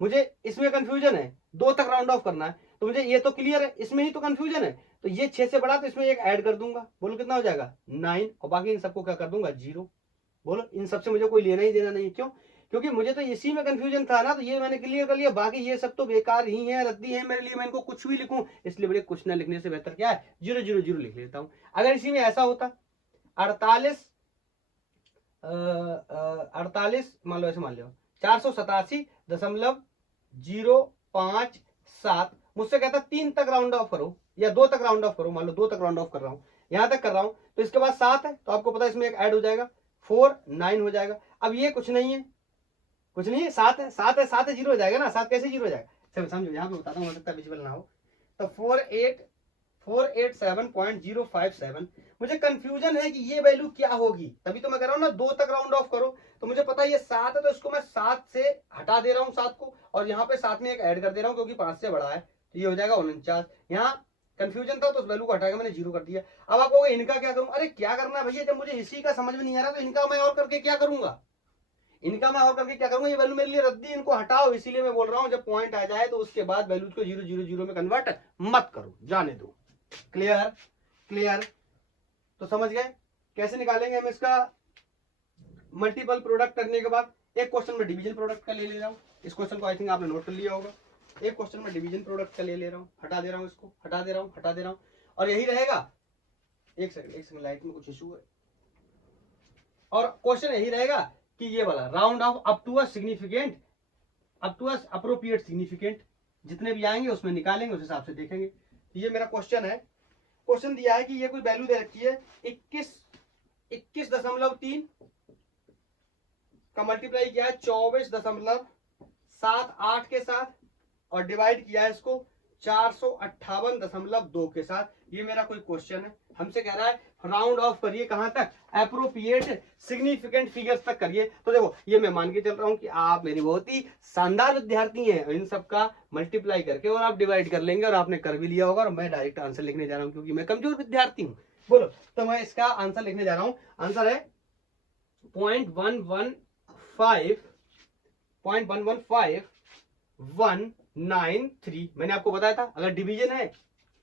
मुझे इसमें कंफ्यूजन है 2 तक राउंड ऑफ करना है, तो मुझे ये तो क्लियर है, इसमें ही तो कंफ्यूजन है। तो ये 6 से बड़ा, तो इसमें एक ऐड कर दूंगा, बोलो कितना हो जाएगा 9, और बाकी इन सबको क्या कर दूंगा 0। बोलो इन सबसे मुझे कोई लेना ही देना नहीं, क्यों, क्योंकि मुझे तो इसी में कंफ्यूजन था ना, तो ये मैंने क्लियर कर लिया। बाकी ये सब तो बेकार ही है, रद्दी है मेरे लिए, मैं इनको कुछ भी लिखूं, इसलिए बड़े कुछ ना लिखने से बेहतर क्या है 0 0 0 लिख लेता हूं। अगर इसी में ऐसा होता 48 मान लो, ऐसे मान लो 487.057, मुझसे कहता 3 तक राउंड ऑफ करो या 2 तक राउंड ऑफ करो, मान लो 2 तक राउंड ऑफ कर रहा हूं, यहां तक कर रहा हूं, तो इसके बाद 7 है, तो आपको पता है इसमें एक ऐड हो जाएगा 4 9 हो जाएगा। अब ये कुछ नहीं है, कुछ नहीं है, 7 है 7 है 7 है 0 हो जाएगा ना, 7 कैसे 0 हो जाएगा, चलो समझो यहाँ पे बताता हूँ, हो सकता है विजिबल ना हो। तो 487.057, मुझे कंफ्यूजन है कि ये वैल्यू क्या होगी, तभी तो मैं कर रहा हूँ ना 2 तक राउंड ऑफ करो। तो मुझे पता है ये 7 है, तो इसको मैं 7 से हटा दे रहा हूँ 7 को, और यहाँ पे 7 में एक ऐड कर दे रहा हूँ क्योंकि 5 से बड़ा है, तो ये हो जाएगा 49। यहाँ कंफ्यूजन था तो उस वैल्यू को हटाकर मैंने 0 कर दिया। अब आप कहोगे इनका क्या करूं, अरे क्या करना है भैया, जब मुझे इसी का समझ में नहीं आ रहा तो इनका मैं और करके क्या करूंगा, इनका मैं और करके क्या करूंगा, ये वैल्यू मेरे लिए रद्दी, इनको हटाओ। इसीलिए मैं बोल रहा हूं जब पॉइंट आ जाए तो उसके बाद वैल्यूज को 0 0 0 में कन्वर्ट मत करो, जाने दो। क्लियर क्लियर, तो समझ गए कैसे निकालेंगे हम इसका मल्टीपल प्रोडक्ट करने के बाद। एक क्वेश्चन में डिवीजन प्रोडक्ट का ले रहा हूँ, इस क्वेश्चन को आई थिंक आपने नोट कर लिया होगा। एक क्वेश्चन में डिवीजन प्रोडक्ट का ले रहा हूँ, हटा दे रहा हूँ इसको, हटा दे रहा हूँ, और यही रहेगा। एक सेकंड लाइट में कुछ इशू है, और क्वेश्चन यही रहेगा कि ये वाला round off up to a significant, up to a appropriate significant, जितने भी आएंगे उसमें निकालेंगे, उस हिसाब से देखेंगे। ये मेरा क्वेश्चन है क्वेश्चन दिया है कि ये कोई वैल्यू दे रखी है 21.3 का मल्टीप्लाई किया है 24.78 के साथ और डिवाइड किया है इसको 458.2 के साथ। ये मेरा कोई क्वेश्चन है, हमसे कह रहा है राउंड ऑफ करिए कहां तक, एप्रोप्रिएट सिग्निफिकेंट फिगर्स तक करिए। तो देखो ये मैं मान के चल रहा हूं कि आप मेरी बहुत ही शानदार विद्यार्थी हैं, इन सब का मल्टीप्लाई करके और आप डिवाइड कर लेंगे और आपने कर भी लिया होगा और मैं डायरेक्ट आंसर लिखने जा रहा हूं क्योंकि मैं कमजोर विद्यार्थी हूं। बोलो, तो मैं इसका आंसर लिखने जा रहा हूं। आंसर है 0.115193। मैंने आपको बताया था अगर डिवीजन है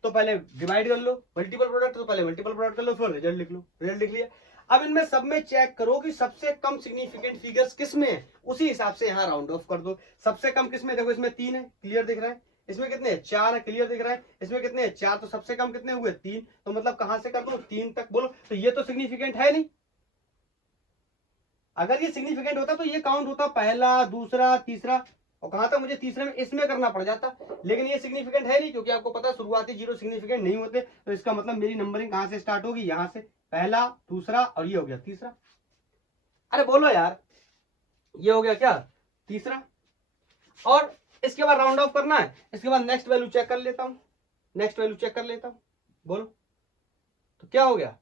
तो पहले डिवाइड कर लो, मल्टीपल प्रोडक्ट तो पहले मल्टीपल प्रोडक्ट कर लो, फिर रिजल्ट लिख लो। रिजल्ट लिख लिया। अब इनमें सब में चेक करो कि सबसे कम सिग्निफिकेंट फिगर्स किस में है, उसी हिसाब से यहाँ राउंड ऑफ कर दो। सबसे कम किस में, देखो इसमें 3 है, क्लियर दिख रहा है। इसमें कितने 4 है, क्लियर दिख रहा है। इसमें कितने 4, तो सबसे कम कितने हुए 3, तो मतलब कहां से कर दो 3 तक। बोलो, तो ये तो सिग्निफिकेंट है नहीं। अगर ये सिग्निफिकेंट होता तो ये काउंट होता पहला, दूसरा, तीसरा, और कहां तक मुझे तीसरे में इसमें करना पड़ जाता। लेकिन ये सिग्निफिकेंट है नहीं क्योंकि आपको पता है शुरुआती जीरो सिग्निफिकेंट नहीं होते। तो इसका मतलब मेरी नंबरिंग कहां से स्टार्ट होगी, यहां से, पहला, दूसरा और ये हो गया तीसरा। अरे बोलो यार, ये हो गया क्या तीसरा। और इसके बाद राउंड ऑफ करना है, इसके बाद नेक्स्ट वैल्यू चेक कर लेता हूं, नेक्स्ट वैल्यू चेक कर लेता हूं। बोलो, तो क्या हो गया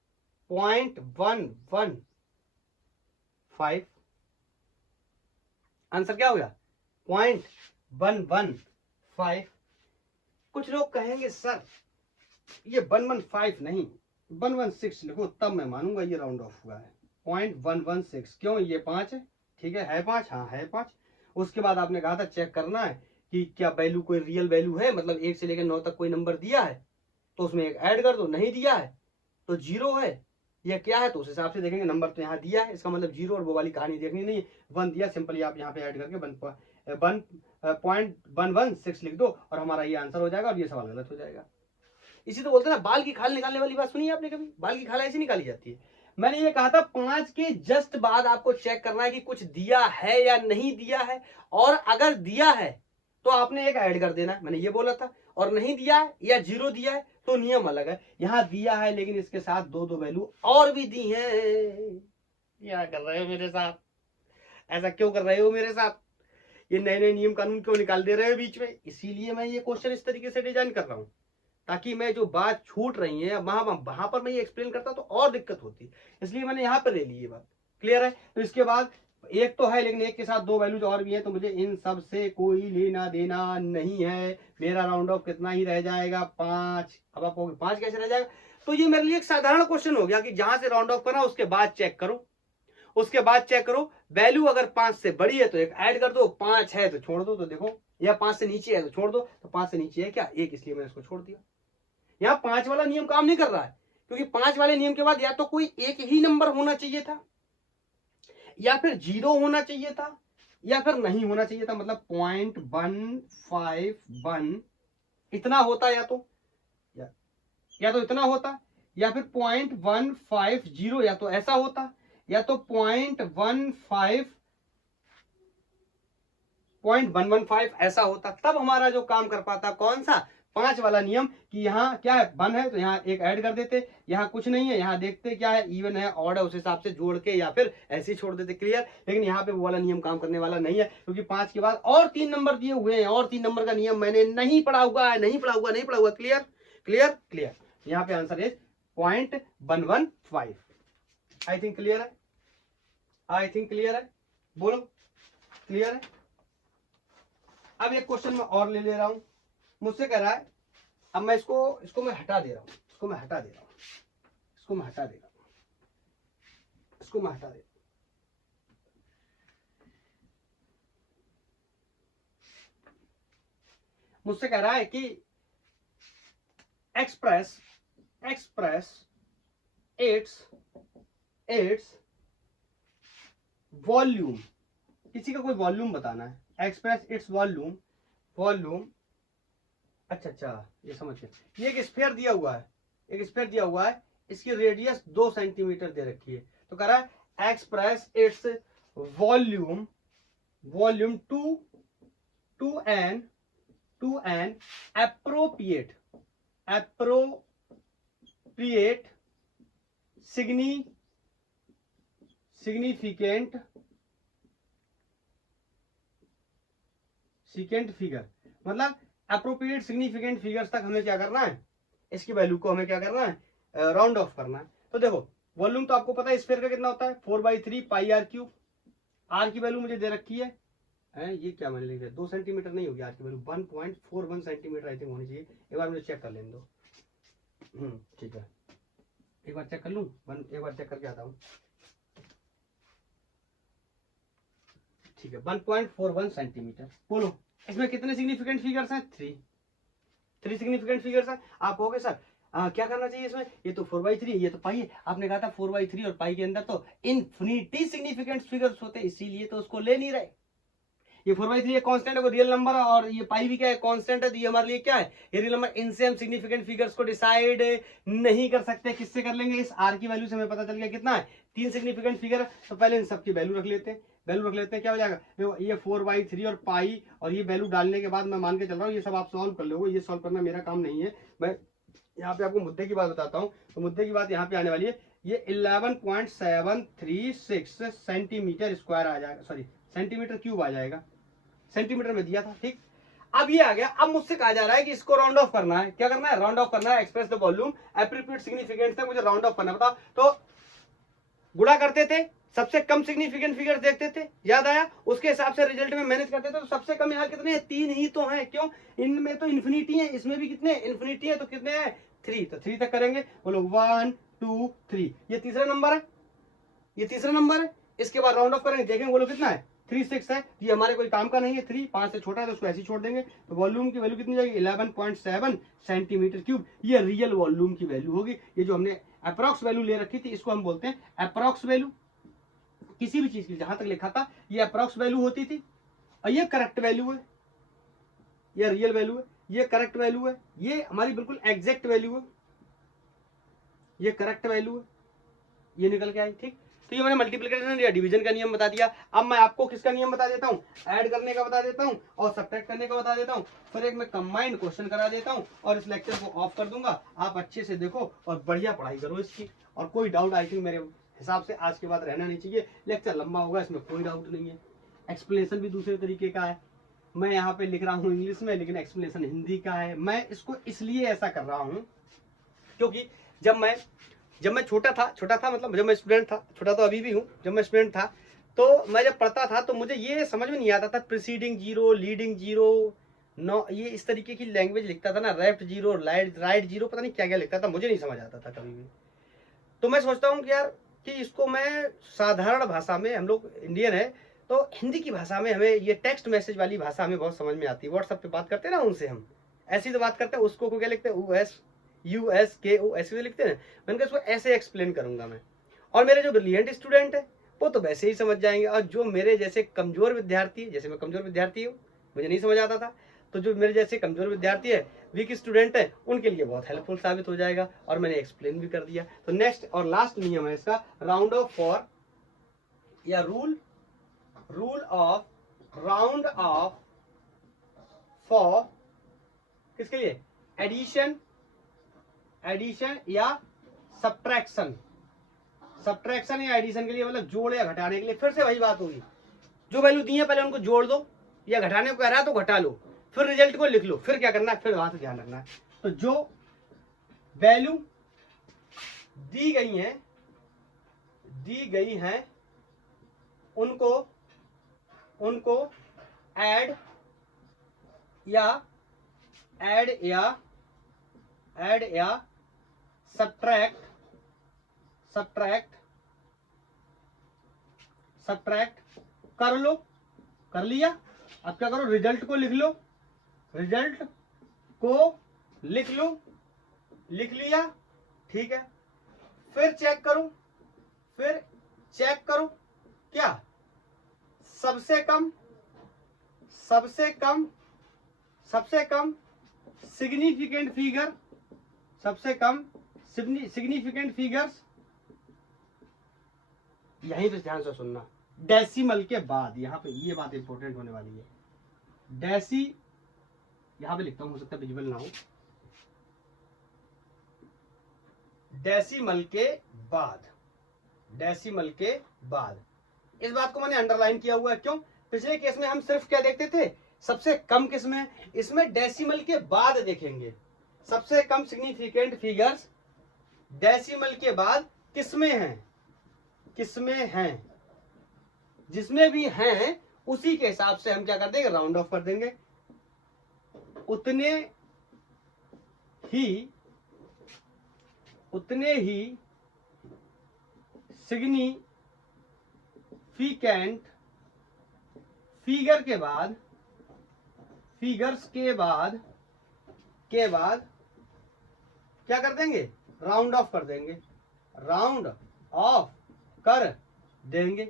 0.115। आंसर क्या हो गया 0.115। कुछ लोग कहेंगे सर ये 115 नहीं 116 लिखो तब मैं मानूंगा ये राउंड ऑफ हुआ है। 0.116 क्यों, ये 5 है, ठीक है 5, हाँ है 5। उसके बाद आपने कहा था चेक करना है कि क्या वैल्यू कोई रियल वैल्यू है, मतलब 1 से लेकर 9 तक कोई नंबर दिया है तो उसमें एक ऐड कर दो, नहीं दिया है तो 0 है या क्या है, तो उस हिसाब से देखेंगे। नंबर तो यहाँ दिया है, इसका मतलब 0 और वो वाली कहानी देखनी नहीं है। 1 दिया, सिंपली आप यहाँ पे ऐड करके 1.116 लिख दो और हमारा ये आंसर हो जाएगा और ये सवाल गलत हो जाएगा। इसी तो बोलते हैं ना बाल की खाल निकालने वाली बात सुनी है आपने कभी, बाल की खाल ऐसी निकाली जाती है। मैंने ये कहा था 5 के जस्ट बाद आपको चेक करना है कि कुछ दिया है या नहीं दिया है, और अगर दिया है तो आपने एक ऐड कर देना है, मैंने ये बोला था। और नहीं दिया है या 0 दिया है तो नियम अलग है। यहां दिया है लेकिन इसके साथ 2 वैल्यू और भी दी है। क्या कर रहे हो मेरे साथ, ऐसा क्यों कर रहे हो मेरे साथ, ये नए नए नियम कानून क्यों निकाल दे रहे हो बीच में। इसीलिए मैं ये क्वेश्चन इस तरीके से डिजाइन कर रहा हूं ताकि मैं जो बात छूट रही है वहां पर मैं ये एक्सप्लेन करता तो और दिक्कत होती, इसलिए मैंने यहां पर ले ली ये बात। क्लियर है। तो इसके बाद एक तो है लेकिन एक के साथ 2 वैल्यूज और भी है, तो मुझे इन सब से कोई लेना देना नहीं है। मेरा राउंड ऑफ कितना ही रह जाएगा 5। अब आप कहोगे 5 कैसे रह जाएगा, तो ये मेरे लिए एक साधारण क्वेश्चन हो गया कि जहां से राउंड ऑफ करना उसके बाद चेक करो, उसके बाद चेक करो वैल्यू अगर 5 से बड़ी है तो एक ऐड कर दो, 5 है तो छोड़ दो। तो देखो, या 5 से नीचे है तो छोड़ दो, तो 5 से नीचे है क्या 1, इसलिए मैंने इसको छोड़ दिया। यहां 5 वाला नियम काम नहीं कर रहा है क्योंकि 5 वाले नियम के बाद या तो कोई एक ही नंबर होना चाहिए था, या फिर 0 होना चाहिए था, या फिर नहीं होना चाहिए था। मतलब 0.151 इतना होता, या तो इतना होता, या फिर 0.150 या तो ऐसा होता, या तो 0.115 ऐसा होता। तब हमारा जो काम कर पाता कौन सा 5 वाला नियम कि यहाँ क्या है 1 है तो यहाँ एक ऐड कर देते, यहाँ कुछ नहीं है, यहाँ देखते क्या है इवन है ऑड है उस हिसाब से जोड़ के या फिर ऐसे ही छोड़ देते। क्लियर। लेकिन यहाँ पे वो वाला नियम काम करने वाला नहीं है क्योंकि 5 के बाद और 3 नंबर दिए हुए हैं और 3 नंबर का नियम मैंने नहीं पढ़ा हुआ है, नहीं पढ़ा हुआ, नहीं पढ़ा हुआ। Clear clear clear. यहाँ पे answer is 0.115। I think clear है, आई थिंक क्लियर है। बोलो क्लियर है। अब एक क्वेश्चन मैं और ले रहा हूं, मुझसे कह रहा है, अब मैं इसको मैं हटा दे रहा हूं, इसको मैं हटा दे रहा हूं, इसको मैं हटा दे रहा हूं, इसको मैं हटा दे रहा हूं। मुझसे कह रहा है कि एक्सप्रेस इट्स वॉल्यूम, किसी का कोई वॉल्यूम बताना है, एक्सप्रेस इट्स वॉल्यूम अच्छा ये समझ गए। ये एक स्फीयर दिया हुआ है, एक स्फीयर दिया हुआ है, इसकी रेडियस 2 सेंटीमीटर दे रखी है। तो कह रहा है express its volume to an appropriate appropriate significant figure, मतलब अप्रोप्रिएट सिग्निफिकेंट फिगर्स तक हमें क्या करना है, इसकी वैल्यू को हमें क्या करना है, राउंड ऑफ करना है। तो देखो वॉल्यूम तो आपको पता है स्फीयर का कितना होता है 4/3 पाई आर क्यूब। आर की वैल्यू मुझे दे रखी है, ये क्या मैंने लिखा है 2 सेंटीमीटर नहीं होगी, आर की वैल्यू 1.41 सेंटीमीटर आई थिंक होनी चाहिए। एक बार मुझे चेक कर लेने दो। ठीक है, एक बार चेक कर लूँ, एक बार चेक करके आता हूँ। ठीक है 1.41 सेंटीमीटर। बोलो इसमें कितने सिग्निफिकेंट फिगर्स हैं, 3 सिग्निफिकेंट फिगर्स हैं। आप कहोगे सर क्या करना चाहिए इसमें, ये तो 4/3 ये तो पाई है। आपने कहा था 4/3 और पाई के अंदर तो इन्फिनिटी सिग्निफिकेंट फिगर्स होते हैं, इसीलिए तो उसको ले नहीं रहे। ये 4/3 कांस्टेंट है, रियल नंबर है, और ये पाई भी क्या है कांस्टेंट है, तो ये हमारे लिए क्या है, ये रियल नंबर। इनसे हम सिग्निफिकेंट फिगर्स को डिसाइड नहीं कर सकते, किससे कर लेंगे, इस आर की वैल्यू से हमें पता चल गया कितना है, 3 सिग्निफिकेंट फिगर है। तो पहले इन सबकी वैल्यू रख लेते हैं, क्या हो जाएगा, ये 4/3 और पाई, और ये वैल्यू डालने के बाद मैं मान के चल रहा हूँ ये सब आप सॉल्व कर लोगे, ये सॉल्व करना मेरा काम नहीं है। मैं यहाँ पे आपको मुद्दे की बात बताता हूँ, तो मुद्दे की बात यहाँ पे आने वाली है। ये 11.736 सेंटीमीटर स्क्वायर आ जाएगा, सॉरी सेंटीमीटर क्यूब आ जाएगा, सेंटीमीटर में दिया था। ठीक, अब ये आ गया। अब मुझसे कहा जा रहा है कि इसको राउंड ऑफ करना है, क्या करना है, राउंड ऑफ करना है। Express the volume appropriate significance तक मुझे राउंड ऑफ करना। बताओ, तो गुणा करते थे, सबसे कम सिग्निफिकेंट फिगर देखते थे, याद आया, उसके हिसाब से रिजल्ट में मैनेज करते थे। तो सबसे कम यहाँ कितने हैं, 3 ही तो हैं। क्यों, इनमें तो इन्फिनिटी है, इसमें भी कितने इन्फिनिटी है, तो कितने हैं 3, तो 3 तक करेंगे। बोलो 1 2 3, ये तीसरा नंबर है, ये तीसरा नंबर है। इसके बाद राउंड ऑफ करेंगे, देखेंगे बोलो कितना है 3 6 है, ये हमारे कोई काम का नहीं है। 3 5 से छोटा है तो उसको ऐसे ही छोड़ देंगे। तो वॉल्यूम की वैल्यू कितनी जाएगी 11.7 सेंटीमीटर क्यूब, ये रियल वॉल्यूम की वैल्यू होगी। ये जो हमने अप्रॉक्स वैल्यू ले रखी थी इसको हम बोलते हैं अप्रॉक्स वैल्यू। किसी भी चीज की जहां तक लिखा था ये अप्रॉक्स वैल्यू होती थी, और ये करेक्ट वैल्यू है, ये रियल वैल्यू है, ये करेक्ट वैल्यू है, ये हमारी बिल्कुल एग्जैक्ट वैल्यू है, ये करेक्ट वैल्यू है, ये निकल के आई। ठीक, तो ये मैंने मल्टीप्लिकेशन या डिवीजन का नियम बता दिया। अब मैं आपको किसका नियम बता देता हूँ, ऐड करने का बता देता हूँ और सब्ट्रैक्ट करने का बता देता हूँ। फिर एक मैं कंबाइंड क्वेश्चन करा देता हूँ और इस लेक्चर को ऑफ कर दूंगा। आप अच्छे से देखो और बढ़िया पढ़ाई करो इसकी, और कोई डाउट आई थिंक मेरे हिसाब से आज के बाद रहना नहीं चाहिए। लेक्चर लंबा होगा, इसमें कोई डाउट नहीं है। एक्सप्लेनेशन भी दूसरे तरीके का है, मैं यहाँ पे लिख रहा हूँ इंग्लिश में, लेकिन एक्सप्लेनेशन हिंदी का है। मैं इसको इसलिए ऐसा कर रहा हूँ क्योंकि जब मैं छोटा था मतलब जब मैं स्टूडेंट था, छोटा तो अभी भी हूँ, जब मैं स्टूडेंट था तो मैं जब पढ़ता था तो मुझे ये समझ में नहीं आता था preceding zero, leading zero, no, ये इस तरीके की लैंग्वेज लिखता था ना, लेफ्ट जीरो, राइट जीरो, पता नहीं क्या क्या लिखता था, मुझे नहीं समझ आता था कभी भी। तो मैं सोचता हूँ कि यार कि इसको मैं साधारण भाषा में, हम लोग इंडियन है तो हिंदी की भाषा में हमें ये टेक्स्ट मैसेज वाली भाषा हमें बहुत समझ में आती है। व्हाट्सएप पे बात करते हैं ना उनसे, हम ऐसी तो बात करते हैं, उसको क्या लिखते हैं USKO ऐसे तो लिखते हैं। मैंने कहा इसको ऐसे एक्सप्लेन करूंगा मैं, और मेरे जो ब्रिलियंट स्टूडेंट है वो तो वैसे ही समझ जाएंगे, और जो मेरे जैसे कमजोर विद्यार्थी, जैसे मैं कमजोर विद्यार्थी हूँ, मुझे नहीं समझ आता था, तो जो मेरे जैसे कमजोर विद्यार्थी है, वीक स्टूडेंट है, उनके लिए बहुत हेल्पफुल साबित हो जाएगा, और मैंने एक्सप्लेन भी कर दिया। तो नेक्स्ट और लास्ट नियम है इसका, राउंड ऑफ फॉर या rule of round of for किसके लिए, एडिशन या सब्ट्रैक्शन या एडिशन के लिए, मतलब जोड़ या घटाने के लिए। फिर से वही बात होगी, जो वैल्यू दी है पहले उनको जोड़ दो, या घटाने को कह रहा है तो घटा लो, फिर रिजल्ट को लिख लो, फिर क्या करना है, फिर वहां से ध्यान रखना है। तो जो वैल्यू दी गई हैं उनको ऐड या सब्ट्रैक्ट कर लो, कर लिया। अब क्या करो, रिजल्ट को लिख लो, लिख लिया, ठीक है। फिर चेक करो क्या, सबसे कम सिग्निफिकेंट फिगर्स, यहीं पे ध्यान से सुनना, डेसिमल के बाद, यहाँ पे ये बात इंपॉर्टेंट होने वाली है। यहाँ पे लिखता हूँ, हो सकता है विजिबल ना हो, डेसिमल के बाद, डेसिमल के बाद। इस बात को मैंने अंडरलाइन किया हुआ है, क्यों? पिछले केस में हम सिर्फ क्या देखते थे, सबसे कम किस में, इसमें डेसिमल के बाद देखेंगे। सबसे कम सिग्निफिकेंट फिगर्स डेसिमल के बाद किसमें हैं, किसमें हैं, जिसमें भी हैं उसी के हिसाब से हम क्या कर देंगे, राउंड ऑफ कर देंगे। उतने ही सिग्निफिकेंट फिगर के बाद, फिगर्स के बाद क्या कर देंगे, राउंड ऑफ कर देंगे, राउंड ऑफ कर देंगे।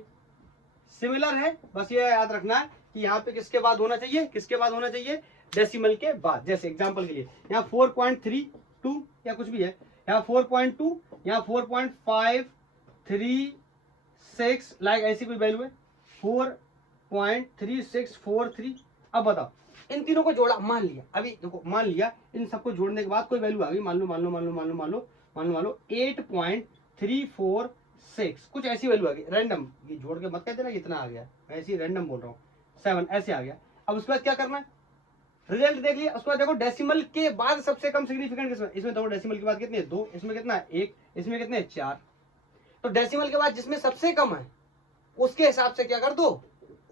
सिमिलर है, बस ये याद रखना है कि यहाँ पे किसके बाद होना चाहिए, किसके बाद होना चाहिए, डेसिमल के बाद। जैसे एग्जांपल के लिए यहाँ 4.32 या कुछ भी है, यहाँ 4.2, यहाँ 4.536, लाइक ऐसी कोई वैल्यू है 4.3643। अब बताओ इन तीनों को जोड़ा, मान लिया, अभी देखो मान लिया इन सबको जोड़ने के बाद कोई वैल्यू आ गई, मान लो 8.346, कुछ ऐसी वैल्यू आ गई रैंडम, ये जोड़ के मत कहते ना कितना आ गया, ऐसी रैंडम बोल रहा हूँ, 7 ऐसे आ गया। अब उसके बाद क्या करना है, रिजल्ट देख लिया, उसके बाद देखो डेसिमल के बाद सबसे कम सिग्निफिकेंट किसमें, इसमें देखो डेसिमल के बाद कितने, 2, इसमें कितना है 1, इसमें कितने 4। तो डेसिमल के बाद जिसमें सबसे कम है उसके हिसाब से क्या कर दो,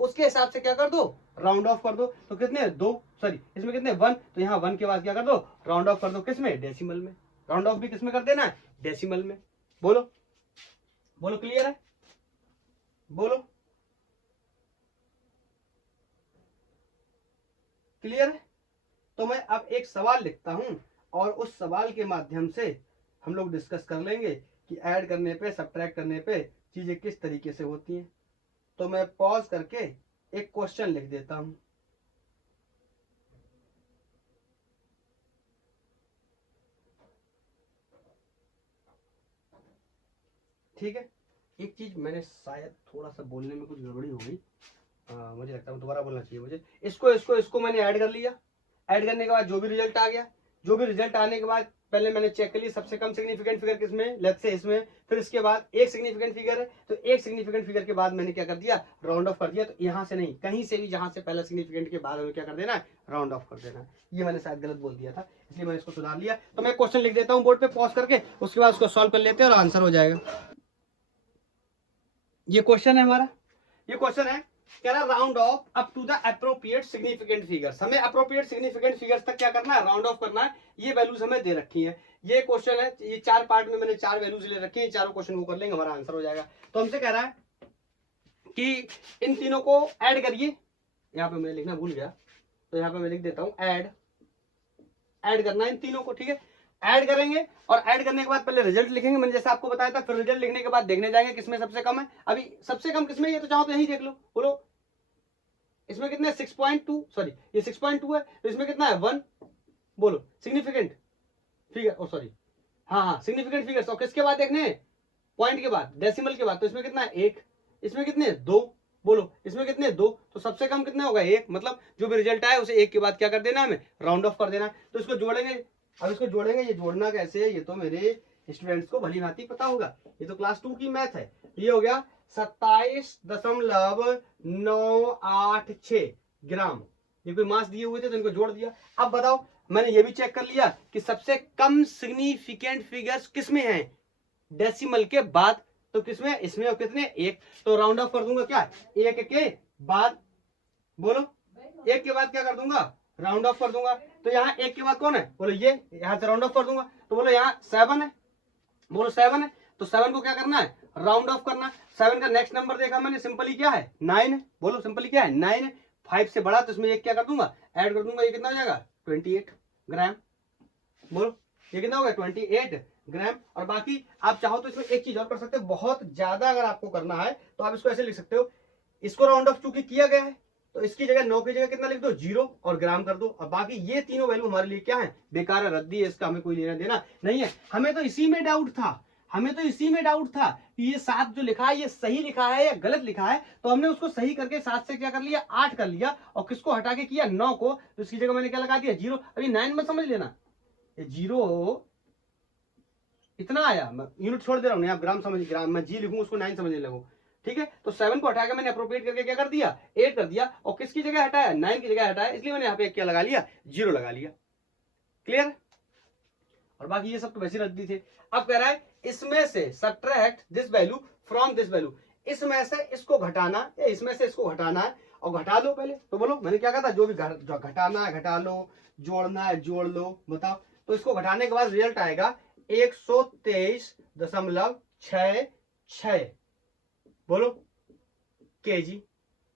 उसके हिसाब से क्या कर दो, राउंड ऑफ कर दो। तो कितने 2, सॉरी इसमें कितने 1, तो यहाँ 1 के बाद क्या कर दो, राउंड ऑफ कर दो, किसमें, डेसिमल में। राउंड ऑफ भी किसमें कर देना है, डेसिमल में। बोलो बोलो, क्लियर है, बोलो क्लियर है। तो मैं अब एक सवाल लिखता हूं और उस सवाल के माध्यम से हम लोग डिस्कस कर लेंगे कि ऐड करने पे, सब्ट्रैक्ट करने पे चीजें किस तरीके से होती हैं। तो मैं पॉज करके एक क्वेश्चन लिख देता हूं। ठीक है, एक चीज मैंने शायद थोड़ा सा बोलने में कुछ गड़बड़ी हो गई, मुझे लगता है दोबारा बोलना चाहिए मुझे। इसको मैंने ऐड कर लिया, ऐड करने के बाद जो भी रिजल्ट आ गया, जो भी रिजल्ट आने के बाद पहले मैंने चेक कर लिया सबसे कम सिग्निफिकेंट फिगर किसमें, लेट्स से इसमें, फिर इसके बाद एक सिग्निफिकेंट फिगर है, तो एक सिग्निफिकेंट फिगर के बाद मैंने क्या कर दिया, राउंड ऑफ कर दिया। तो यहाँ से नहीं, कहीं से भी जहां से पहला सिग्निफिकेंट के बाद हमें क्या कर देना है, राउंड ऑफ कर देना है। ये मैंने शायद गलत बोल दिया था, इसलिए मैंने इसको सुधार लिया। तो मैं क्वेश्चन लिख देता हूँ बोर्ड पे पॉज करके, उसके बाद उसको सॉल्व कर लेते हैं और आंसर हो जाएगा। ये क्वेश्चन है हमारा, ये क्वेश्चन है कह रहा round off up to the appropriate significant figures. हमें अप्रोप्रिएट सिग्निफिकेंट फिगर्स तक क्या करना है, राउंड ऑफ करना है। ये वैल्यूज हमें दे रखी है, ये क्वेश्चन है, ये 4 पार्ट में मैंने 4 वैल्यूज ले रखी है, चारों क्वेश्चन को कर लेंगे, हमारा आंसर हो जाएगा। तो हमसे कह रहा है कि इन तीनों को ऐड करिए, यहाँ पे मैं लिखना भूल गया, तो यहाँ पे मैं लिख देता हूँ ऐड करना है इन तीनों को। ठीक है, ऐड करेंगे और ऐड करने के बाद पहले रिजल्ट लिखेंगे, मैंने जैसे आपको बताया था, फिर रिजल्ट लिखने के बाद देखने जाएंगे किसमें सबसे कम है। अभी सबसे कम किसमें, ये तो चाहो तो यही देख लो, बोलो इसमें कितना है 6.2, सॉरी ये 6.2 है, तो इसमें कितना है 1, बोलो सिग्निफिकेंट फिगर, ओ सॉरी हाँ सिग्निफिकेंट फिगर्स। और किसके बाद देखने, पॉइंट के बाद, डेसिमल के बाद, तो इसमें कितना है 1, इसमें कितने 2, बोलो इसमें कितने 2, तो सबसे कम कितना होगा 1, मतलब जो भी रिजल्ट आए उसे 1 के बाद क्या कर देना, हमें राउंड ऑफ कर देना। तो इसको जोड़ेंगे, अब इसको जोड़ेंगे, ये जोड़ना कैसे है ये तो मेरे स्टूडेंट्स को भली भांति पता होगा, ये तो क्लास 2 की मैथ है। ये हो गया 27.986 ग्राम, ये कोई मास दिए हुए थे तो इनको जोड़ दिया। अब बताओ, मैंने ये भी चेक कर लिया कि सबसे कम सिग्निफिकेंट फिगर्स किसमें हैं, डेसिमल के बाद, तो किसमें, इसमें, और कितने 1, तो राउंड ऑफ कर दूंगा क्या 1 के बाद, बोलो 1 के बाद क्या कर दूंगा, राउंड ऑफ कर दूंगा। तो यहाँ 1 के बाद कौन है, बोलो ये, यहाँ से राउंड ऑफ कर दूंगा, तो बोलो यहाँ 7 है, बोलो 7 है, तो 7 को क्या करना है, राउंड ऑफ करना। 7 का नेक्स्ट नंबर देखा मैंने, सिंपली क्या है 9 है, बोलो सिंपली क्या है 9 है। 5 से बड़ा तो इसमें एक क्या कर दूंगा, ऐड कर दूंगा, ये कितना हो जाएगा 28 ग्राम, बोलो ये कितना होगा 28 ग्राम। और बाकी आप चाहो तो इसमें एक चीज और कर सकते हो, बहुत ज्यादा अगर आपको करना है तो आप इसको ऐसे लिख सकते हो, इसको राउंड ऑफ चूंकि किया गया है तो इसकी जगह 9 की जगह कितना लिख दो 0 और ग्राम कर दो। और बाकी ये तीनों वैल्यू हमारे लिए क्या है, बेकार है, रद्दी है, इसका हमें कोई लेना देना नहीं है। हमें तो इसी में डाउट था, हमें तो इसी में डाउट था कि ये 7 जो लिखा है ये सही लिखा है या गलत लिखा है, तो हमने उसको सही करके 7 से क्या कर लिया 8 कर लिया, और किसको हटा के किया 9 को, तो इसकी जगह मैंने क्या लगा दिया 0। अभी 9 में समझ लेना, 0 इतना आया, मैं यूनिट छोड़ दे रहा हूँ, आप ग्राम समझ, ग्राम मैं जी लिखूँ उसको 9 समझने लगूँ, ठीक है। तो 7 को हटा के मैंने अप्रोप्रिएट करके क्या कर दिया, 8 कर दिया, और किसकी जगह हटाया, 9 की जगह हटाया, इसलिए मैंने यहाँ पे क्या लगा लिया, 0 लगा लिया। क्लियर। और बाकी ये सब तो वैसे रद्दी थे। अब कह रहा है इसमें से subtract this value from this value, इसमें से इसको घटाना या इसमें से इसको घटाना है, और घटा लो पहले। तो बोलो मैंने क्या कहा था, जो भी घटाना है घटा लो, जोड़ना है जोड़ लो, बताओ। तो इसको घटाने के बाद रिजल्ट आएगा 123.66, बोलो केजी।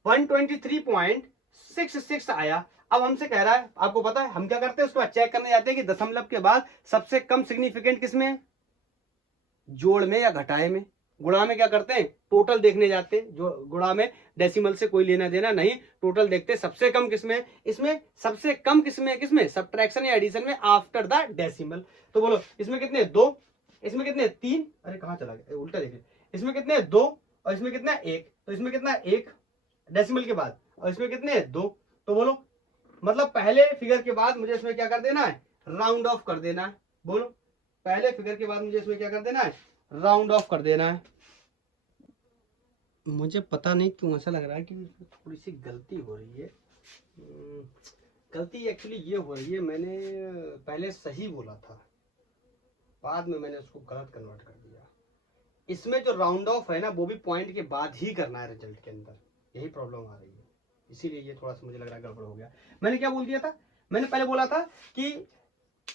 123.66 आया। अब हमसे कह रहा है, आपको पता है हम क्या करते हैं, उसके बाद चेक करने जाते हैं कि दशमलव के बाद सबसे कम सिग्निफिकेंट किसमें है, जोड़ में या घटाए में। गुणा में क्या करते हैं, टोटल देखने जाते हैं, जो गुणा में डेसिमल से कोई लेना देना नहीं, टोटल देखते हैं सबसे कम किसमें है। इसमें सबसे कम किसमें, किसमें सब्ट्रैक्शन या एडिशन में आफ्टर द डेसिमल। तो बोलो इसमें कितने 2, इसमें कितने 3, अरे कहां चला गया, उल्टा देखिए, इसमें कितने 2 और इसमें कितना 1, तो इसमें कितना 1 डेसिमल के बाद, और इसमें कितने 2। तो बोलो मतलब पहले फिगर के बाद मुझे इसमें क्या कर देना है, राउंड ऑफ कर देना है। बोलो पहले फिगर के बाद मुझे इसमें क्या कर देना है, राउंड ऑफ कर देना है। मुझे पता नहीं क्यों ऐसा लग रहा है कि थोड़ी सी गलती हो रही है। गलती एक्चुअली ये हो रही है, मैंने पहले सही बोला था, बाद में मैंने उसको गलत कन्वर्ट कर दिया। इसमें जो राउंड ऑफ है ना, वो भी पॉइंट के बाद ही करना है रिजल्ट के अंदर, यही प्रॉब्लम आ रही है, इसीलिए ये थोड़ा सा मुझे लग रहा है गड़बड़ हो गया। मैंने क्या बोल दिया था, मैंने पहले बोला था कि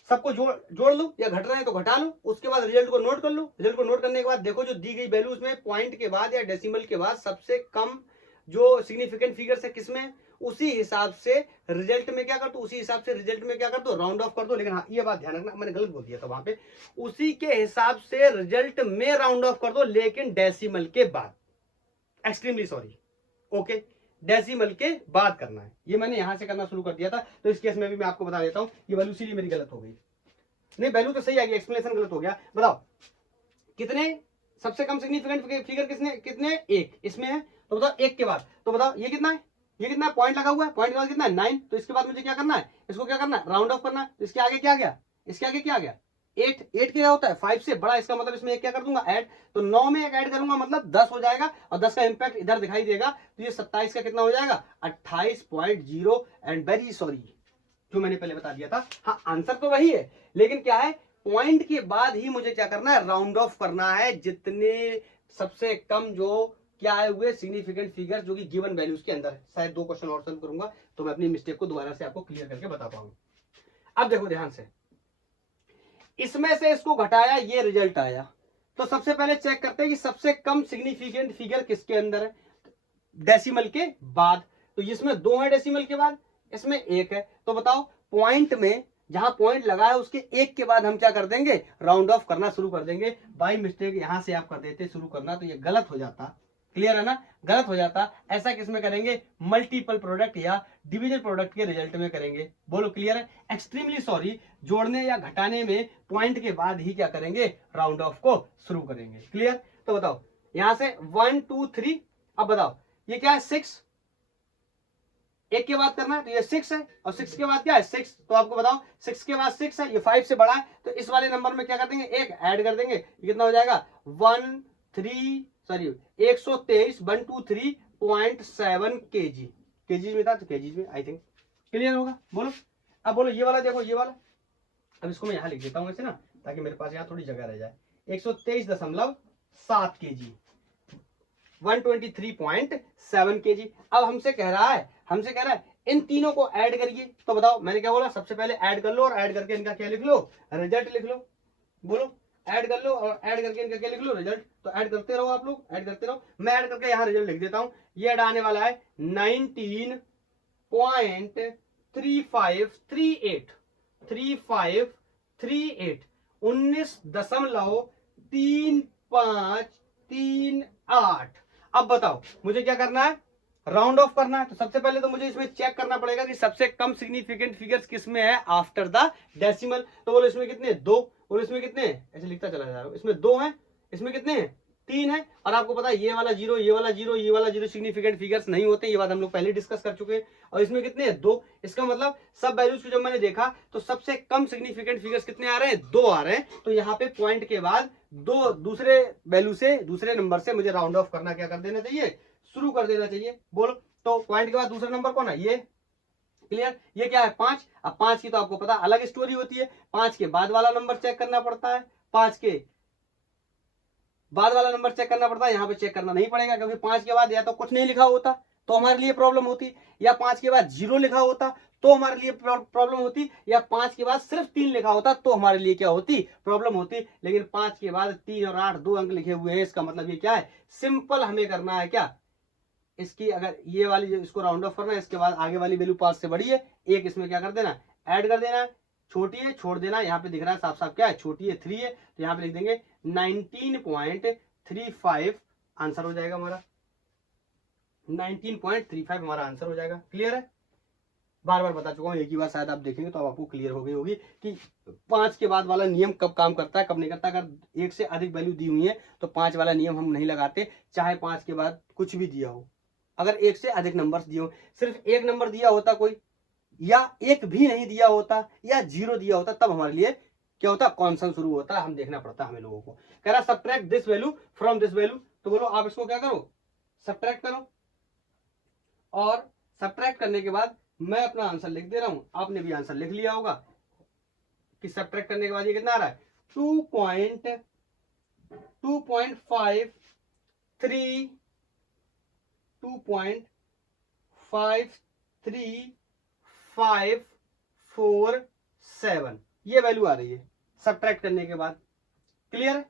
सबको जोड़ लो या घट रहे हैं तो घटा लो, उसके बाद रिजल्ट को नोट कर लो। रिजल्ट को नोट करने के बाद देखो जो दी गई वैल्यू उसमें पॉइंट के बाद या डेसिमल के बाद सबसे कम जो सिग्निफिकेंट फिगर है किसमें, उसी हिसाब से रिजल्ट में क्या कर दो, उसी हिसाब से रिजल्ट में क्या कर दो, राउंड ऑफ कर दो। लेकिन हाँ ये बात ध्यान रखना, मैंने गलत बोल दिया था वहां पे, उसी के हिसाब से रिजल्ट में राउंड ऑफ कर दो, लेकिन डेसिमल के बाद। एक्सट्रीमली सॉरी, ओके, डेसिमल के बाद करना है। ये मैंने यहां से करना शुरू कर दिया था, तो इस केस में भी मैं आपको बता देता हूं, ये वैल्यू इसीलिए मेरी गलत हो गई। नहीं वैल्यू तो सही आ गई, एक्सप्लेनेशन गलत हो गया। बताओ कितने सबसे कम सिग्निफिकेंट फिगर किसने, कितने 1 इसमें है, तो बताओ 1 के बाद, तो बताओ ये कितना है, ये कितना पॉइंट लगा हुआ है, पॉइंट के बाद कितना है 9। तो इसके बाद मुझे क्या करना है, इसको क्या करना है, राउंड ऑफ करना है। तो इसके आगे क्या गया, इसके आगे क्या गया 8, 8 क्या होता है 5 से बड़ा, इसका मतलब इसमें एक क्या कर दूंगा ऐड, तो 9 में एक ऐड करूंगा मतलब 10 हो जाएगा, और 10 का इंपैक्ट इधर दिखाई देगा, तो ये 27 का कितना हो जाएगा 28.0। एंड वेरी सॉरी जो मैंने पहले बता दिया था, हाँ आंसर तो वही है, लेकिन क्या है पॉइंट के बाद ही मुझे क्या करना है, राउंड ऑफ करना है, जितने सबसे कम जो क्या आए हुए सिग्निफिकेंट फिगर जो कि गिवन वैल्यूज के अंदर है। शायद 2 क्वेश्चन और सॉल्व करूंगा तो मैं अपनी मिस्टेक को दोबारा से आपको क्लियर करके बता पाऊंगा। अब देखो ध्यान से, इसमें से इसको घटाया, ये रिजल्ट आया, तो सबसे पहले चेक करते हैं कि सबसे कम सिग्निफिकेंट फिगर किसके अंदर है, डेसिमल के बाद। तो इसमें 2 है डेसिमल के बाद, इसमें 1 है, तो बताओ पॉइंट में जहां पॉइंट लगा है उसके 1 के बाद हम क्या कर देंगे, राउंड ऑफ करना शुरू कर देंगे। बाई मिस्टेक यहां से आप कर देते शुरू करना, तो ये गलत हो जाता, क्लियर है ना, गलत हो जाता। ऐसा किसमें करेंगे, मल्टीपल प्रोडक्ट या डिविजन प्रोडक्ट के रिजल्ट में करेंगे। बोलो क्लियर है। एक्सट्रीमली सॉरी, जोड़ने या घटाने में पॉइंट के बाद ही क्या करेंगे, राउंड ऑफ को शुरू करेंगे। क्लियर। तो बताओ यहां से 1 2 3, अब बताओ ये क्या है 6, 1 के बाद करना है तो ये 6 है, और 6 के बाद क्या है 6, तो आपको बताओ 6 के बाद 6 है, ये 5 से बड़ा है, तो इस वाले नंबर में क्या कर देंगे, 1 ऐड कर देंगे, ये कितना हो जाएगा 123.7 kg, केजी में था तो केजी में आई थिंक क्लियर होगा। बोलो अब बोलो ये वाला देखो, ये वाला, अब इसको मैं यहां लिख देता हूं ऐसे ना, ताकि मेरे पास यहां थोड़ी जगह रह जाए। 123.7 kg, 123.7 kg। अब हमसे कह रहा है इन तीनों को ऐड करिए। तो बताओ मैंने क्या बोला, सबसे पहले ऐड कर लो, और ऐड करके इनका क्या लिख लो, रिजल्ट लिख लो। बोलो ऐड कर लो और ऐड करके इनका क्या लिख लो, रिजल्ट। तो ऐड करते रहो आप लोग, ऐड करते रहो, मैं ऐड करके यहाँ रिजल्ट लिख देता हूँ। ये ऐड आने वाला है 19.3538, 19.3538। अब बताओ मुझे क्या करना है, राउंड ऑफ करना है। तो सबसे पहले तो मुझे इसमें चेक करना पड़ेगा कि सबसे कम सिग्निफिकेंट फिगर्स किसमें है आफ्टर द डेसिमल। तो बोलो इसमें कितने 2, और इसमें कितने, ऐसे लिखता चला जा रहा हूं, इसमें 2 हैं, इसमें कितने हैं 3 है, और आपको पता है ये वाला 0, ये वाला 0, ये वाला 0 सिग्निफिकेंट फिगर्स नहीं होते, ये बात हम लोग पहले डिस्कस कर चुके हैं। और इसमें कितने हैं? 2। इसका मतलब सब वैल्यूज को जब मैंने देखा तो सबसे कम सिग्निफिकेंट फिगर्स कितने आ रहे हैं? 2 आ रहे हैं। तो यहाँ पे पॉइंट के बाद 2 दूसरे वैल्यू से, दूसरे नंबर से मुझे राउंड ऑफ करना क्या कर देना चाहिए? शुरू कर देना चाहिए। बोलो, तो पॉइंट के बाद दूसरा नंबर कौन है? ये। क्लियर? ये क्या है? 5। अब 5 की तो आपको पता अलग स्टोरी होती है, 5 के बाद वाला नंबर चेक करना पड़ता है, 5 के बाद वाला नंबर चेक करना पड़ता है। यहाँ पे चेक करना नहीं पड़ेगा, क्योंकि 5 के बाद या तो कुछ नहीं लिखा होता तो हमारे लिए प्रॉब्लम होती, या 5 के बाद 0 लिखा होता तो हमारे लिए प्रॉब्लम होती, या 5 के बाद सिर्फ 3 लिखा होता तो हमारे लिए क्या होती? प्रॉब्लम होती। लेकिन 5 के बाद 3 और 8 2 अंक लिखे हुए हैं, इसका मतलब ये क्या है? सिंपल हमें करना है क्या? इसकी अगर ये वाली इसको राउंड ऑफ करना है, इसके बाद आगे वाली वैल्यू 5 से बड़ी है, एक इसमें क्या कर देना? ऐड कर देना है। छोटी है छोड़ देना, यहाँ पे दिख रहा है साफ साफ क्या है? छोटी है 3 है, तो यहाँ पे लिख देंगे 19.35 आंसर हो जाएगा हमारा। 19.35 हमारा आंसर हो जाएगा। क्लियर है? बार बार बता चुका हूँ, एक ही बार शायद आप देखेंगे तो आपको क्लियर हो गई होगी कि 5 के बाद वाला नियम कब काम करता है, कब नहीं करता। अगर 1 से अधिक वैल्यू दी हुई है तो 5 वाला नियम हम नहीं लगाते, चाहे 5 के बाद कुछ भी दिया हो। अगर 1 से अधिक नंबर दिए हो, सिर्फ 1 नंबर दिया होता कोई, या 1 भी नहीं दिया होता, या 0 दिया होता, तब हमारे लिए क्या होता? कॉन्सन शुरू होता है, हम देखना पड़ता है हमें लोगों को। कह रहा subtract this value from this value, तो बोलो आप इसको क्या करो? सब्ट्रैक्ट करो। और सब्ट्रैक्ट करने के बाद मैं अपना आंसर लिख दे रहा हूं, आपने भी आंसर लिख लिया होगा कि सब्ट्रैक्ट करने के बाद ये कितना आ रहा है? 2.53547 ये वैल्यू आ रही है सब्ट्रैक्ट करने के बाद। क्लियर है?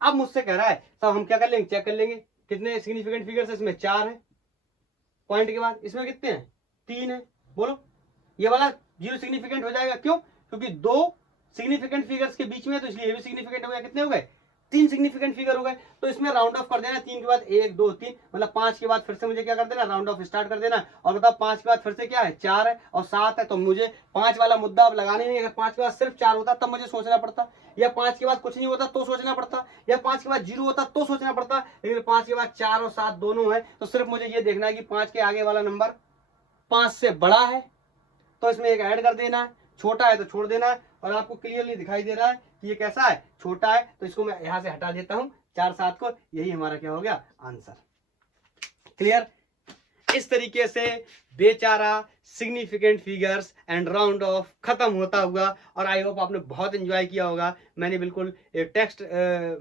अब मुझसे कह रहा है तब हम क्या कर लेंगे? चेक कर लेंगे कितने सिग्निफिकेंट फिगर्स है। इसमें 4 है पॉइंट के बाद, इसमें कितने हैं? 3 है। बोलो, ये वाला 0 सिग्निफिकेंट हो जाएगा। क्यों? क्योंकि 2 सिग्निफिकेंट फिगर्स के बीच में, तो इसलिए ये भी सिग्निफिकेंट हो गया। कितने हो गए? 3 सिग्निफिकेंट फिगर हो गए। तो इसमें राउंड ऑफ कर देना, 3 के बाद 1 2 3, मतलब 5 के बाद फिर से मुझे क्या कर देना? राउंड ऑफ स्टार्ट कर देना। और बताओ 5 के बाद फिर से क्या है? 4 है और 7 है, तो मुझे 5 वाला मुद्दा अब लगाने नहीं। अगर 5 के बाद सिर्फ 4 होता तब मुझे सोचना पड़ता, या 5 के बाद कुछ नहीं होता तो सोचना पड़ता, या 5 के बाद 0 होता तो सोचना पड़ता। लेकिन 5 के बाद 4 और 7 दोनों है, तो सिर्फ मुझे ये देखना है कि 5 के आगे वाला नंबर 5 से बड़ा है तो इसमें एक ऐड कर देना है, छोटा है तो छोड़ देना है। और आपको क्लियरली दिखाई दे रहा है कि ये कैसा है? छोटा है, तो इसको मैं यहां से हटा देता हूं 4 7 को। यही हमारा क्या हो गया? आंसर। क्लियर? इस तरीके से बेचारा significant figures and round of खत्म होता हुआ। और आई होप आपने बहुत एंजॉय किया होगा। मैंने बिल्कुल टेक्स्ट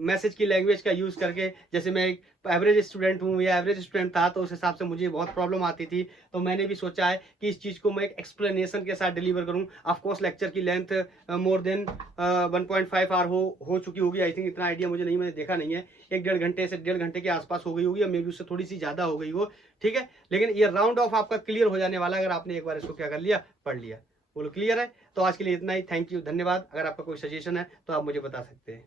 मैसेज की लैंग्वेज का यूज करके, जैसे मैं एक एवरेज स्टूडेंट हूँ या एवरेज स्टूडेंट था तो उस हिसाब से मुझे बहुत प्रॉब्लम आती थी, तो मैंने भी सोचा है कि इस चीज़ को मैं एक एक्सप्लेनेशन के साथ डिलीवर करूँ। ऑफ कोर्स लेक्चर की लेंथ मोर देन 1.5 आवर हो चुकी होगी। आई थिंक इतना आइडिया मुझे नहीं, मैंने देखा नहीं है। 1-1.5 घंटे से 1.5 घंटे के आसपास हो गई होगी, या मे बी उससे थोड़ी सी ज़्यादा हो गई हो। ठीक है, लेकिन ये राउंड ऑफ आपका क्लियर हो जाने वाला है अगर आपने एक बार इसको क्या कर लिया? पढ़ लिया। बोलो क्लियर है? तो आज के लिए इतना ही। थैंक यू, धन्यवाद। अगर आपका कोई सजेशन है तो आप मुझे बता सकते हैं।